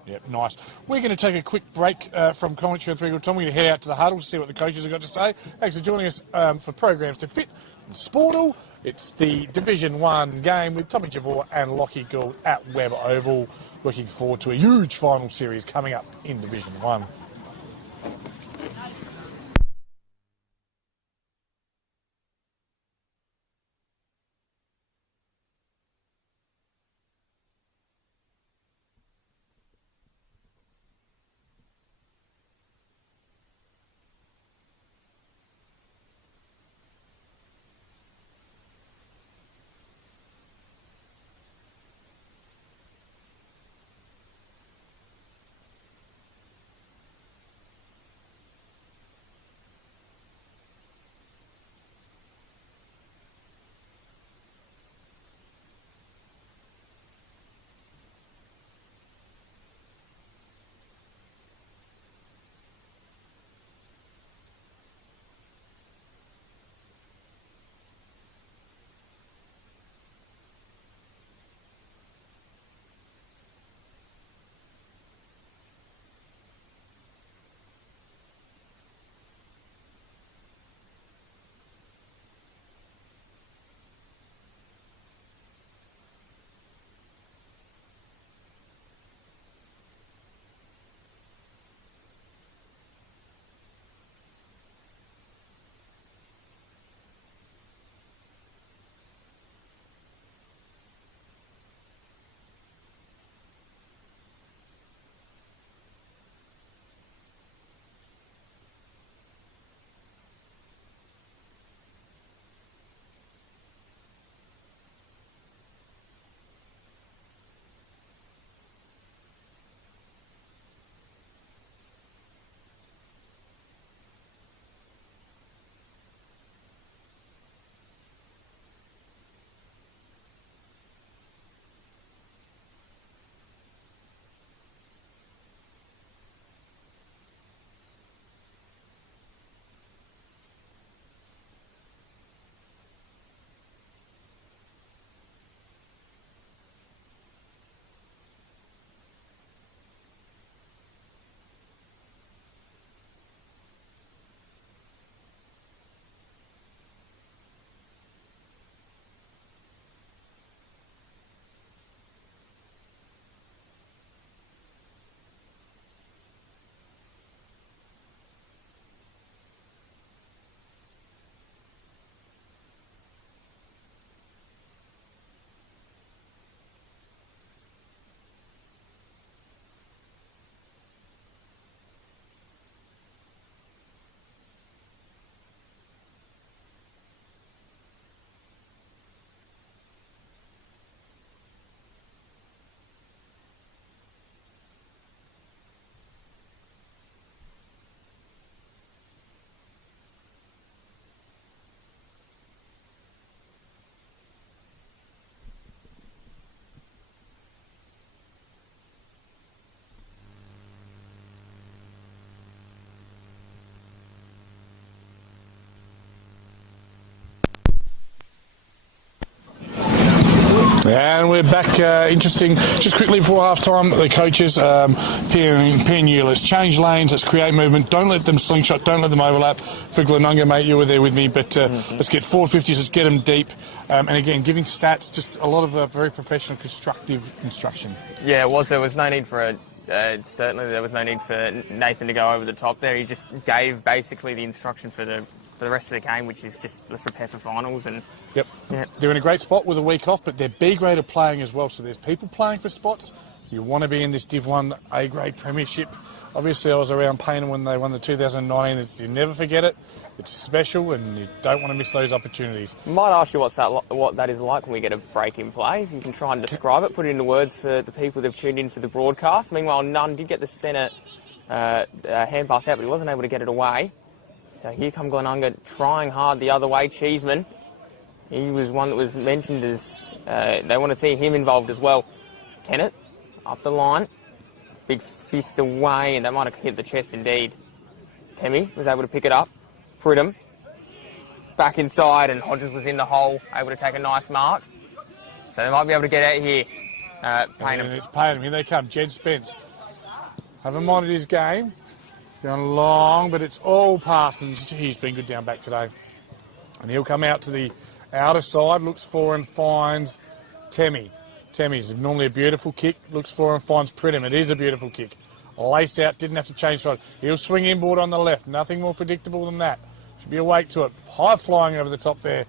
Yep, nice. We're going to take a quick break from commentary on 3 Good Time. We're going to head out to the huddle to see what the coaches have got to say. Thanks for joining us for Programs to Fit and Sportal. It's the Division 1 game with Tommy Javor and Lockie Gould at Webb Oval. Looking forward to a huge final series coming up in Division 1. And we're back. Interesting. Just quickly before half-time, the coaches, Payneham, let's change lanes, let's create movement. Don't let them slingshot, don't let them overlap. For Glenunga, mate, you were there with me, but let's get forward 50s, let's get them deep. And again, giving stats, just a lot of very professional, constructive instruction. Yeah, it was. There was no need for certainly there was no need for Nathan to go over the top there. He just gave basically the instruction for the rest of the game, which is just let's prepare for finals. And Yep. They're in a great spot with a week off, but they're B grade are playing as well. So there's people playing for spots. You want to be in this Div 1 A grade premiership. Obviously, I was around Payneham when they won the 2019. You never forget it. It's special, and you don't want to miss those opportunities. Might ask you what that is like when we get a break in play. If you can try and describe it, put it into words for the people that have tuned in for the broadcast. Meanwhile, Nunn did get the centre hand pass out, but he wasn't able to get it away. So here come Glenunga trying hard the other way. Cheeseman, he was one that was mentioned as they want to see him involved as well. Kennett up the line, big fist away, and that might have hit the chest indeed. Temi was able to pick it up. Pridham back inside, and Hodges was in the hole, able to take a nice mark. So they might be able to get out here. Payneham. It's Payneham. Here they come. Jed Spence. Haven't minded his game. Going long, but it's all Parsons. He's been good down back today. And he'll come out to the outer side, looks for and finds Temi. Temi's normally a beautiful kick, looks for and finds Pridham. It is a beautiful kick. Lace out, didn't have to change side. He'll swing inboard on the left. Nothing more predictable than that. Should be awake to it. High flying over the top there.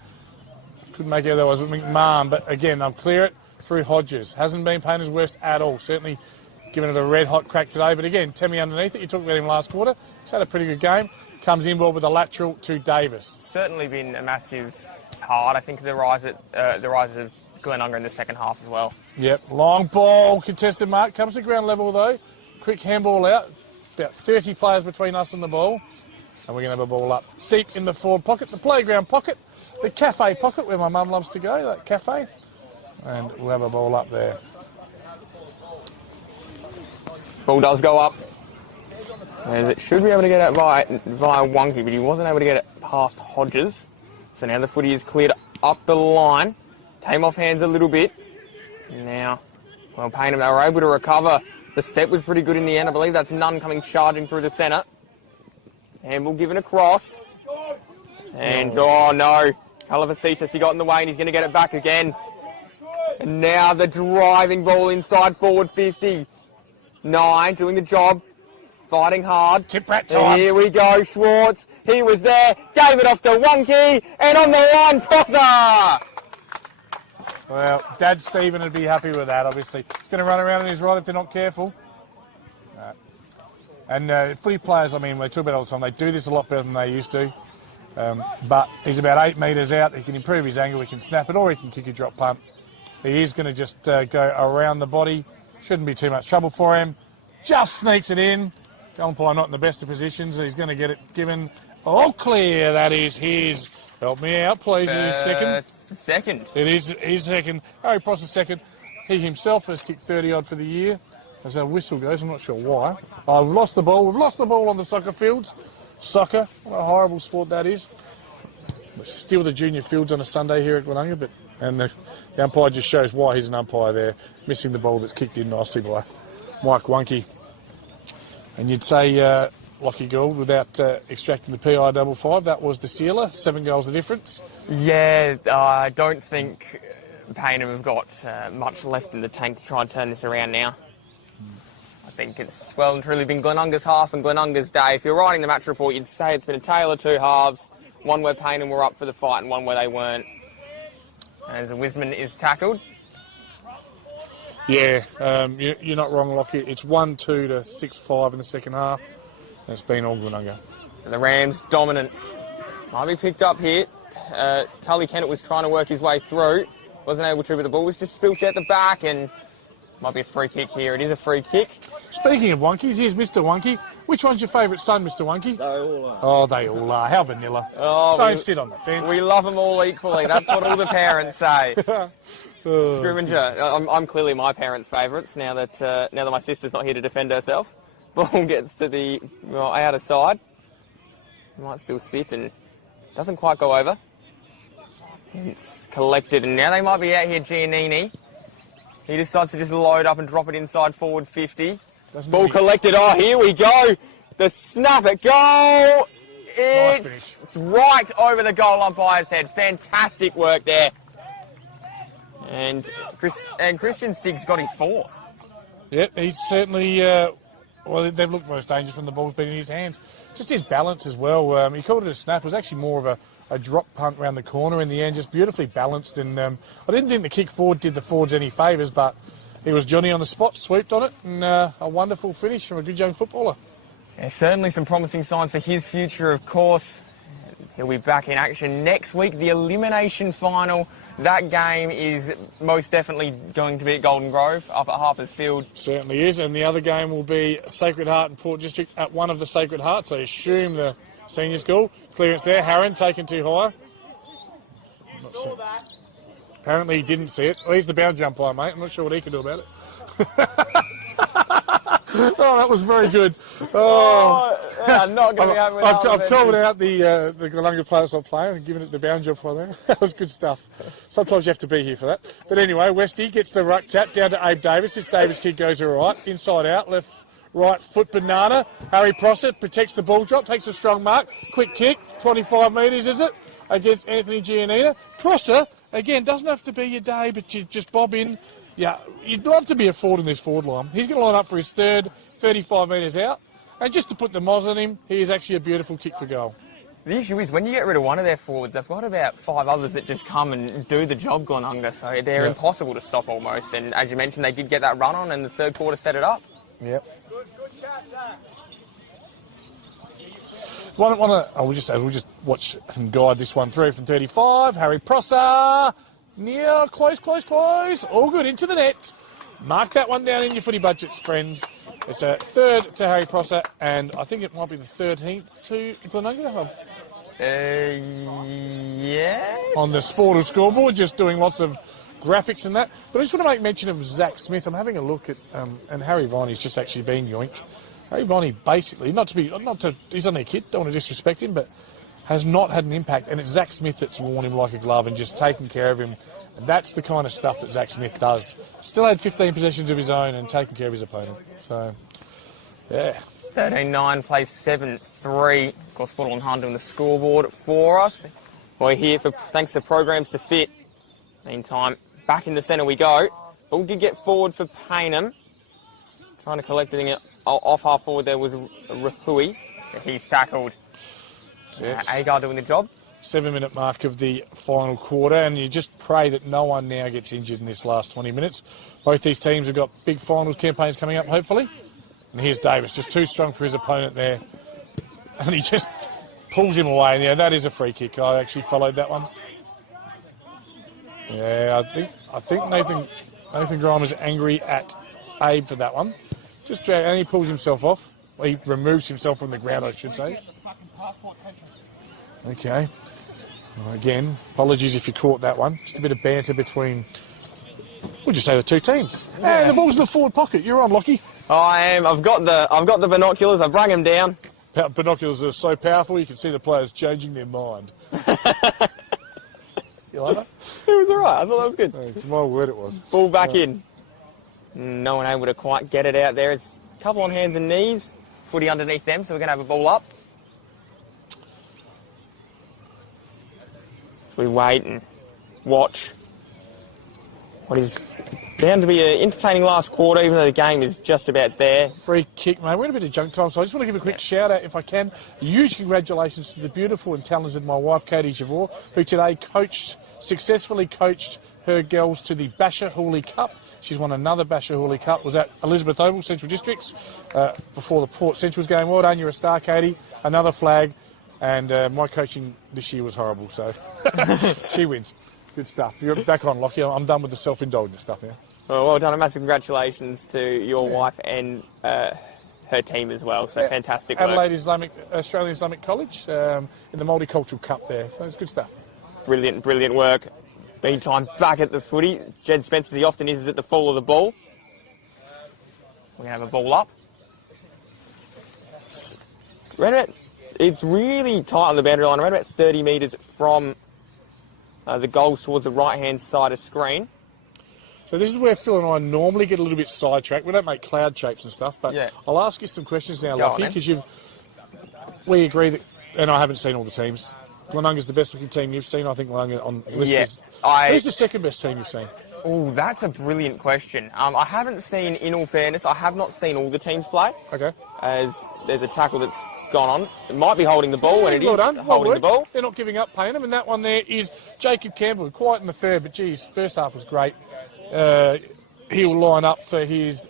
Couldn't make it otherwise with McMahon, but again, they'll clear it through Hodges. Hasn't been Paynter's worst at all. Certainly given it a red-hot crack today, but again, Temi underneath it. You talked about him last quarter. He's had a pretty good game. Comes inboard with a lateral to Davis. Certainly been a massive part. I think the rise of Glenunga in the second half as well. Yep, long ball, contested mark. Comes to ground level though. Quick handball out. About 30 players between us and the ball. And we're going to have a ball up deep in the forward pocket, the playground pocket, the cafe pocket where my mum loves to go, that cafe. And we'll have a ball up there. Ball does go up. And it should be able to get it via Wonky, but he wasn't able to get it past Hodges. So now the footy is cleared up the line. Came off hands a little bit. Now, well, Payneham, they were able to recover. The step was pretty good in the end. I believe that's Nunn coming charging through the centre. And we'll give it across. And, oh no, Calavasitas, he got in the way and he's going to get it back again. And now the driving ball inside forward 50. 9 doing the job, fighting hard. Tip rat time. And here we go, Schwartz. He was there, gave it off to Wonky, and on the line, Prosser. Well, Dad Stephen would be happy with that, obviously. He's going to run around on his right if they're not careful. And footy players, I mean, they talk about it all the time, they do this a lot better than they used to. But he's about 8 metres out. He can improve his angle, he can snap it, or he can kick a drop punt. He is going to just go around the body. Shouldn't be too much trouble for him. Just sneaks it in. The umpire not in the best of positions. He's going to get it given. All clear. That is his. Help me out, please. It is second. Second. It is his second. Harry Prosser second. He himself has kicked 30-odd for the year. As our whistle goes, I'm not sure why. Oh, we've lost the ball. We've lost the ball on the soccer fields. Soccer. What a horrible sport that is. Still the junior fields on a Sunday here at Glenunga, but the umpire just shows why he's an umpire there, missing the ball that's kicked in nicely by Mike Wonky. And you'd say, Lockie Gould, without extracting the PI55, that was the sealer, 7 goals the difference. Yeah, I don't think Payneham have got much left in the tank to try and turn this around now. I think it's well and truly been Glenunga's half and Glenunga's day. If you're writing the match report, you'd say it's been a tale of 2 halves, one where Payneham were up for the fight and one where they weren't. As Wisman is tackled. Yeah, you're not wrong, Lockie. It's 1-2 to 6-5 in the second half. And it's been all Glenunga. So the Rams dominant. Might be picked up here. Tully Kennett was trying to work his way through. Wasn't able to, but the ball was just spilled at the back and might be a free kick here. It is a free kick. Speaking of Wonkies, here's Mr. Wonky. Which one's your favourite son, Mr. Wonky? They all are. Oh, they all are. How vanilla. Oh, Don't sit on the fence. We love them all equally. That's what all the parents say. Scrivenger. I'm clearly my parents' favourites now that my sister's not here to defend herself. Ball gets to the outer side. Might still sit and doesn't quite go over. It's collected, and now they might be out here, Giannini. He decides to just load up and drop it inside forward 50. Doesn't Ball really- collected. Oh, here we go. The snap at goal. finish. It's right over the goal umpire's head. Fantastic work there. And Christian Stig's got his 4th. Yeah, he's certainly, well, they've looked most dangerous when the ball's been in his hands. Just his balance as well. He called it a snap. It was actually more of a drop punt around the corner in the end, just beautifully balanced. And I didn't think the kick forward did the forwards any favours, but he was Johnny on the spot, swooped on it, and a wonderful finish from a good young footballer. Yeah, certainly some promising signs for his future, of course. He'll be back in action next week, the elimination final. That game is most definitely going to be at Golden Grove, up at Harper's Field. Certainly is, and the other game will be Sacred Heart and Port District at one of the Sacred Hearts. I assume the senior school. Clearance there, Harron taken too high. Apparently he didn't see it. Well, he's the boundary umpire, mate. I'm not sure what he can do about it. Oh, that was very good. Oh, Yeah, not going to be happy with that. I've called out the Glenunga players not playing and given it the boundary umpire there. That was good stuff. Sometimes you have to be here for that. But anyway, Westy gets the ruck tap down to Abe Davis. This Davis kid goes all right. Inside out, left, right foot banana. Harry Prosser protects the ball drop, takes a strong mark. Quick kick, 25 metres, is it? Against Anthony Giannina. Prosser, again, doesn't have to be your day, but you just bob in. Yeah, you'd love to be a forward in this forward line. He's going to line up for his third, 35 metres out. And just to put the moz on him, he is actually a beautiful kick for goal. The issue is when you get rid of one of their forwards, they've got about 5 others that just come and do the job, Glenunga, so they're impossible to stop almost. And as you mentioned, they did get that run on and the third quarter set it up. Yep. We'll just watch and guide this one through from 35. Harry Prosser. Near, close. All good, into the net. Mark that one down in your footy budgets, friends. It's a third to Harry Prosser, and I think it might be the 13th to Glenunga. Yes. On the Sportal scoreboard, just doing lots of graphics and that. But I just want to make mention of Zach Smith. I'm having a look at, and Harry Viney's just actually been yoinked. Harry Viney basically, he's only a kid, don't want to disrespect him, but has not had an impact, and it's Zach Smith that's worn him like a glove and just taken care of him. And that's the kind of stuff that Zach Smith does. Still had 15 possessions of his own and taken care of his opponent. So, yeah. 13-9 plays 7-3. Of course, Spottle and Hunt doing the scoreboard for us. We're here for thanks to Programs to Fit. Meantime, back in the centre we go. Ball did get forward for Payneham. Trying to collect it off half forward there was Rahui. He's tackled. Yes. Agar doing the job. 7-minute mark of the final quarter, and you just pray that no one now gets injured in this last 20 minutes. Both these teams have got big finals campaigns coming up, hopefully. And here's Davis, just too strong for his opponent there. And he just pulls him away. And yeah, that is a free kick. I actually followed that one. Yeah, I think Nathan Grime is angry at Abe for that one. And he pulls himself off. Well, he removes himself from the ground, I should say. Okay. Well, again, apologies if you caught that one. Just a bit of banter between, we'll just say, the two teams. Yeah. And the ball's in the forward pocket. You're on, Lockie. I am. I've got the binoculars. I brung them down. Binoculars are so powerful, you can see the players changing their mind. You like that? It was all right. I thought that was good. It's my word, it was. Ball back in. No one able to quite get it out there. It's a couple on hands and knees. Footy underneath them, so we're going to have a ball up. So we wait and watch what is bound to be an entertaining last quarter, even though the game is just about there. Free kick, mate. We're in a bit of junk time, so I just want to give a quick shout out, if I can. Huge congratulations to the beautiful and talented my wife, Katie Javor, who today successfully coached her girls to the Basher Hooley Cup. She's won another Basher Hooley Cup. Was at Elizabeth Oval, Central Districts, before the Port Central's game. Well done, you're a star, Katie. Another flag. And my coaching this year was horrible, so she wins. Good stuff. You're back on, Lockie. I'm done with the self-indulgent stuff now. Well done. A massive congratulations to your wife and her team as well. So fantastic work. Adelaide Australian Islamic College in the Multicultural Cup there. So it's good stuff. Brilliant work. Meantime, back at the footy. Jed Spencer, as he often is at the fall of the ball. We're going to have a ball up. It's really tight on the boundary line, around about 30 metres from the goals towards the right-hand side of screen. So this is where Phil and I normally get a little bit sidetracked. We don't make cloud shapes and stuff, but Yeah. I'll ask you some questions now, Go on, Lockie, then. because we agree that, and I haven't seen all the teams. Glenunga's the best looking team you've seen. I think Glenunga on the list is. Who's the second best team you've seen? Oh, that's a brilliant question. I haven't seen, in all fairness, I have not seen all the teams play. Okay. As there's a tackle that's gone on. It might be holding the ball, and it Well is done. Well holding the worked. ball. They're not giving up Payneham, and that one there is Jacob Campbell, quiet in the third, but geez, first half was great. He'll line up for his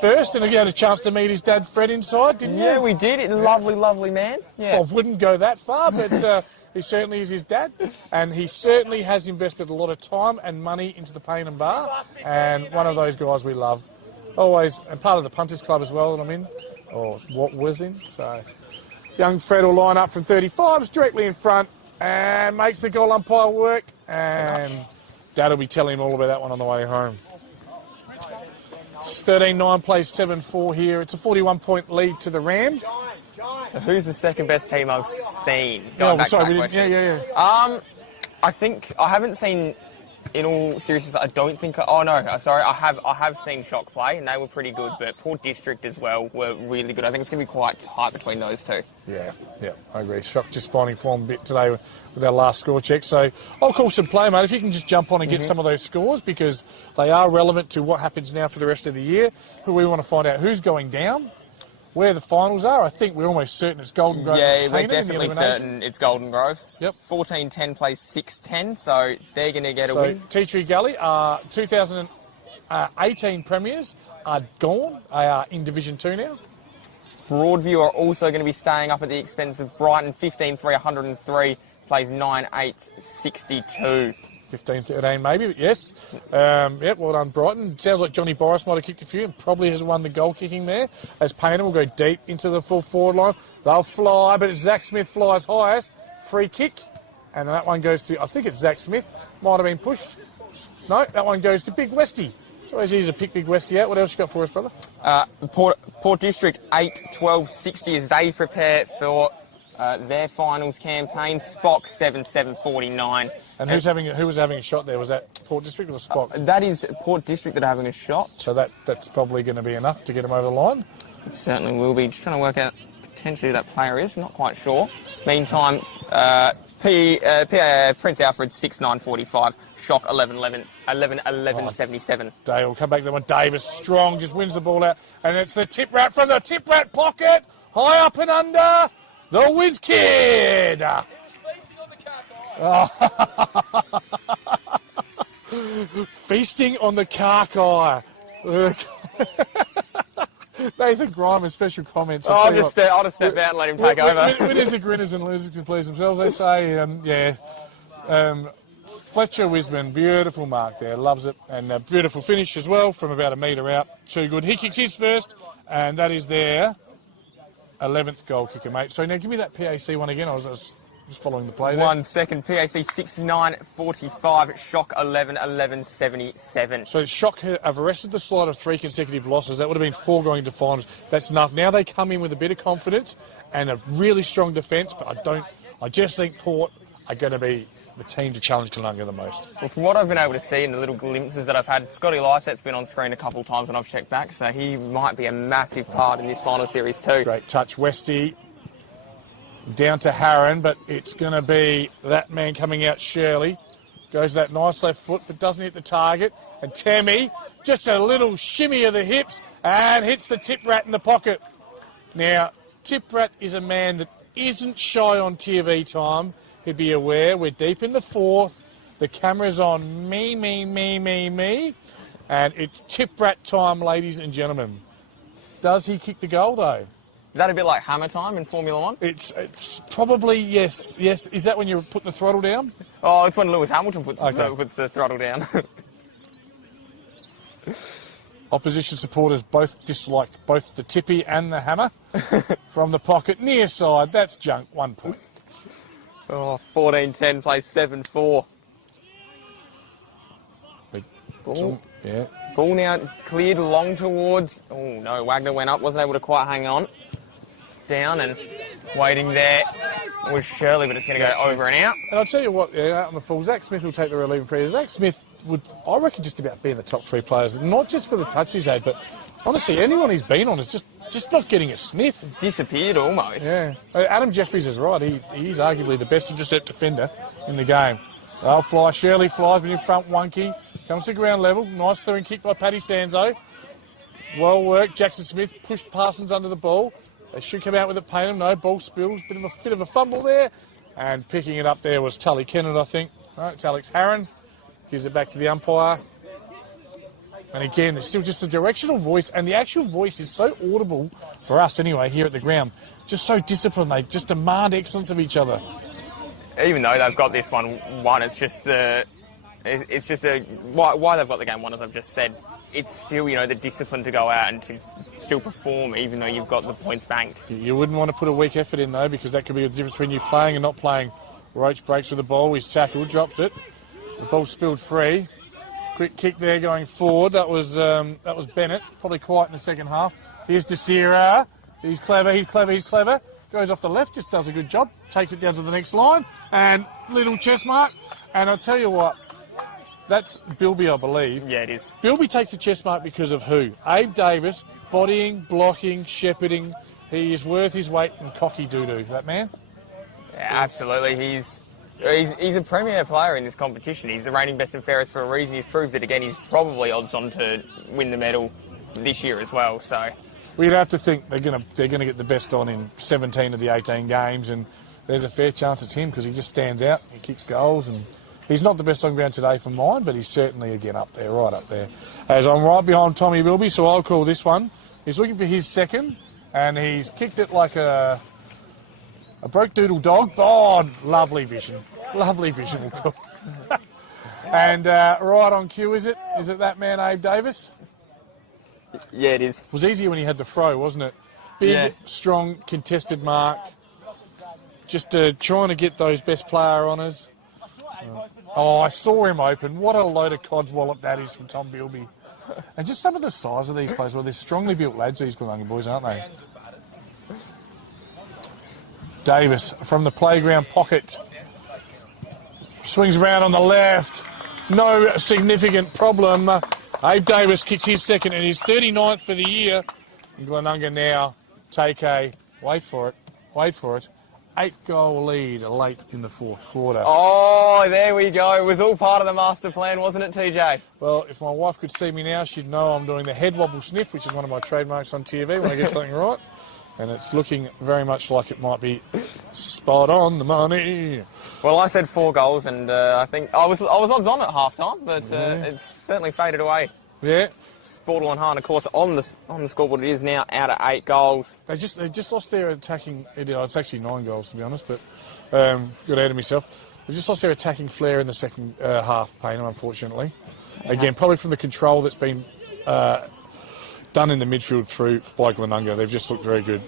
first, and he had a chance to meet his dad Fred inside, didn't you? Yeah, we did. Lovely, lovely man. Yeah. I wouldn't go that far, but he certainly is his dad, and he certainly has invested a lot of time and money into the Payneham bar, and one of those guys we love. Always, and part of the punters club as well that I'm in, or what was in. So young Fred will line up from 35s directly in front and makes the goal umpire work, and Dad will be telling him all about that one on the way home. It's 13-9, plays 7-4 here. It's a 41-point lead to the Rams. So who's the second best team I've seen? Going back to that question. Yeah. I think I haven't seen. In all seriousness, I don't think. Oh no, sorry. I have seen Shock play, and they were pretty good. But Port District as well were really good. I think it's going to be quite tight between those two. Yeah, I agree. Shock just finding form a bit today with our last score check. So I'll call some play, mate. If you can just jump on and get some of those scores, because they are relevant to what happens now for the rest of the year. Who we want to find out who's going down, where the finals are. I think we're almost certain it's Golden Grove. Yeah, we're definitely certain it's Golden Grove. Yep. 14-10 plays 6-10, so they're going to get a So win. Tea Tree Gully are 2018 premiers are gone. They are in Division 2 now. Broadview are also going to be staying up at the expense of Brighton. 15-3, 103, plays 9-8, 62. 15-13 maybe, but yes. Well done, Brighton. Sounds like Johnny Boris might have kicked a few and probably has won the goal kicking there, as Payneham will go deep into the full forward line. They'll fly, but it's Zach Smith flies highest. Free kick, and that one goes to, I think it's Zach Smith. Might have been pushed. No, that one goes to Big Westy. It's always easy to pick Big Westy out. What else you got for us, brother? Port District 8-12-60 as they prepare for their finals campaign. Spock 7-7-49. And who was having a shot there? Was that Port District or Spock? That is Port District that are having a shot. So that's probably going to be enough to get them over the line. It certainly will be. Just trying to work out potentially who that player is. Not quite sure. Meantime, Prince Alfred 6-9-45. Shock 11-11-77. Dave will come back to that one. Davis strong, just wins the ball out. And it's the tip rat from the tip rat pocket. High up and under. The Whiz Kid. Feasting on the Carkeye. Nathan Grimer's special comments. I'll just step out and let him take over. Winners are grinners and losers can please themselves, they say. Fletcher Wisman, beautiful mark there, loves it. And a beautiful finish as well from about a metre out. Too good. He kicks his first, and that is their 11th goal kicker, mate. So now give me that PAC one again. I was just following the play there. 1 second. PAC 6-9-45. Shock 11-11-77. So Shock have arrested the slide of 3 consecutive losses. That would have been 4 going to finals. That's enough. Now they come in with a bit of confidence and a really strong defence, but I just think Port are going to be the team to challenge Glenunga the most. Well, from what I've been able to see in the little glimpses that I've had, Scotty Lysett's been on screen a couple of times when I've checked back, so he might be a massive part in this final series too. Great touch, Westy. Down to Harron, but it's going to be that man coming out, Shirley. Goes that nice left foot, but doesn't hit the target. And Tammy, just a little shimmy of the hips, and hits the tip rat in the pocket. Now, Tip Rat is a man that isn't shy on TV time. He'd be aware we're deep in the 4th. The camera's on me. And it's Tip Rat time, ladies and gentlemen. Does he kick the goal, though? Is that a bit like hammer time in Formula 1? It's probably, yes. Is that when you put the throttle down? Oh, it's when Lewis Hamilton puts the throttle down. Opposition supporters both dislike both the tippy and the hammer. From the pocket, near side, that's junk, 1 point. Oh, 14-10, plays 7-4. Ball. Yeah. Ball now cleared long towards... Oh, no, Wagner went up, wasn't able to quite hang on. Down and waiting there was Shirley, but it's going to go over and out. And I'll tell you what, out on the full, Zach Smith will take the relieving free. Zach Smith would I reckon, just about be in the top 3 players, not just for the touch he's had, but honestly, anyone he's been on is just not getting a sniff. Disappeared almost. Yeah. Adam Jeffries is right. He's arguably the best intercept defender in the game. They'll fly. Shirley flies, but in front, Wonky. Comes to ground level. Nice clearing kick by Paddy Sanzo. Well worked. Jackson Smith pushed Parsons under the ball. They should come out with it, Payneham. No, ball spills. Bit of a fumble there. And picking it up there was Tully Kennett, I think. Right, it's Alex Harron. Gives it back to the umpire. And again, there's still just the directional voice, and the actual voice is so audible for us anyway here at the ground. Just so disciplined. They just demand excellence of each other. Even though they've got this one won, why they've got the game won, as I've just said. It's still, the discipline to go out and to still perform, even though you've got the points banked. You wouldn't want to put a weak effort in, though, because that could be the difference between you playing and not playing. Roach breaks with the ball. He's tackled, drops it. The ball spilled free. Quick kick there going forward. That was Bennett, probably quiet in the second half. Here's Desira. He's clever. Goes off the left, just does a good job. Takes it down to the next line. And little chest mark. And I'll tell you what, that's Bilby, I believe. Yeah, it is. Bilby takes the chest mark because of who? Abe Davis, bodying, blocking, shepherding. He is worth his weight in cocky doo-doo, that man. Yeah, absolutely. He's a premier player in this competition. He's the reigning best and fairest for a reason. He's proved it again. He's probably odds on to win the medal this year as well. So we'd have to think they're going to get the best on in 17 of the 18 games, and there's a fair chance it's him because he just stands out. He kicks goals, and he's not the best on ground today for mine, but he's certainly again up there, right up there. As I'm right behind Tommy Bilby, so I'll call this one. He's looking for his second, and he's kicked it like a broke doodle dog. Oh, lovely vision. Lovely vision, we'll call it. And right on cue, is it? Is it that man, Abe Davis? Yeah, it is. It was easier when he had the throw, wasn't it? Big, strong, contested mark. Just trying to get those best player honours. Oh, I saw him open. What a load of codswallop that is from Tom Bilby. And just some of the size of these players. Well, they're strongly built lads, these Glenunga boys, aren't they? Davis from the playground pocket. Swings around on the left. No significant problem. Abe Davis kicks his second and his 39th for the year. And Glenunga now take a, wait for it, 8-goal lead late in the fourth quarter. Oh, there we go. It was all part of the master plan, wasn't it, TJ? Well, if my wife could see me now, she'd know I'm doing the head wobble sniff, which is one of my trademarks on TV when I get something right. And it's looking very much like it might be spot on the money. Well, I said 4 goals, and I think I was odds on at half time, but it's certainly faded away. Yeah. Borderline hard, of course, on the scoreboard. It is now out at 8 goals. They just lost their attacking. It's actually 9 goals to be honest, but got ahead of myself. They just lost their attacking flair in the second half, Payneham, unfortunately. Again, probably from the control that's been done in the midfield through by Glenunga. They've just looked very good.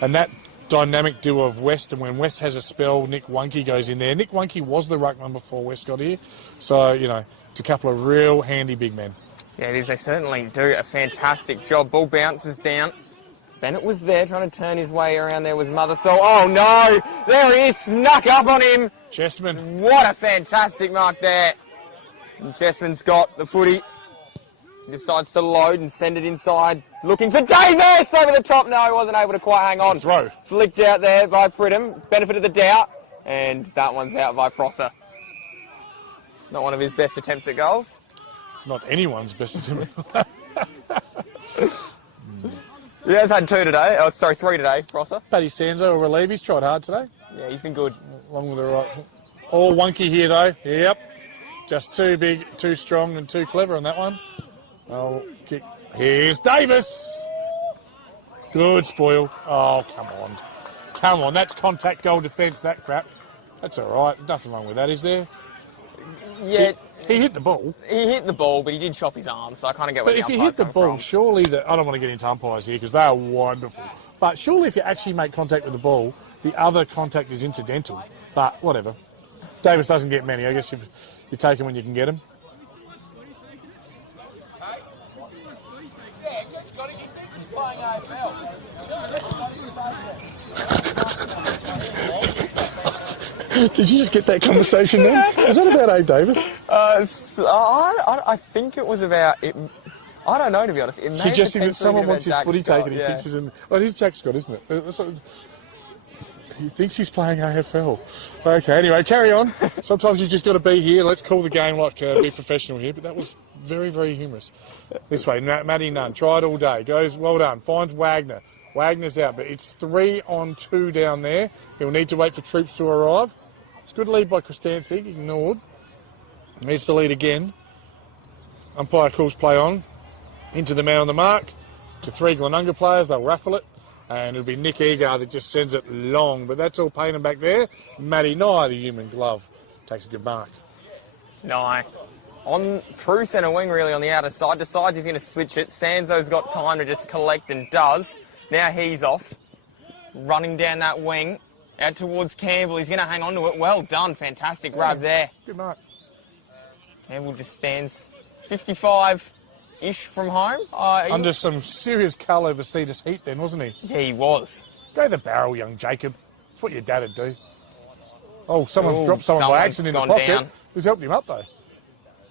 And that dynamic duo of West, and when West has a spell, Nick Wonky goes in there. Nick Wonky was the ruckman before West got here. So, it's a couple of real handy big men. Yeah, it is. They certainly do a fantastic job. Ball bounces down. Bennett was there trying to turn his way around. There was Mother Soul. Oh, no! There he is. Snuck up on him. Chessman. What a fantastic mark there. And Chessman's got the footy. Decides to load and send it inside. Looking for Davis over the top. No, he wasn't able to quite hang on. Throw. Flicked out there by Pridham. Benefit of the doubt. And that one's out by Prosser. Not one of his best attempts at goals. Not anyone's best attempt. He has had 2 today. Oh, sorry, 3 today, Prosser. Paddy Sanzo will relieve. He's tried hard today. Yeah, he's been good. Along with the right. All Wonky here, though. Yep. Just too big, too strong, and too clever on that one. Oh, kick. Here's Davis. Good spoil. Oh, come on. Come on. That's contact goal defence, that crap. That's all right. Nothing wrong with that, is there? Yeah. He hit the ball. He hit the ball, but he did chop his arm, so I kind of get where the umpire's umpire's coming from. But if you hit the ball, surely I don't want to get into umpires here because they are wonderful. But surely if you actually make contact with the ball, the other contact is incidental. But whatever. Davis doesn't get many. I guess you take them when you can get them. Did you just get that conversation then? Was that about A. Davis? I think it was about it. I don't know, to be honest. It may Suggesting that potentially someone been wants his about footy Jack Scott, taken. He thinks he's in. Well, it is Jack Scott, isn't it? He thinks he's playing AFL. Okay, anyway, carry on. Sometimes you've just got to be here. Let's call the game like be professional here. But that was very, very humorous. This way, Matty Nunn tried all day. Goes, well done. Finds Wagner. Wagner's out, but it's 3-on-2 down there. He'll need to wait for troops to arrive. It's a good lead by Kristancic, ignored. Needs to lead again. Umpire calls play on. Into the man on the mark. To 3 Glenunga players, they'll raffle it. And it'll be Nick Egar that just sends it long. But that's all Payneham back there. Matty Nye, the human glove, takes a good mark. Nye. On true centre wing, really, on the outer side. Decides he's going to switch it. Sanzo's got time to just collect and does. Now he's off. Running down that wing. Out towards Campbell. He's going to hang on to it. Well done. Fantastic grab there. Good mark. Campbell just stands 55-ish from home. Under some serious cull over Cedar's heat then, wasn't he? Yeah, he was. Go the barrel, young Jacob. That's what your dad would do. Oh, someone's dropped someone by accident in the pocket. Down. Who's helped him up, though?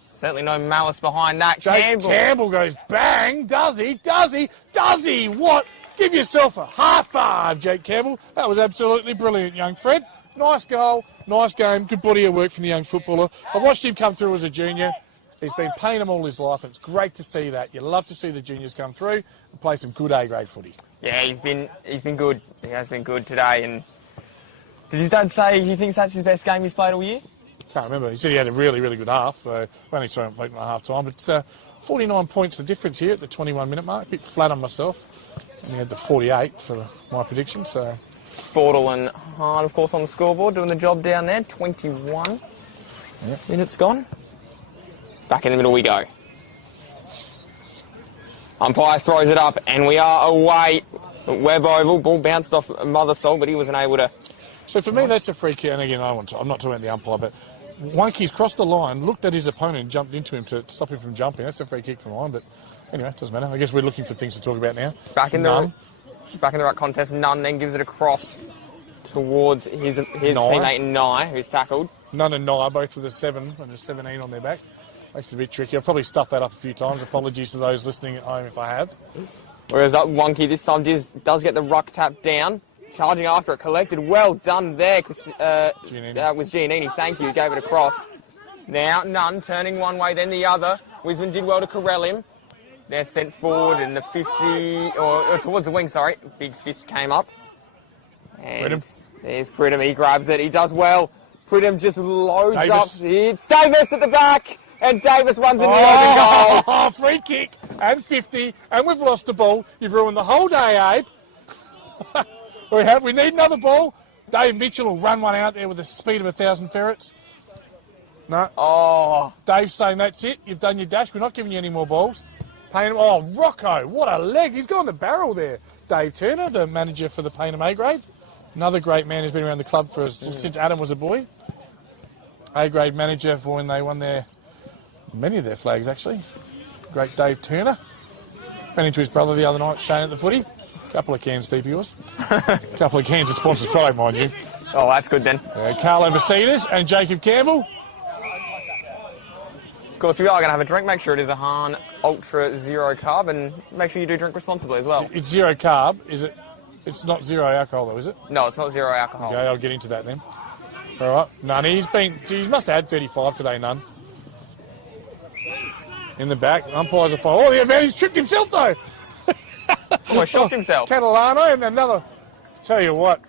Certainly no malice behind that. Campbell goes bang. Does he? Does he? Does he? What? Give yourself a high five, Jake Campbell. That was absolutely brilliant, young Fred. Nice goal, nice game, good body of work from the young footballer. I watched him come through as a junior. He's been paying him all his life. It's great to see that. You love to see the juniors come through and play some good A-grade footy. Yeah, he's been good. He has been good today. And did his dad say he thinks that's his best game he's played all year? Can't remember. He said he had a really, really good half. Only saw him play at half time. But 49 points the difference here at the 21-minute mark. A bit flat on myself. And he had the 48 for my prediction. So Sportle and Hahn, of course, on the scoreboard, doing the job down there. 21 minutes gone. Back in the middle we go. Umpire throws it up, and we are away. Webb Oval, ball bounced off Mothersole, but he wasn't able to. So for me, that's a free kick. And again, I'm not talking about the umpire, but Wonky's crossed the line, looked at his opponent, and jumped into him to stop him from jumping. That's a free kick from mine, but anyway, it doesn't matter. I guess we're looking for things to talk about now. Back in the right contest. Nunn then gives it across towards his teammate Nye, who's tackled. Nunn and Nye both with a 7 and a 17 on their back. Makes it a bit tricky. I've probably stuffed that up a few times. Apologies to those listening at home if I have. Whereas Wonky this time does get the ruck tap down. Charging after it, collected. Well done there. That was Giannini. Thank you. Gave it across. Now Nunn turning one way, then the other. Wisman did well to corral him. They're sent forward in the 50, or towards the wing, sorry. Big fist came up. And there's Pridham. He grabs it. He does well. Pridham just loads up. It's Davis at the back. And Davis runs in the open goal. Oh, free kick and 50. And we've lost the ball. You've ruined the whole day, Abe. We need another ball. Dave Mitchell will run one out there with the speed of 1,000 ferrets. No. Oh. Dave's saying that's it. You've done your dash. We're not giving you any more balls. Payneham. Oh, Rocco. What a leg. He's gone the barrel there. Dave Turner, the manager for the Payneham A-grade. Another great man who's been around the club since Adam was a boy. A-grade manager for when they won many of their flags, actually. Great Dave Turner. Ran into his brother the other night, Shane, at the footy. Couple of cans deep, yours. Couple of cans of sponsors product, mind you. Oh, that's good then. Carlo Vacidas and Jacob Campbell. Of course, if you are going to have a drink, make sure it is a Hahn Ultra Zero Carb, and make sure you do drink responsibly as well. It's zero carb, is it? It's not zero alcohol, though, is it? No, it's not zero alcohol. Okay, I'll get into that then. All right. Nunn, he must have had 35 today, Nunn. In the back, umpires are fine. Oh, the advantage tripped himself, though. Almost shocked himself. Catalano and another. Tell you what.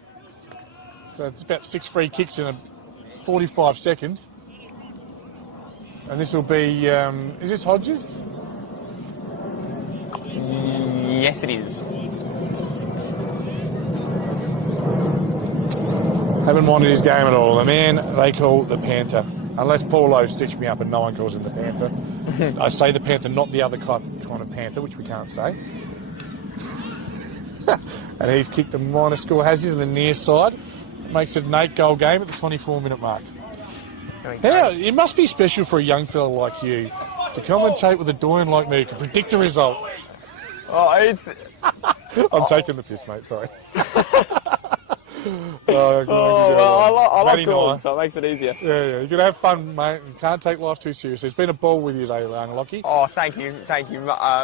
So it's about 6 free kicks in 45 seconds. And this will be, is this Hodges? Yes, it is. Haven't minded his game at all. The man they call the Panther. Unless Paul Lowe stitched me up and no one calls him the Panther. I say the Panther, not the other kind of Panther, which we can't say. And he's kicked a minor score, has he, to the near side. Makes it an 8-goal game at the 24-minute mark. Now, it must be special for a young fella like you to commentate with a doyen like me who can predict a result. Oh, it's... I'm taking the piss, mate, sorry. I like Matty calling, Nye. so it makes it easier. Yeah. You can have fun, mate. You can't take life too seriously. It's been a ball with you, though, Lockie. Oh, thank you.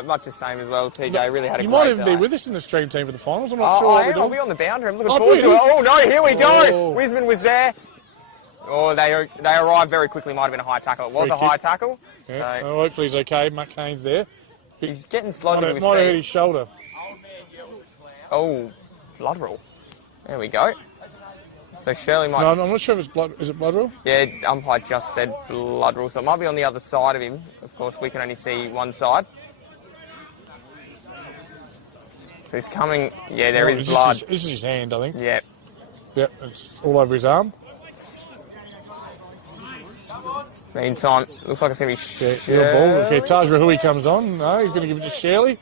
Much the same as well, TJ. Really had a You great might even day. be with us in the stream team for the finals. I'm not sure. I'll be on the boundary. I'm looking Oh, forward to really? it. Oh, no, here we go. Oh. Wiseman was there. Oh, they arrived very quickly. Might have been a high tackle. It was Free a high kick. tackle. Yeah. So Oh, hopefully he's okay. Matt Kane's there. he's getting slowed Might to have his hurt feet. his shoulder. Oh, blood rule. There we go. So Shirley might... No, I'm not sure if it's blood. Is it blood rule? Yeah, umpire just said blood rule, so it might be on the other side of him. Of course, we can only see one side. So he's coming... Yeah, there is blood. This is his hand, I think. Yeah. Yep, it's all over his arm. Meantime, looks like it's going to be Good ball. Okay, Shirley. Taj Rahui comes on. No, he's going to give it to Shirley.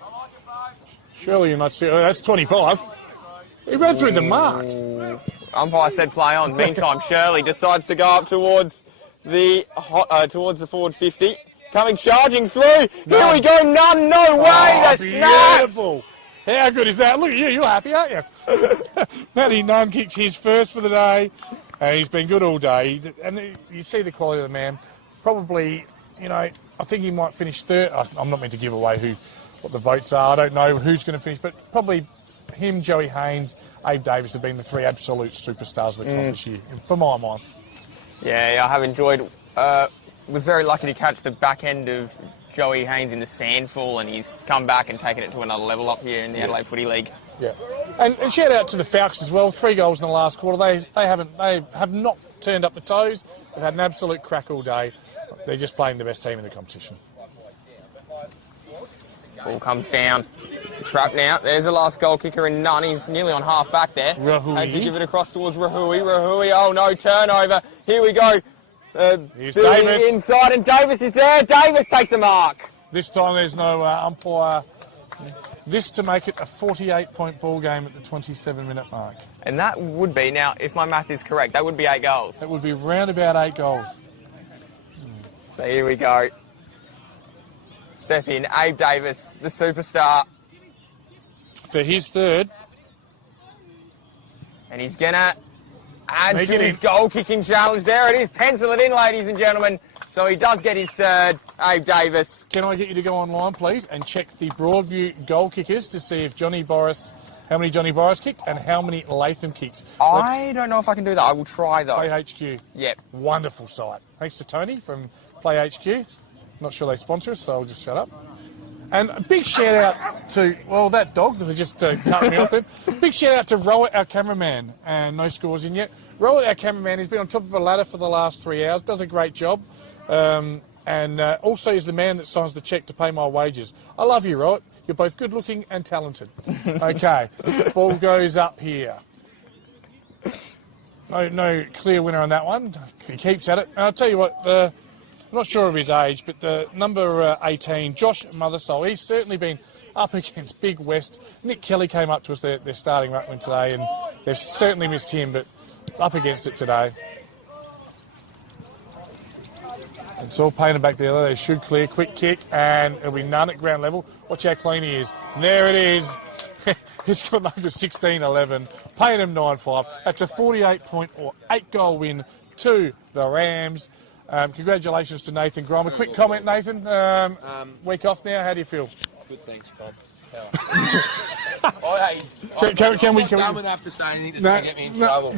Shirley, you might see. Oh, that's 25. He ran through the mark. Umpire said play on. Meantime, Shirley decides to go up towards the forward 50. Coming charging through. Here we go. None. No way. The snap. Beautiful. How good is that? Look at you. You're happy, aren't you? Matty Nunn kicks his first for the day. And he's been good all day. And you see the quality of the man. Probably, I think he might finish third. I'm not meant to give away what the votes are. I don't know who's going to finish, but probably him, Joey Haynes, Abe Davis have been the three absolute superstars of the comp this year, for my mind. Yeah, I have enjoyed. Was very lucky to catch the back end of Joey Haynes in the sandfall, and he's come back and taken it to another level up here in the Adelaide Footy League. Yeah, and shout out to the Falcons as well. 3 goals in the last quarter. They have not turned up the toes. They've had an absolute crack all day. They're just playing the best team in the competition. Ball comes down. Trap now. There's the last goal kicker in Nunn. He's nearly on half back there. Rahui. Had to give it across towards Rahui. Oh no, turnover. Here we go. Here's Building Davis. inside, and Davis is there. Davis takes a mark. This time there's no umpire. This to make it a 48-point ball game at the 27-minute mark. And that would be, now, if my math is correct, that would be 8 goals. That would be round about 8 goals. So here we go. Step in, Abe Davis, the superstar. For his third. And he's going to add Make to it his in. goal-kicking challenge. There it is. Pencil it in, ladies and gentlemen. So he does get his third, Abe Davis. Can I get you to go online, please, and check the Broadview goal kickers to see if how many Johnny Boris kicked and how many Latham kicked. I don't know if I can do that. I will try, though. Play HQ. Yep. Wonderful site. Thanks to Tony from Play HQ. Not sure they sponsor us, so I'll just shut up. And a big shout out to, that dog that just cut me off there. Big shout out to Rowett, our cameraman, and no scores in yet. Rowett, our cameraman, has been on top of a ladder for the last 3 hours, does a great job, and also is the man that signs the cheque to pay my wages. I love you, Rowett. You're both good looking and talented. Okay, ball goes up here. No clear winner on that one. He keeps at it. And I'll tell you what, I'm not sure of his age, but the number 18, Josh Mothersole, he's certainly been up against Big West. Nick Kelly came up to us, their starting ruckman today, and they've certainly missed him, but up against it today. It's all Payneham back there. They should clear. Quick kick, and it'll be none at ground level. Watch how clean he is. And there it is. It's got like a 16-11. Payneham 9-5. That's a 48-point or 8-goal win to the Rams. Congratulations to Nathan Grom. A quick comment, Nathan. Week off now. How do you feel? Good, thanks, Todd. Can we? I'm not have to say anything that's going to get me in trouble.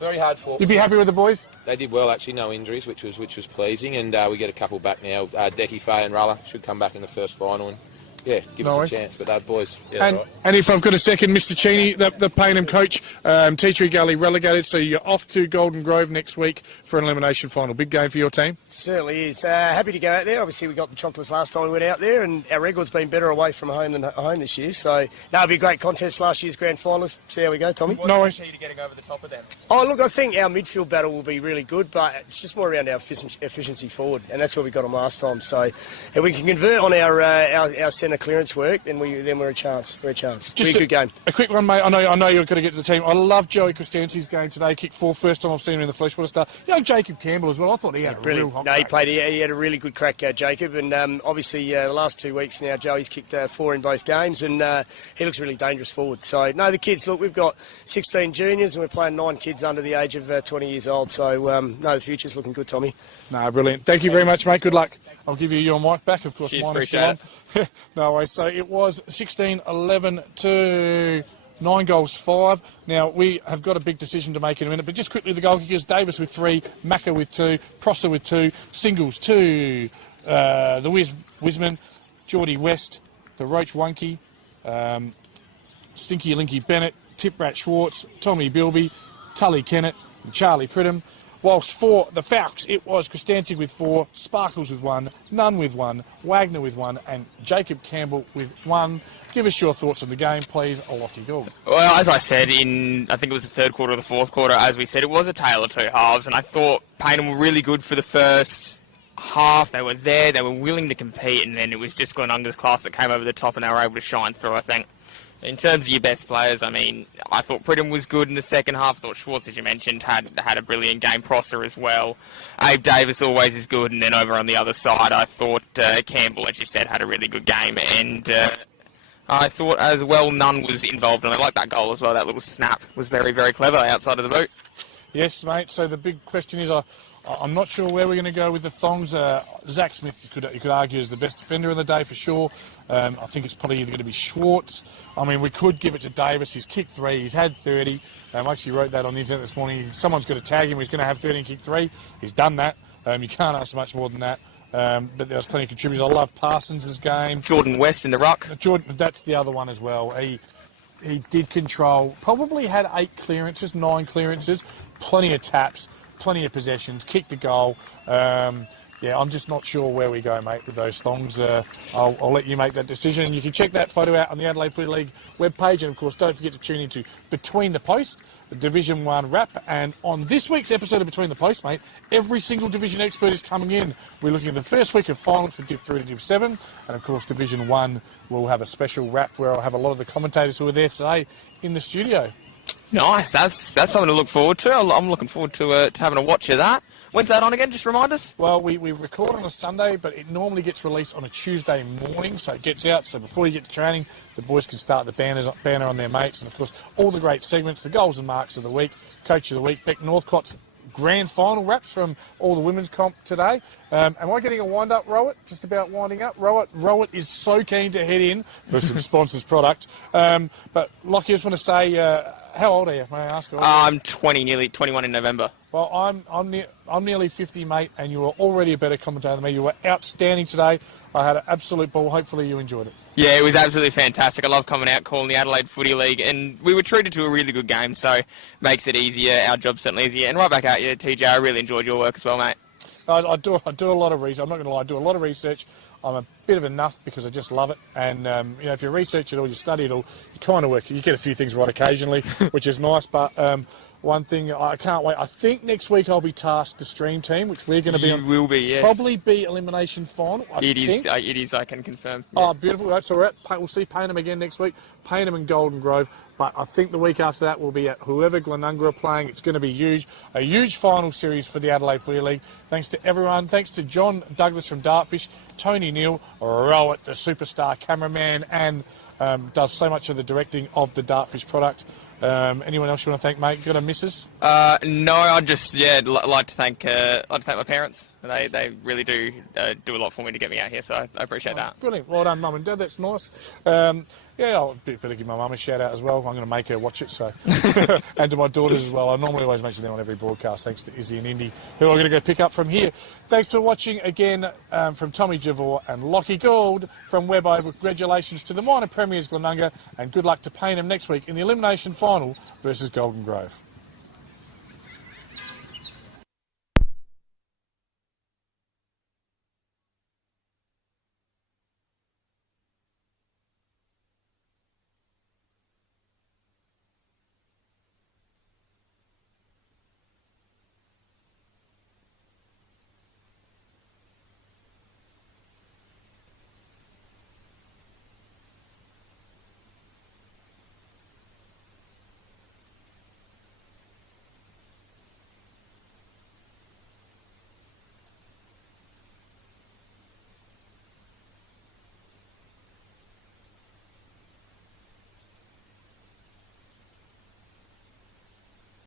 Very hard for. You'd be happy with the boys? They did well, actually. No injuries, which was pleasing, and we get a couple back now. Decky, Fay, and Ruller should come back in the first final, and give us a chance. But those boys, right. And if I've got a second, Mr. Cheney, the Payneham coach, Teachery Gully relegated, so you're off to Golden Grove next week for an elimination final. Big game for your team. Certainly is. Happy to go out there. Obviously, we got the chocolates last time we went out there, and our record's been better away from home than home this year. So that'll be a great contest. Last year's grand finalists. See how we go, Tommy. No worries. To getting over the top of them. Oh, look, I think our midfield battle will be really good, but it's just more around our efficiency forward, and that's where we got them last time. So if we can convert on our centre the clearance work, then we're a chance. We're a chance. Just a good game. A quick one, mate. I know you've got to get to the team. I love Joey Costanzi's game today. Kicked 4, first time I've seen him in the flesh. What a start. Jacob Campbell as well. I thought he had a real hot crack. He had a really good crack, Jacob. And obviously, the last 2 weeks now, Joey's kicked 4 in both games, and he looks really dangerous forward. So, no, the kids, look, we've got 16 juniors, and we're playing 9 kids under the age of 20 years old. So, no, the future's looking good, Tommy. No, brilliant. Thank you very much, mate. Good luck. I'll give you your mic back, of course. Cheers, mine is appreciate still on. No worries. So it was 16-11 to 9 goals, 5. Now, we have got a big decision to make in a minute, but just quickly, the goal kickers, Davis with 3, Macca with 2, Prosser with 2, Singles 2, the Wisman, Geordie West, the Roach Wunky, Stinky Linky Bennett, Tiprat Schwartz, Tommy Bilby, Tully Kennett, and Charlie Pridham. Whilst for the Falcons, it was Costanzi with 4, Sparkles with 1, Nunn with 1, Wagner with 1, and Jacob Campbell with 1. Give us your thoughts on the game, please, Lockie Gould. Well, as I said, I think it was the third quarter or the fourth quarter, as we said, it was a tale of two halves, and I thought Payneham were really good for the first half. They were there, they were willing to compete, and then it was just Glenunga's class that came over the top and they were able to shine through, I think. In terms of your best players, I mean, I thought Pridham was good in the second half. I thought Schwartz, as you mentioned, had a brilliant game. Prosser as well. Abe Davis always is good. And then over on the other side, I thought Campbell, as you said, had a really good game. And I thought as well Nunn was involved. And I like that goal as well. That little snap was very, very clever outside of the boot. Yes, mate. So the big question is, I'm not sure where we're going to go with the thongs. Zach Smith, you could argue, is the best defender of the day for sure. I think it's probably either going to be Schwartz. I mean, we could give it to Davis. He's kicked 3. He's had 30. I actually wrote that on the internet this morning. Someone's going to tag him. He's going to have 30 and kick 3. He's done that. You can't ask much more than that. But there was plenty of contributors. I love Parsons' game. Jordan West in the ruck. Jordan, that's the other one as well. He did control. Probably had 8 clearances, 9 clearances. Plenty of taps. Plenty of possessions, kicked a goal. I'm just not sure where we go, mate, with those thongs. I'll let you make that decision. You can check that photo out on the Adelaide Footy League webpage. And, of course, don't forget to tune into Between the Post, the Division 1 wrap. And on this week's episode of Between the Post, mate, every single division expert is coming in. We're looking at the first week of finals for Div 3 to Div 7. And, of course, Division 1 will have a special wrap where I'll have a lot of the commentators who are there today in the studio. Nice. That's something to look forward to. I'm looking forward to having a watch of that. When's that on again? Just remind us. Well, we record on a Sunday, but it normally gets released on a Tuesday morning, so it gets out. So before you get to training, the boys can start the banner on their mates. And, of course, all the great segments, the goals and marks of the week, Coach of the Week, Beck Northcott's grand final wraps from all the women's comp today. Am I getting a wind-up, Rowett? Just about winding up. Rowett is so keen to head in for some sponsors product. But, Lockie, I just want to say, how old are you, may I ask? I'm 20, nearly 21 in November. Well, I'm nearly 50, mate, and you are already a better commentator than me. You were outstanding today. I had an absolute ball. Hopefully you enjoyed it. Yeah, it was absolutely fantastic. I love coming out, calling the Adelaide Footy League, and we were treated to a really good game, so makes it easier. Our job's certainly easier. And right back at you, TJ, I really enjoyed your work as well, mate. I do a lot of research. I'm not going to lie. I do a lot of research. I'm a bit of a nuff because I just love it. And, if you research it or you study it all, you kind of work. You get a few things right occasionally, which is nice. But one thing, I can't wait. I think next week I'll be tasked the stream team, which we're going to be on. You will be, yes. Probably be elimination final, It is, I can confirm. Yeah. Oh, beautiful. Right, so we'll see Payneham again next week. Payneham and Golden Grove. But I think the week after that will be at whoever Glenunga are playing. It's going to be huge. A huge final series for the Adelaide Footy League. Thanks to everyone. Thanks to John Douglas from Dartfish, Tony Neal, Rowett, the superstar cameraman, and does so much of the directing of the Dartfish product. Anyone else you want to thank, mate? Got a missus? No, I'd just like to thank my parents. They really do a lot for me to get me out here, so I appreciate that. Brilliant. Well done, Mum and Dad. That's nice. I'll better give my mum a shout out as well. I'm going to make her watch it, so and to my daughters as well. I normally always mention them on every broadcast. Thanks to Izzy and Indy, who I'm going to go pick up from here. Thanks for watching again from Tommy Javor and Lockie Gould from Web Oval. Congratulations to the minor premiers Glenunga, and good luck to Payneham next week in the elimination final versus Golden Grove.